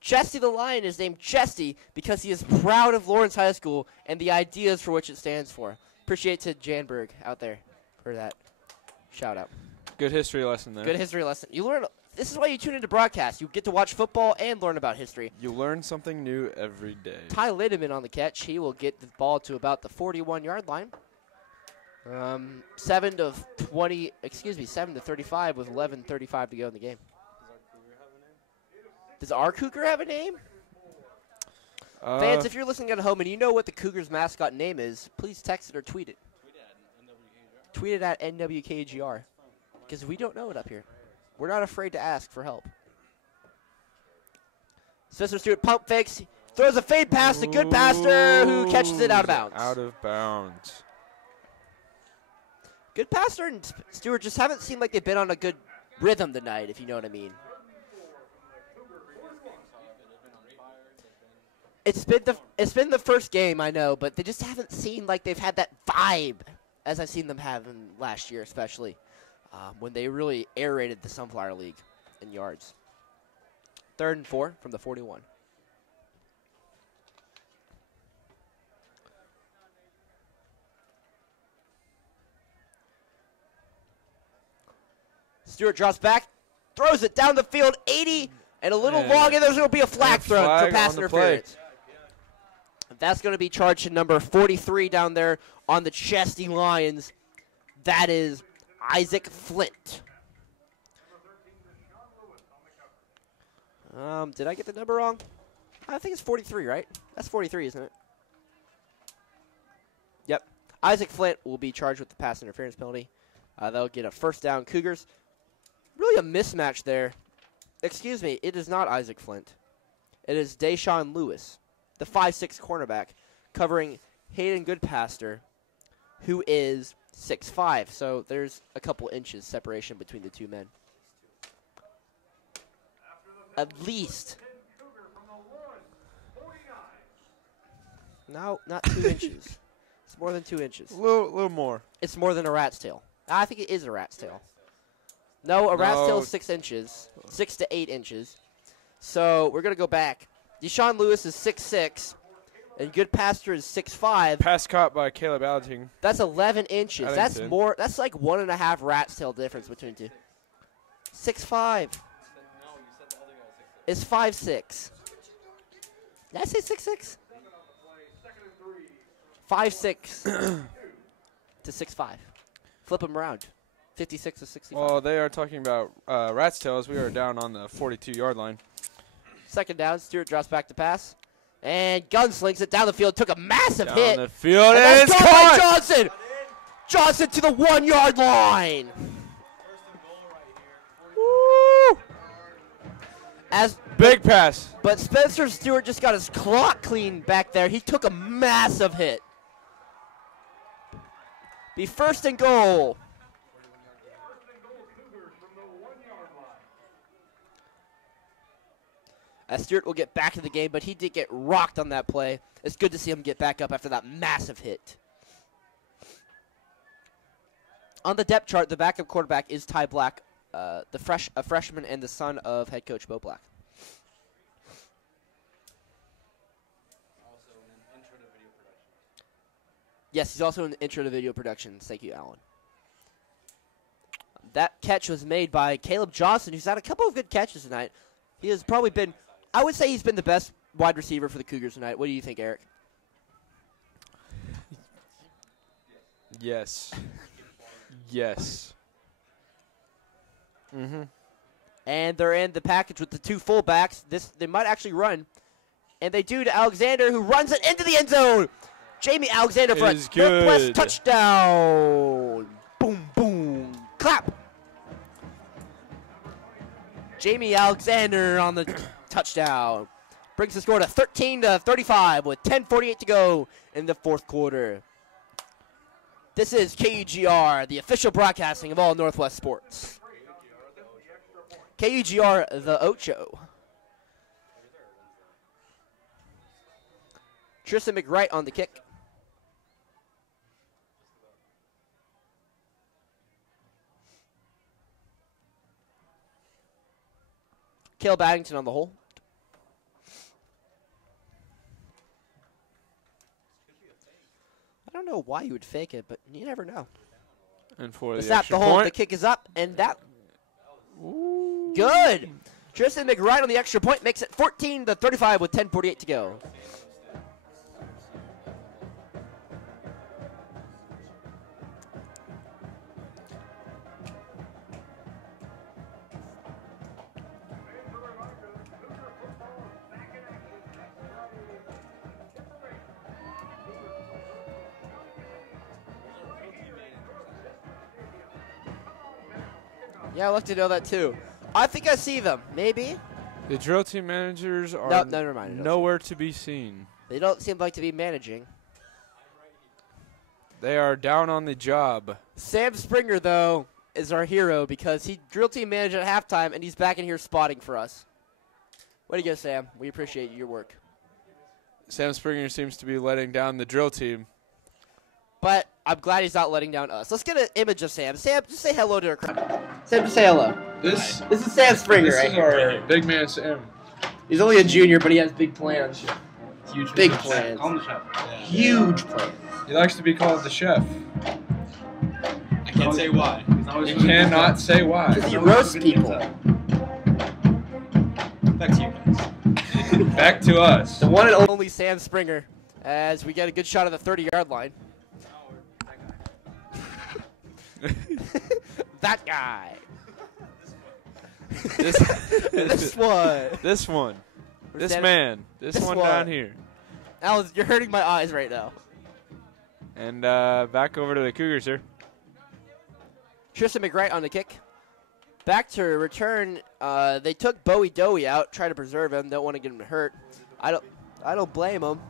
Chesty the Lion is named Chesty because he is proud of Lawrence High School and the ideas for which it stands for. Appreciate to Jan Burke out there for that shout out. Good history lesson there. Good history lesson. You learn. This is why you tune into broadcast. You get to watch football and learn about history. You learn something new every day. Ty Lindemann on the catch. He will get the ball to about the 41-yard line. 7 to 35 with 11:35 to go in the game. Does our Cougar have a name? Fans, if you're listening at home and you know what the Cougars mascot name is, please text it or tweet it. Tweet it at NWKGR. Because we don't know it up here. We're not afraid to ask for help. Spencer Stewart pump fakes. Throws a fade pass to Goodpaster, who catches it out of bounds. Out of bounds. Goodpaster and Stewart just haven't seemed like they've been on a good rhythm tonight, if you know what I mean. It's been the first game, I know, but they just haven't seemed like they've had that vibe as I've seen them have in last year, especially when they really air raided the Sunflower League in yards. 3rd and 4 from the 41. Stewart drops back, throws it down the field, 80, and a little long, and there's going to be a flag thrown for pass interference. That's going to be charged to number 43 down there on the Chesty Lions. That is Isaac Flint. Did I get the number wrong? I think it's 43, right? That's 43, isn't it? Yep. Isaac Flint will be charged with the pass interference penalty. They'll get a 1st down Cougars. Really a mismatch there. Excuse me, it is not Isaac Flint. It is Deshaun Lewis, the 5'6" cornerback, covering Hayden Goodpaster, who is 6'5". So there's a couple inches separation between the two men. At least. No, not 2 inches. It's more than 2 inches. A little more. It's more than a rat's tail. I think it is a rat's tail. No, a rat's tail is 6 inches. 6 to 8 inches. So we're going to go back. Deshaun Lewis is 6'6", and Goodpaster is 6'5". Pass caught by Caleb Alting. That's 11 inches. That's Ellington. more. That's like 1.5 rat's tail difference between two. 6'5". It's 5'6". Did I say 6'6"? 5'6" to 6'5". Flip them around. 56 to 65. Well, they are talking about rat's tails. We are down on the 42-yard line. 2nd down. Stewart drops back to pass. And gunslings it down the field. Took a massive Down hit. the field, and and that's it's caught by caught. Johnson. Johnson to the 1-yard line. Woo! Big pass. But Spencer Stewart just got his clock clean back there. He took a massive hit. Be 1st and goal. As Stewart will get back to the game, but he did get rocked on that play. It's good to see him get back up after that massive hit. On the depth chart, the backup quarterback is Ty Black, a freshman and the son of head coach Bo Black. Yes, he's also in intro to video production. Thank you, Alan. That catch was made by Caleb Johnson, who's had a couple of good catches tonight. He has probably been, I would say he's been the best wide receiver for the Cougars tonight. What do you think, Eric? Yes. Yes. Mm-hmm. And they're in the package with the 2 fullbacks. They might actually run. And they do to Alexander, who runs it into the end zone. Jamie Alexander for a Northwest touchdown. Boom, boom, clap. Jamie Alexander on the touchdown. Brings the score to 13-35 with 10:48 to go in the 4th quarter. This is KUGR, the official broadcasting of all Northwest sports. KUGR, the Ocho. Tristan McWright on the kick. Caleb Addington on the hole. I don't know why you would fake it, but you never know. And for the snap, extra the hold, point. the kick is up, and that good. Tristan McWright on the extra point makes it 14-35 with 10:48 to go. Yeah, I'd like to know that too. I think I see them. Maybe. The drill team managers are No, never mind. nowhere to be seen. They don't seem like to be managing. They are down on the job. Sam Springer, though, is our hero because he drill team managed at halftime, and he's back in here spotting for us. Way to go, Sam. We appreciate your work. Sam Springer seems to be letting down the drill team. But I'm glad he's not letting down us. Let's get an image of Sam. Sam, just say hello to our crowd. Sam, just say hello. This This is Sam Springer is right here. our big man Sam. He's only a junior, but he has big plans. Huge Big plans. Call him the chef. Huge plans. He likes to be called the chef. I can't say why. You cannot say why. Because he roasts people. Back to you guys. Back to us. The one and only Sam Springer, as we get a good shot of the 30-yard line. That guy. This one. This one. We're This standing- man. This one down here. Alan, you're hurting my eyes right now. And back over to the Cougars here. Tristan McWright on the kick. Back to return. They took Bowie Dowie out, try to preserve him. Don't want to get him hurt. I don't blame him.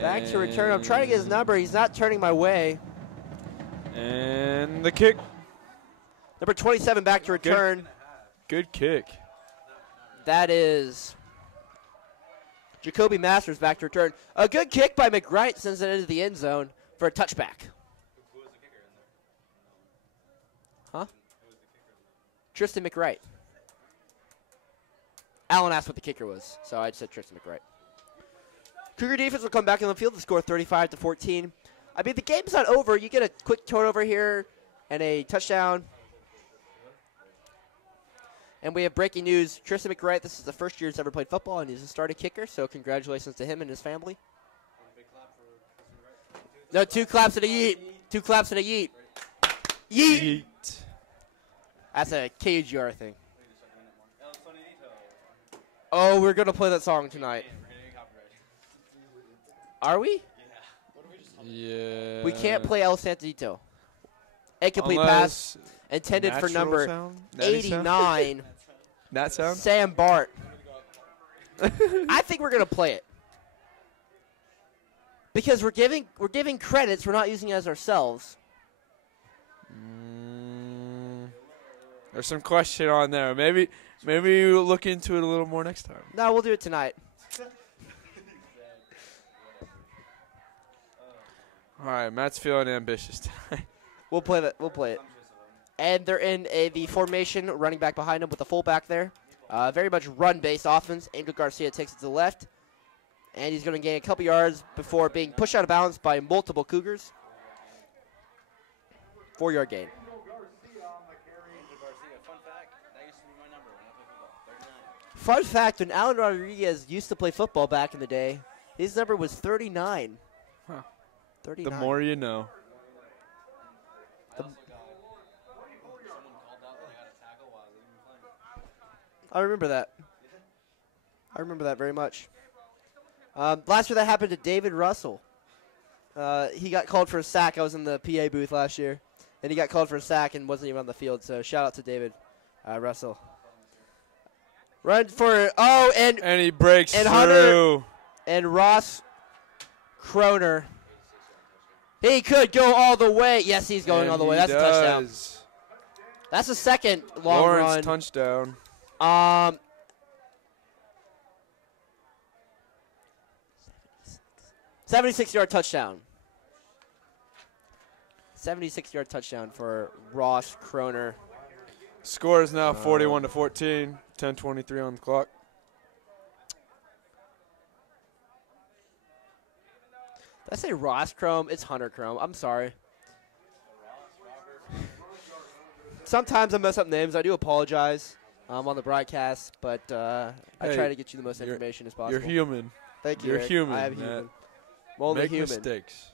Back to return. I'm trying to get his number. He's not turning my way. And the kick. Number 27 back to return. Good kick. That is Jacoby Masters back to return. A good kick by McWright sends it into the end zone for a touchback. Huh? Tristan McWright. Alan asked what the kicker was, so I just said Tristan McWright. Cougar defense will come back in the field to score 35-14. I mean, the game's not over. You get a quick turnover here and a touchdown. And we have breaking news. Tristan McWright, this is the first year he's ever played football, and he's a starting kicker, so congratulations to him and his family. No, 2 claps and a yeet. 2 claps and a yeet. Yeet. That's a KUGR thing. Oh, we're going to play that song tonight. Are we? Yeah. We can't play El Santito. Incomplete pass intended for number 89. That sound? Sam Bart. I think we're going to play it. Because we're giving credits, we're not using it as ourselves. There's some question on there. Maybe we'll look into it a little more next time. No, we'll do it tonight. All right, Matt's feeling ambitious tonight. We'll play that. We'll play it. And they're in the formation, running back behind them with the fullback there. Very much run-based offense. Angel Garcia takes it to the left. And he's going to gain a couple yards before being pushed out of bounds by multiple Cougars. 4-yard gain. Fun fact, when Alan Rodriguez used to play football back in the day, his number was 39. Huh. 39. The more you know. I remember that. I remember that very much. Last year that happened to David Russell. He got called for a sack. I was in the PA booth last year. And he got called for a sack and wasn't even on the field. So shout out to David Russell. Run for, and he breaks and through. Hunter and Ross Kroner. He could go all the way. Yes, he's going all the way. That's a touchdown. That's the second long Lawrence run. touchdown. 76-yard touchdown. 76-yard touchdown for Ross Kroner. Score is now 41-14. 10:23 on the clock. Did I say Ross Chrome? It's Hunter Chrome. I'm sorry. Sometimes I mess up names. I do apologize on the broadcast, but I try to get you the most information as possible. You're human. Thank you. You're Eric. human. I am Matt. human. I'm only Make human. mistakes.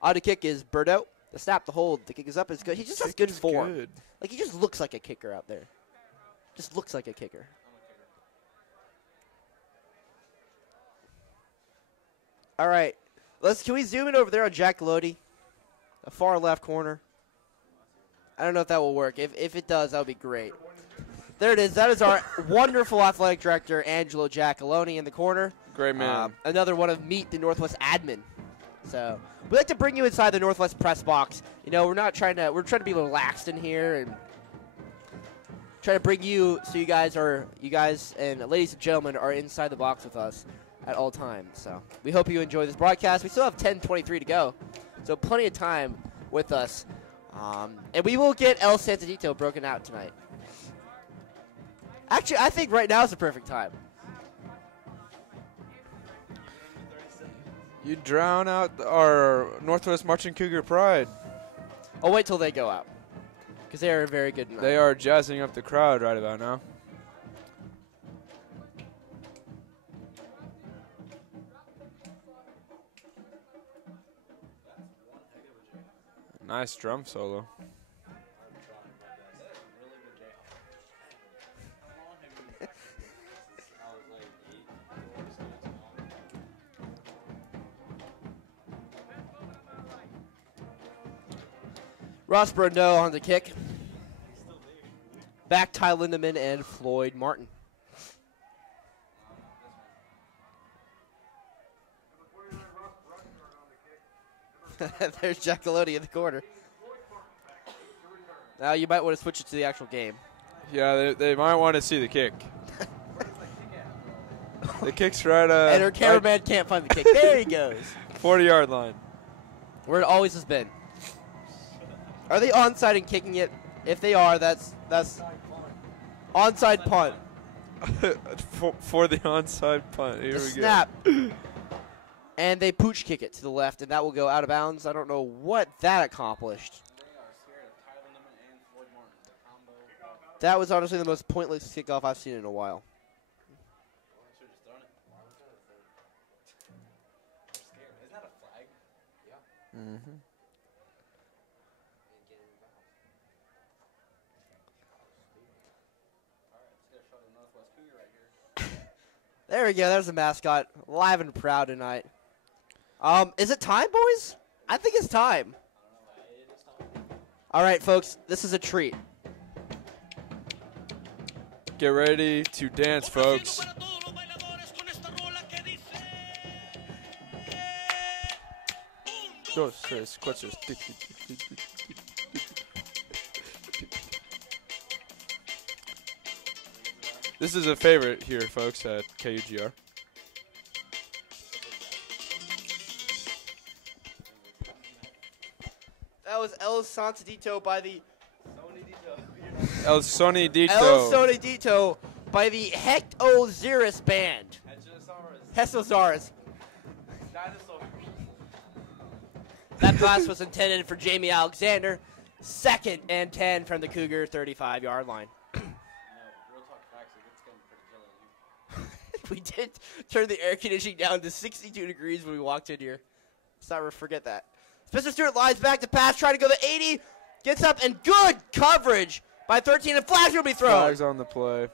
On the kick is Birdo. The snap, the hold. The kick is up. Is good. He just has good form. Good. Like, he just looks like a kicker out there. Just looks like a kicker. All right. Can we zoom in over there on Jack Lodi? The far left corner. I don't know if that will work. If it does, that would be great. There it is. That is our wonderful athletic director, Angelo Giacalone, in the corner. Great man. Another one of Meet the Northwest admin. So we like to bring you inside the Northwest press box. You know, we're trying to be relaxed in here and try to bring you so you guys and ladies and gentlemen are inside the box with us at all times. So we hope you enjoy this broadcast. We still have 10:23 to go, so plenty of time with us. And we will get El Santadito broken out tonight. Actually, I think right now is the perfect time. You drown out our Northwest Marching Cougar pride. I'll wait till they go out, because they are very good. They are jazzing up the crowd right about now. Nice drum solo. Ross Brundeau on the kick. Back Ty Lindemann and Floyd Martin. There's Giacalone in the corner. Now you might want to switch it to the actual game. Yeah, they might want to see the kick. The kick's right and our cameraman can't find the kick. There he goes. 40-yard line. Where it always has been. Are they onside and kicking it? If they are, that's onside punt. for the onside punt. Here we snap. go. And they pooch kick it to the left, and that will go out of bounds. I don't know what that accomplished. That was honestly the most pointless kickoff I've seen in a while. Mm-hmm. There we go. There's the mascot, live and proud tonight. Is it time, boys? I think it's time. All right, folks. This is a treat. Get ready to dance, folks. Dos, tres, cuatro. This is a favorite here, folks, at KUGR. That was El Santadito by the El Sonidito. El Sonidito by the Hectozaurus band. Hestosaurus. That pass was intended for Jamie Alexander. 2nd and 10 from the Cougar 35-yard line. We did turn the air conditioning down to 62 degrees when we walked in here. Let's not forget that. Spencer Stewart lies back to pass, trying to go to 80. Gets up, and good coverage by 13, and flags will be thrown. Flags on the play.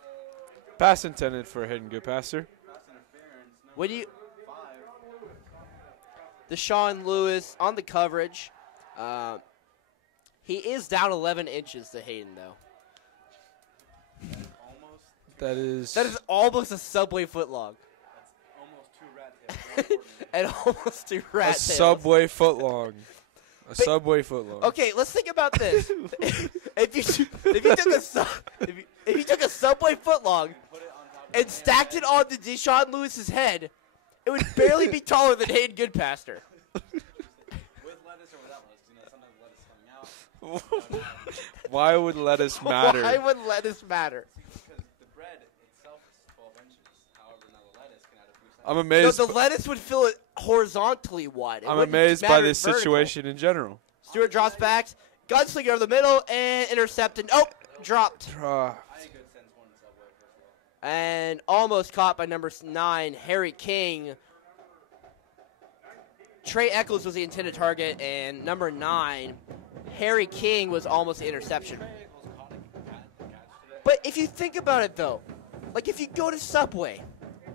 Pass intended for a hit and good passer. When you Deshaun Lewis on the coverage. He is down 11 inches to Hayden, though. That is almost a Subway footlong. Almost 2 rat tails. And almost 2 rat tails. Subway footlong. A Subway footlong. Okay, let's think about this. if you took a Subway footlong and stacked it onto Deshaun Lewis's head, it would barely be taller than Hayden Goodpaster. With lettuce or without lettuce? You know, sometimes lettuce coming out. Why would lettuce matter? Why would lettuce matter? Because the bread itself is 12 inches. However, now the lettuce can add a few centimeters. I'm amazed. No, the lettuce would fill it horizontally wide. I'm amazed by this situation in general. Stewart drops back, gunslinger over the middle, and intercepted. Oh, dropped. And almost caught by number 9, Harry King. Trey Eccles was the intended target, and number 9, Harry King, was almost the interception. But if you think about it, though, like if you go to Subway,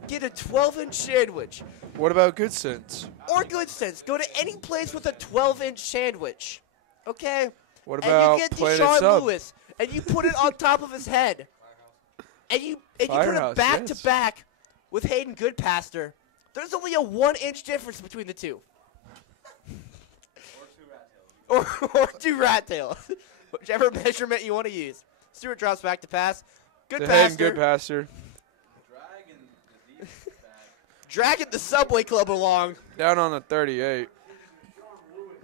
get a 12-inch sandwich. What about Good Sense? Or Good Sense. Go to any place with a 12-inch sandwich. Okay? What about and you get Planet Deshaun Sub? Lewis, and you put it on top of his head. and you put them Firehouse, back yes. to back with Hayden Goodpaster, there's only a 1-inch difference between the two. Or two rat tails. Whichever measurement you want to use. Stewart drops back to pass. Hayden Goodpaster. Goodpaster. Dragging the Subway Club along. Down on the 38.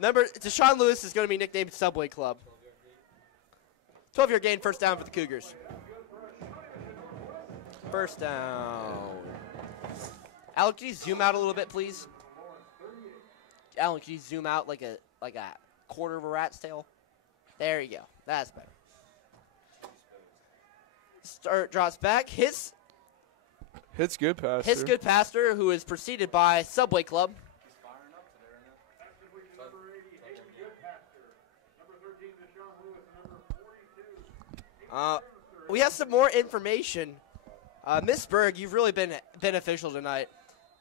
Deshaun Lewis is going to be nicknamed Subway Club. 12-yard gain, first down for the Cougars. First down. Alan, can you zoom out a little bit, please? Alan, can you zoom out like a quarter of a rat's tail? There you go. That's better. Start drops back. Hits Goodpaster, who is preceded by Subway Club. We have some more information. Miss Berg, you've really been beneficial tonight.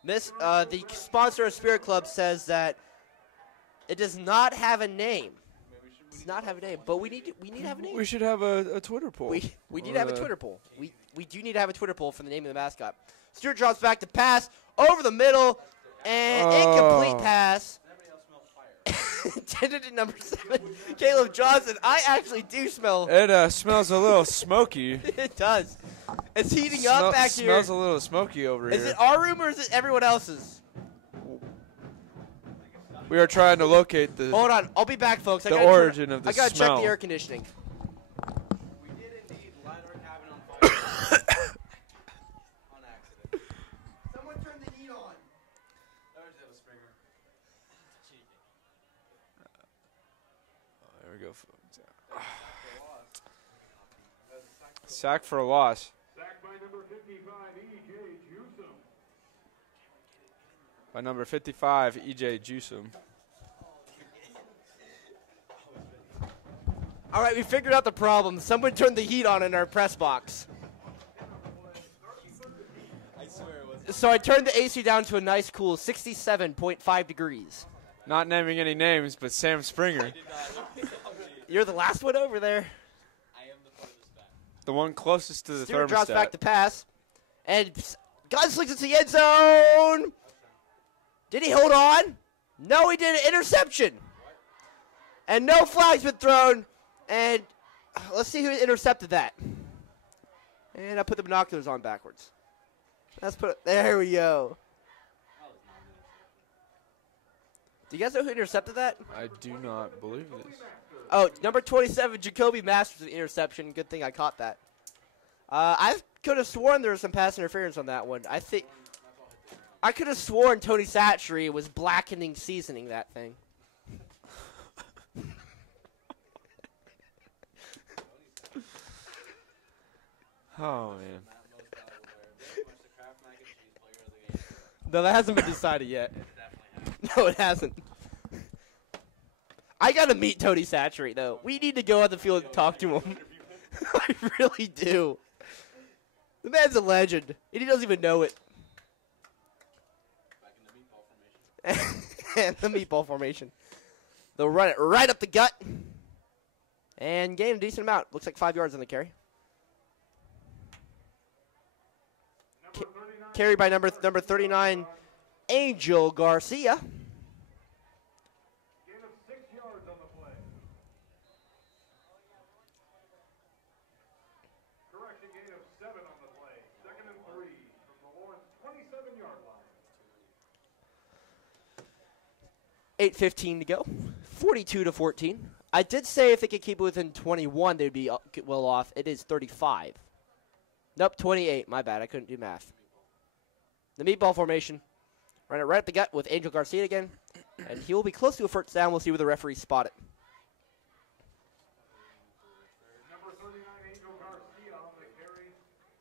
The sponsor of Spirit Club says that it does not have a name. It does not have a name, but we need to have a name. We should have a Twitter poll. We need to have a Twitter poll. We do need to have a Twitter poll for the name of the mascot. Stewart drops back to pass over the middle, and incomplete pass. Intended to number 7, Caleb Johnson. I actually do smell. It smells a little smoky. It does. It's heating up back here. Smells a little smoky over here. Is it our room or is it everyone else's? We are trying to locate the. Hold on, I'll be back, folks. The origin of the I gotta smell. check the air conditioning. We did indeed light our cabin on fire on accident. Someone turn the heat on. There's the Springer. There we go. Sack for a loss. Sacked by number 55, E.J. Jusom. By number 55, E.J. Jusom. All right, we figured out the problem. Someone turned the heat on in our press box. I swear it was. So I turned the AC down to a nice cool 67.5 degrees. Not naming any names, but Sam Springer. You're the last one over there. I am the farthest back. The one closest to the Stewart thermostat. drops back to pass. And gunslings into the end zone. Did he hold on? No, he did an interception. And no flags been thrown. And let's see who intercepted that. And I put the binoculars on backwards. There we go. Do you guys know who intercepted that? I do not believe this. Oh, number 27, Jacoby Masters with the interception. Good thing I caught that. I could have sworn there was some pass interference on that one. I could have sworn Tony Satchery was blackening seasoning that thing. Oh, man. No, that hasn't been decided yet. No, it hasn't. I gotta meet Tony Satchery, though. We need to go on the field and talk to him. I really do. The man's a legend, and he doesn't even know it. And the meatball formation. They'll run it right up the gut. And gain a decent amount. Looks like 5 yards on the carry. Carry by number 39, Angel Garcia. Gain of 6 yards on the play. Correction, gain of 7 on the play. 2nd and 3 from the Lawrence 27-yard line. 8:15 to go. 42-14. I did say if they could keep it within 21, they'd be well off. It is 35. Nope, 28. My bad. I couldn't do math. The meatball formation. Run it right up the gut with Angel Garcia again. And he will be close to a first down. We'll see where the referee spot it. Number 39, Angel Garcia on the carry.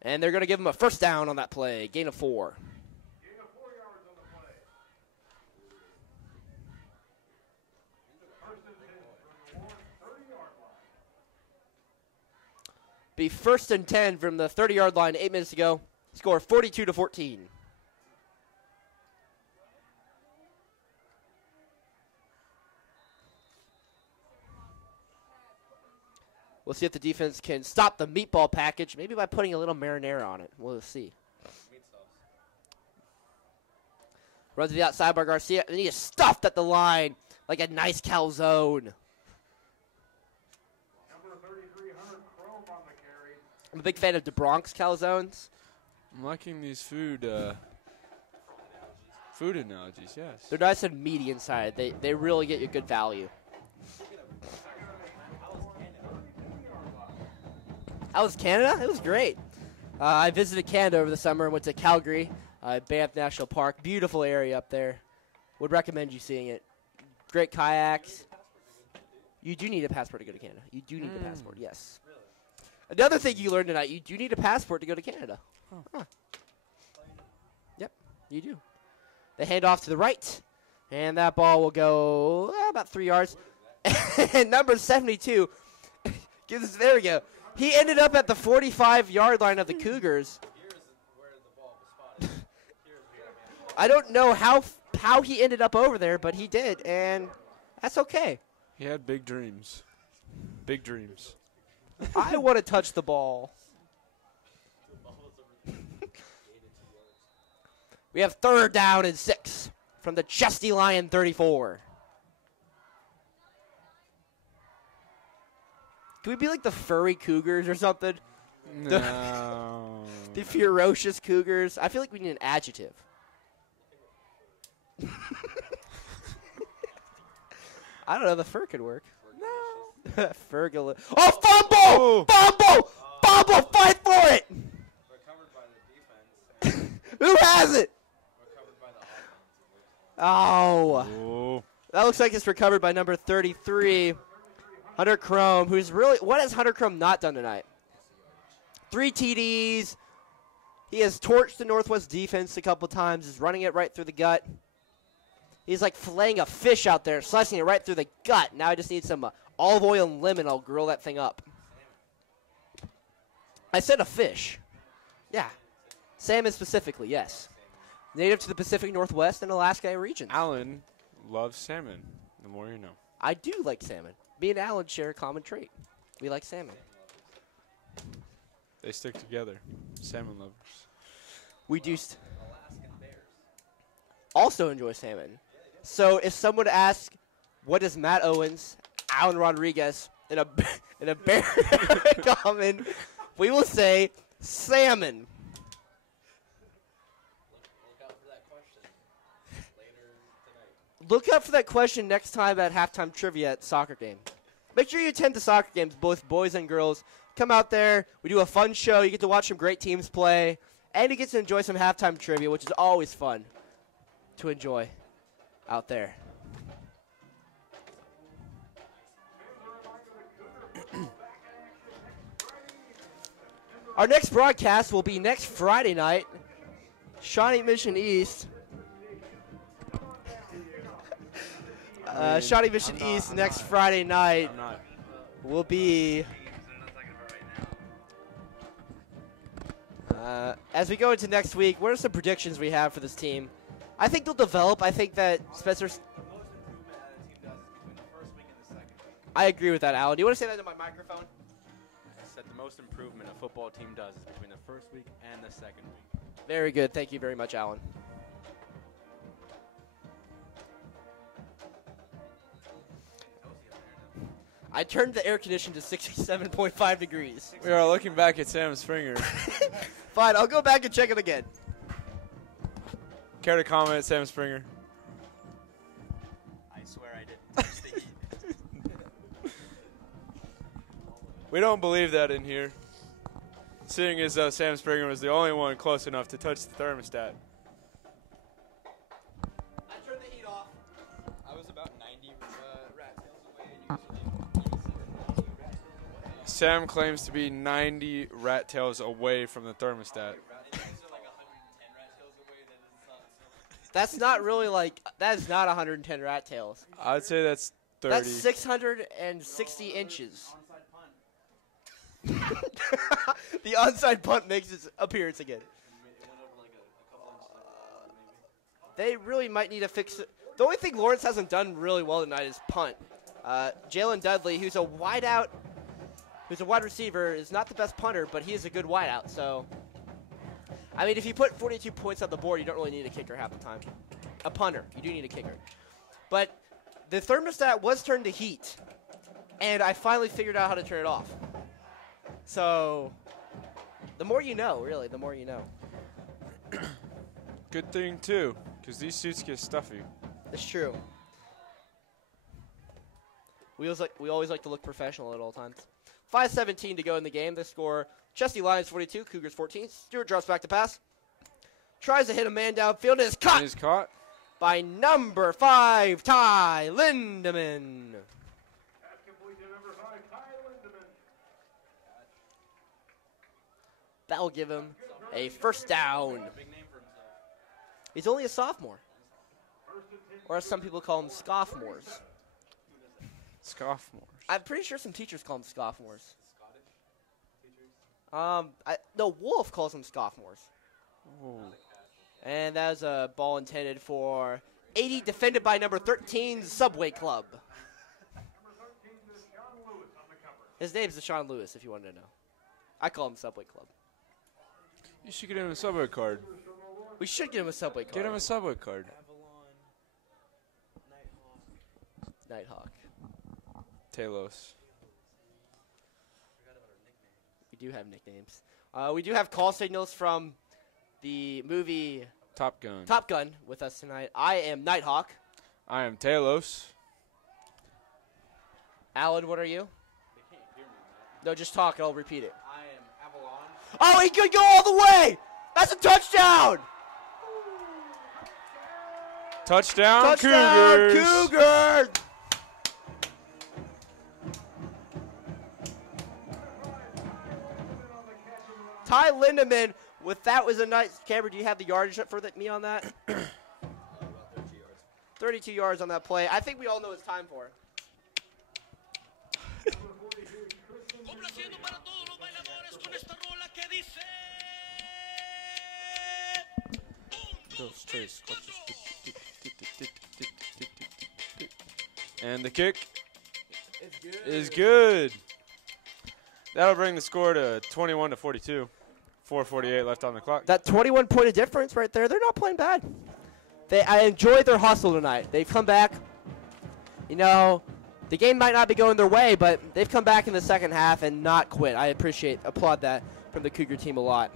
And they're going to give him a first down on that play. Gain of 4. Gain of 4 yards on the play. First and 10 from the Lawrence 30-yard line. Be first and 10 from the 30-yard line. 8 minutes to go. Score 42-14. We'll see if the defense can stop the meatball package, maybe by putting a little marinara on it. We'll see. Runs to the outside by Garcia, and he is stuffed at the line like a nice calzone. I'm a big fan of DeBronx calzones. I'm liking these food analogies, yes. They're nice and meaty inside. They really get you good value. How was Canada? It was great. I visited Canada over the summer and went to Calgary, Banff National Park. Beautiful area up there. Would recommend you seeing it. Great kayaks. You do need a passport to go to Canada. You do need a passport, yes. Another thing you learned tonight, you do need a passport to go to Canada. Huh. Yep, you do. They hand off to the right, and that ball will go about 3 yards. And number 72 gives us, there we go. He ended up at the 45-yard line of the Cougars. I don't know how he ended up over there, but he did, and that's okay. He had big dreams. Big dreams. I want to touch the ball. We have 3rd down and 6 from the Chesty Lion 34. Can we be like the furry Cougars or something? No. The ferocious Cougars. I feel like we need an adjective. I don't know. The fur could work. No. Fergal. Oh, fumble! Fumble! Fumble! Fight for it! Recovered by the defense. Who has it? Recovered by the offense. Oh. That looks like it's recovered by number 33. Hunter Chrome, who's really, what has Hunter Chrome not done tonight? 3 TDs. He has torched the Northwest defense a couple times, is running it right through the gut. He's like filleting a fish out there, slicing it right through the gut. Now I just need some olive oil and lemon. I'll grill that thing up. I said a fish. Yeah. Salmon specifically, yes. Native to the Pacific Northwest and Alaska region. Alan loves salmon. The more you know. I do like salmon. Me and Alan share a common trait. We like salmon. They stick together. Salmon lovers. We do also enjoy salmon. So if someone asks, what is Matt Owens, Alan Rodriguez, and a bear common, we will say salmon. Look out for that question later tonight. Look out for that question next time at halftime trivia at soccer game. Make sure you attend the soccer games, both boys and girls. Come out there. We do a fun show. You get to watch some great teams play. And you get to enjoy some halftime trivia, which is always fun to enjoy out there. Our next broadcast will be next Friday night. Shawnee Mission East. Shawnee Mission East next Friday night will be... as we go into next week, what are some predictions we have for this team? I think they'll develop. I think that Spencer's... I agree with that, Alan. Do you want to say that to my microphone? I said the most improvement a football team does is between the first week and the second week. Very good. Thank you very much, Alan. I turned the air conditioner to 67.5 degrees. We are looking back at Sam Springer. Fine, I'll go back and check it again. Care to comment, Sam Springer? I swear I didn't touch the heat. We don't believe that in here. Seeing as though Sam Springer was the only one close enough to touch the thermostat. I turned the heat off. I was about 90 rat tails away, and Sam claims to be 90 rat tails away from the thermostat. That's not really like, that is not 110 rat tails. I'd say that's 30. That's 660 inches. The onside punt makes its appearance again. They really might need to fix it. The only thing Lawrence hasn't done really well tonight is punt. Jalen Dudley, who's a wideout, who's a wide receiver, is not the best punter, but he is a good wideout. So, I mean, if you put 42 points on the board, you don't really need a kicker half the time. A punter, you do need a kicker. But the thermostat was turned to heat, and I finally figured out how to turn it off. So, the more you know, really, the more you know. Good thing, too, because these suits get stuffy. It's true. We always like to look professional at all times. 5:17 to go in the game. The score, Chesty Lions 42, Cougars 14. Stewart drops back to pass. Tries to hit a man downfield and is caught. He's caught. By number 5, Ty Lindemann. That'll give him a first down. He's only a sophomore. Or as some people call them, scophmores. Scophmores. I'm pretty sure some teachers call them scophmores. No, Wolf calls them scophmores. Ooh. And that was a ball intended for 80, defended by number 13, Subway Club. His name's Deshaun Lewis, if you wanted to know. I call him Subway Club. You should get him a Subway card. We should get him a Subway card. Get him a Subway card. Nighthawk. Talos. We do have nicknames. We do have call signals from the movie Top Gun. Top Gun with us tonight. I am Nighthawk. I am Talos. Alan, what are you? They can't hear me, man. No, just talk and I'll repeat it. I am Avalon. Oh, he could go all the way! That's a touchdown! Touchdown, Touchdown, Cougars! Cougars! Ty Lindemann, with that was a nice. Cameron, do you have the yardage for me on that? About 32 yards. 32 yards on that play. I think we all know it's time for it. Complaciendo para todos los bailadores con esta rola que dice. And the kick is good. That'll bring the score to 21-42. 4:48 left on the clock. That 21-point of difference right there, they're not playing bad. I enjoyed their hustle tonight. They've come back. You know, the game might not be going their way, but they've come back in the second half and not quit. I applaud that from the Cougar team a lot.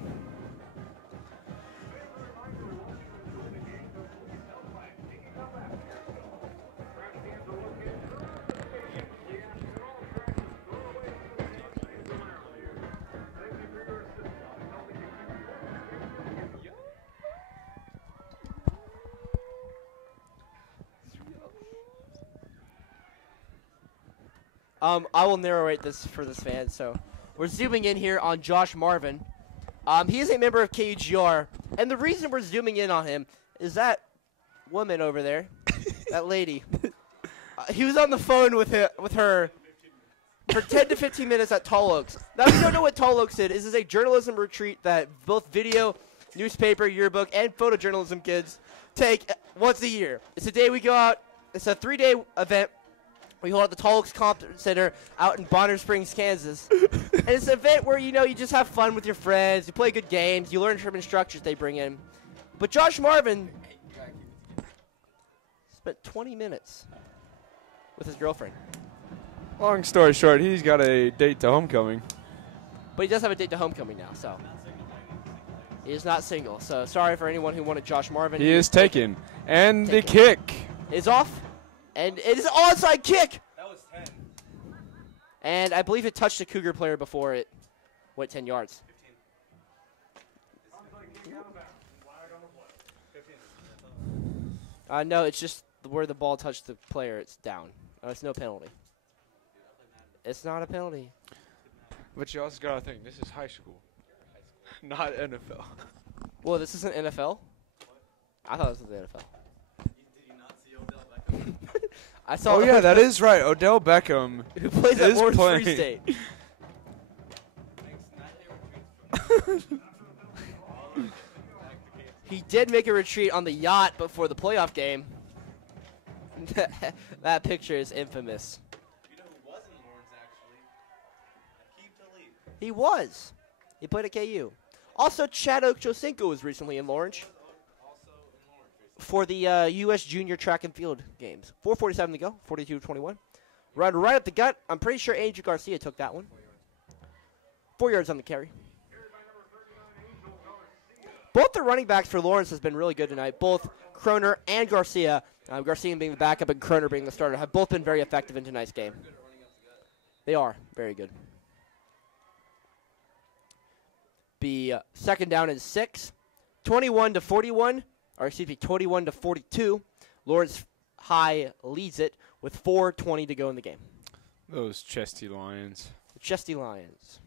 I will narrate this for this fan. So we're zooming in here on Josh Marvin. He is a member of KUGR, and the reason we're zooming in on him is that woman over there, that lady. He was on the phone with her for 10 to 15 minutes at Tall Oaks. Now, if you don't know what Tall Oaks is, this is a journalism retreat that both video, newspaper, yearbook, and photojournalism kids take once a year. It's a day we go out. It's a 3-day event. We hold at the Tall Oaks Conference Center out in Bonner Springs, Kansas. And it's an event where, you just have fun with your friends. You play good games. You learn from instructors they bring in. But Josh Marvin spent 20 minutes with his girlfriend. Long story short, he's got a date to homecoming. But he does have a date to homecoming now, so. He is not single. So sorry for anyone who wanted Josh Marvin. He is taken. And the kick is off. And it is an onside kick. That was 10. And I believe it touched a Cougar player before it went 10 yards. 15. No, it's just where the ball touched the player, it's down. It's no penalty. It's not a penalty. But you also got to think, this is high school, not NFL. Well, this isn't NFL? I thought this was the NFL. Did you not see Odell Beckham? I saw. Oh, yeah, that is right. Odell Beckham who plays at is Lawrence playing. Free State. He did make a retreat on the yacht before the playoff game. That picture is infamous. You know who was in Lawrence, actually? He was. He played at KU. Also, Chad Ochocinco was recently in Lawrence for the U.S. Junior Track and Field games. 4:47 to go, 42-21. Run right up the gut. I'm pretty sure Angel Garcia took that one. 4 yards on the carry. Both the running backs for Lawrence has been really good tonight. Both Kroner and Garcia, Garcia being the backup and Kroner being the starter, have both been very effective in tonight's game. They are very good. Be second down and 6, 21-41, or excuse me, 21-42. Lawrence High leads it with 4:20 to go in the game. Those chesty Lions. The Chesty Lions.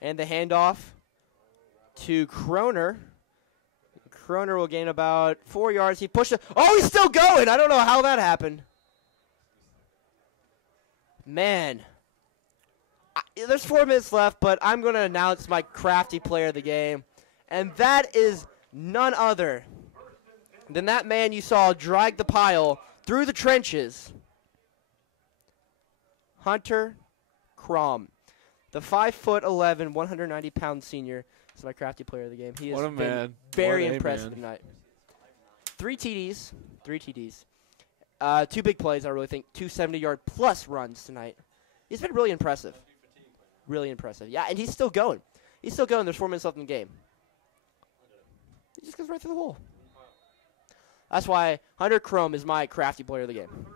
And the handoff to Kroner. Kroner will gain about 4 yards. He pushed it. Oh, he's still going. I don't know how that happened. Man. There's 4 minutes left, but I'm going to announce my crafty player of the game. And that is none other than that man you saw drag the pile through the trenches. Hunter Crom. The 5'11", 190-pound senior is my crafty player of the game. He has been very impressive tonight. 3 TDs. 2 big plays, I really think. 2 70-yard plus runs tonight. He's been really impressive. Really impressive. Yeah, and he's still going. He's still going. There's 4 minutes left in the game. He just goes right through the hole. That's why Hunter Chrome is my crafty player of the game.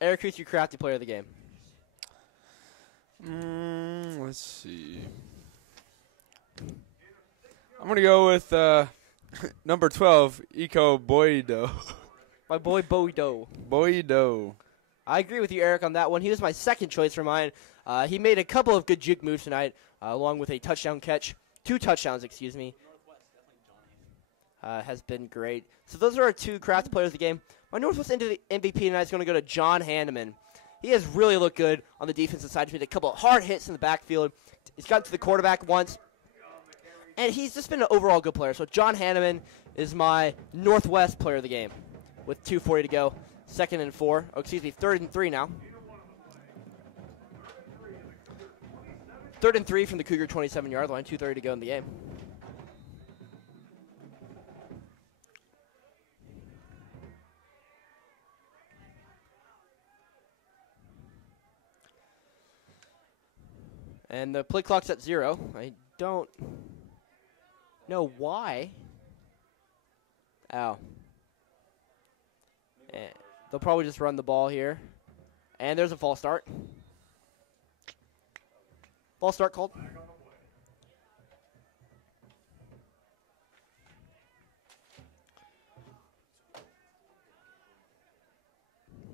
Eric, who's your crafty player of the game? Let's see. I'm going to go with number 12, Iko Boido. My boy Boido. Boido. I agree with you, Eric, on that one. He was my second choice for mine. He made a couple of good juke moves tonight, along with a touchdown catch. 2 touchdowns, excuse me. Has been great. So those are our 2 crafty players of the game. My Northwest MVP tonight is going to go to John Hanneman. He has really looked good on the defensive side. He's made a couple of hard hits in the backfield. He's gotten to the quarterback once. And he's just been an overall good player. So John Hanneman is my Northwest player of the game with 2:40 to go. 2nd and 4. Oh, excuse me, 3rd and 3 now. 3rd and 3 from the Cougar 27-yard line. 2:30 to go in the game. And the play clock's at 0. I don't know why. Oh. And they'll probably just run the ball here. And there's a false start. False start called.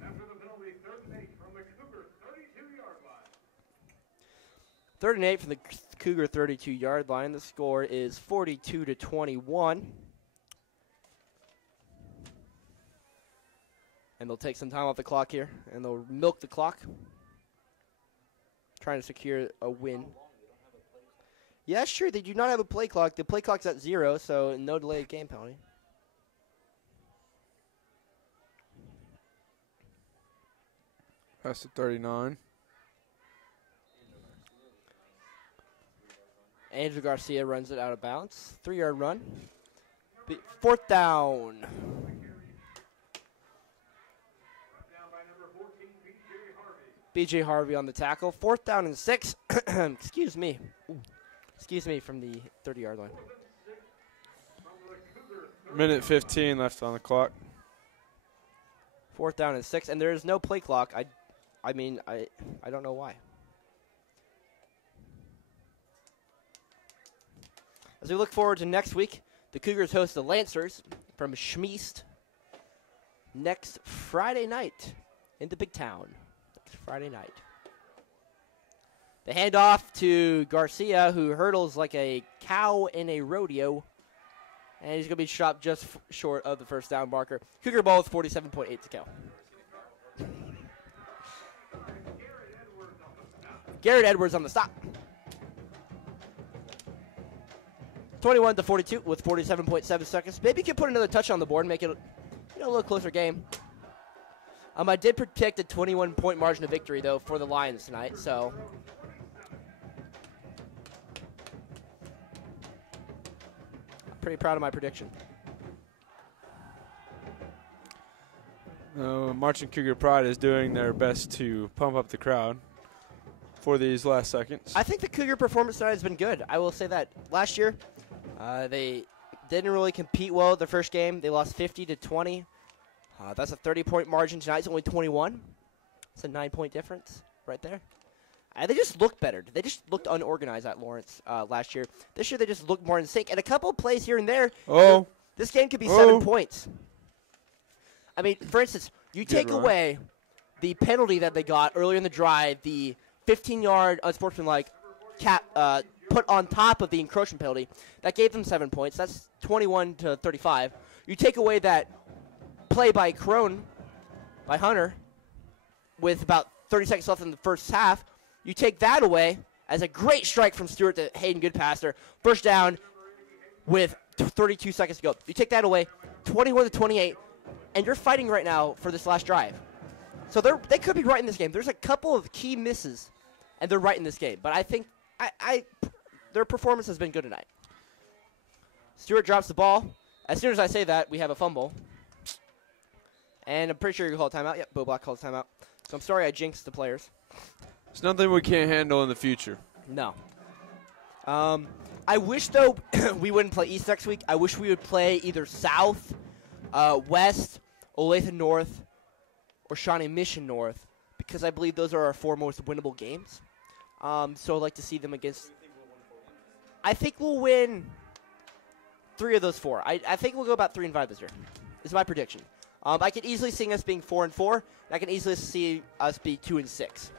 After the penalty, 3rd and 8 from the Cougar 32-yard line. 3rd and 8 from the Cougar 32-yard line. The score is 42-21. And they'll take some time off the clock here, and they'll milk the clock, trying to secure a win. Yeah, sure, they do not have a play clock. The play clock's at 0, so no delayed game penalty. That's the 39. Angel Garcia runs it out of bounds. 3-yard run. 4th down. B.J. Harvey on the tackle. 4th down and 6. Excuse me. Ooh. Excuse me from the 30-yard line. 1:15 left on the clock. 4th down and 6, and there is no play clock. I mean, I don't know why. As we look forward to next week, the Cougars host the Lancers from Schmeist next Friday night in the big town. Next Friday night. The handoff to Garcia, who hurdles like a cow in a rodeo. And he's going to be shot just short of the first down marker. Cougar ball with 47.8 to go. Garrett Edwards on the stop. 21-42 with 47.7 seconds. Maybe you could put another touch on the board and make it a little closer game. I did predict a 21-point margin of victory, though, for the Lions tonight, so. I'm pretty proud of my prediction. Marching Cougar Pride is doing their best to pump up the crowd for these last seconds. I think the Cougar performance tonight has been good. I will say that. Last year, they didn't really compete well the first game. They lost 50-20. That's a 30-point margin. Tonight's only 21. It's a 9-point difference right there. They just looked better. They just looked unorganized at Lawrence last year. This year, they just looked more in sync. And a couple of plays here and there. Oh. This game could be 7 points. I mean, for instance, you take away the penalty that they got earlier in the drive, the 15-yard unsportsmanlike put on top of the encroachment penalty. That gave them 7 points. That's 21-35. You take away that play by Hunter, with about 30 seconds left in the first half. You take that away as a great strike from Stewart to Hayden Goodpasser. First down with 32 seconds to go. You take that away, 21-28. And you're fighting right now for this last drive. So they could be right in this game. There's a couple of key misses, and they're right in this game. But I think their performance has been good tonight. Stewart drops the ball. As soon as I say that, we have a fumble. And I'm pretty sure you call a timeout. Yep, Bo Block calls a timeout. So I'm sorry I jinxed the players. It's nothing we can't handle in the future. No. I wish, though, we wouldn't play East next week. I wish we would play either South, West, Olathe North, or Shawnee Mission North, because I believe those are our 4 most winnable games. So I'd like to see them against. I think we'll win 3 of those 4. I think we'll go about 3-5 this year. Is my prediction. I could easily see us being 4-4. I can easily see us be 2-6.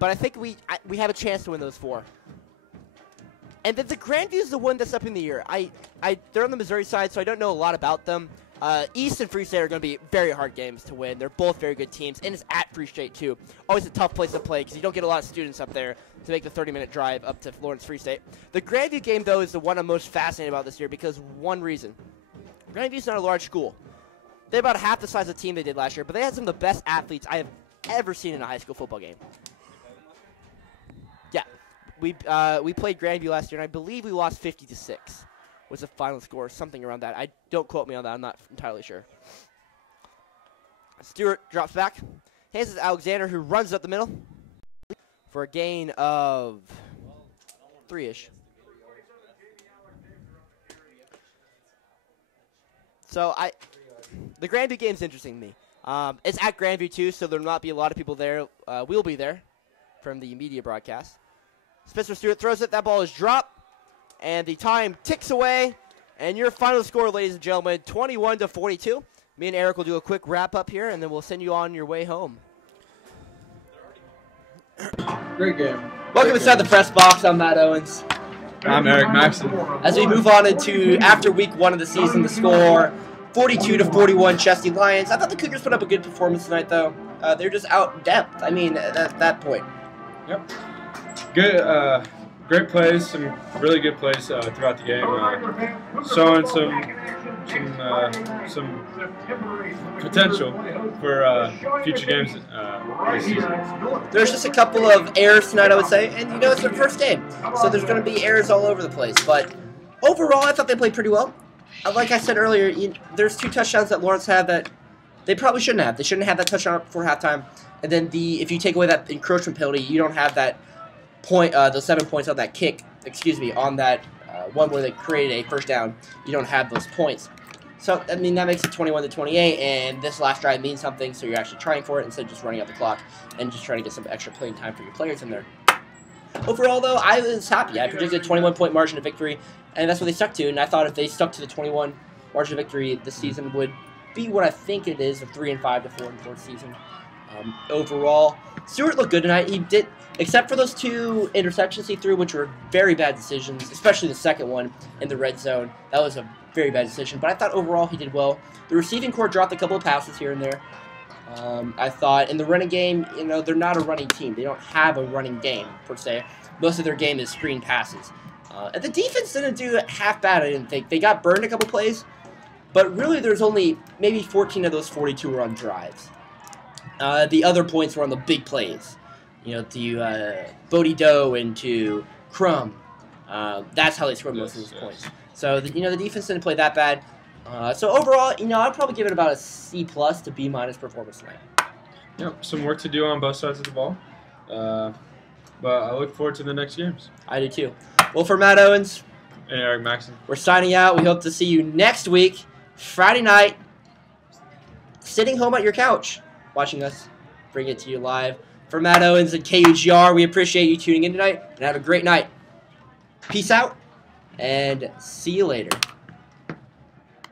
But I think we have a chance to win those 4. And then the Grandview is the one that's up in the air. They're on the Missouri side, so I don't know a lot about them. East and Free State are going to be very hard games to win. They're both very good teams, and it's at Free State, too. Always a tough place to play because you don't get a lot of students up there to make the 30-minute drive up to Lawrence Free State. The Grandview game, though, is the one I'm most fascinated about this year because one reason. Grandview's not a large school. They have about half the size of the team they did last year, but they had some of the best athletes I have ever seen in a high school football game. Yeah. We played Grandview last year, and I believe we lost 50-6 was the final score, something around that. Don't quote me on that. I'm not entirely sure. Stewart drops back. Hands it to Alexander, who runs up the middle for a gain of 3-ish. So the Grandview game's interesting to me. It's at Grandview, too, so there will not be a lot of people there. We'll be there from the media broadcast. Spencer Stewart throws it. That ball is dropped. And the time ticks away. And your final score, ladies and gentlemen, 21-42. Me and Eric will do a quick wrap-up here, and then we'll send you on your way home. Great game. Welcome inside the press box. I'm Matt Owens. I'm Eric Maxson. As we move on into after week 1 of the season, the score 42-41 Chesty Lions. I thought the Cougars put up a good performance tonight, though. They're just out depth. I mean, at that point. Yep. Good. Great plays, some really good plays throughout the game, showing some potential for future games this season. There's just a couple of errors tonight, I would say, and it's their first game, so there's going to be errors all over the place. But overall, I thought they played pretty well. Like I said earlier, there's 2 touchdowns that Lawrence had that they probably shouldn't have. They shouldn't have that touchdown before halftime, and then if you take away that encroachment penalty, you don't have that point, the 7 points on that kick, on that one where they created a first down. You don't have those points. So, I mean, that makes it 21-28, and this last drive means something, so you're actually trying for it instead of just running out the clock and just trying to get some extra playing time for your players in there. Overall, though, I was happy. I predicted a 21-point margin of victory, and that's what they stuck to, and I thought if they stuck to the 21 margin of victory, this season would be what I think it is, a 3-5 to 4-4 season. Overall, Stewart looked good tonight. He did, except for those 2 interceptions he threw, which were very bad decisions, especially the second one in the red zone. That was a very bad decision, but I thought overall he did well. The receiving corps dropped a couple of passes here and there. I thought in the running game, they're not a running team. They don't have a running game, per se. Most of their game is screen passes. And the defense didn't do half bad, I didn't think. They got burned a couple plays, but really there's only maybe 14 of those 42 were on drives. The other points were on the big plays. To Bodie Doe and to Crum. That's how they scored most of those points. So, the defense didn't play that bad. So overall, I'd probably give it about a C+ to B- performance tonight. Yep, some work to do on both sides of the ball. But I look forward to the next games. I do too. Well, for Matt Owens, And Eric Maxon. we're signing out. We hope to see you next week, Friday night, sitting home at your couch, watching us bring it to you live. For Matt Owens and KUGR, we appreciate you tuning in tonight, and have a great night. Peace out, and see you later.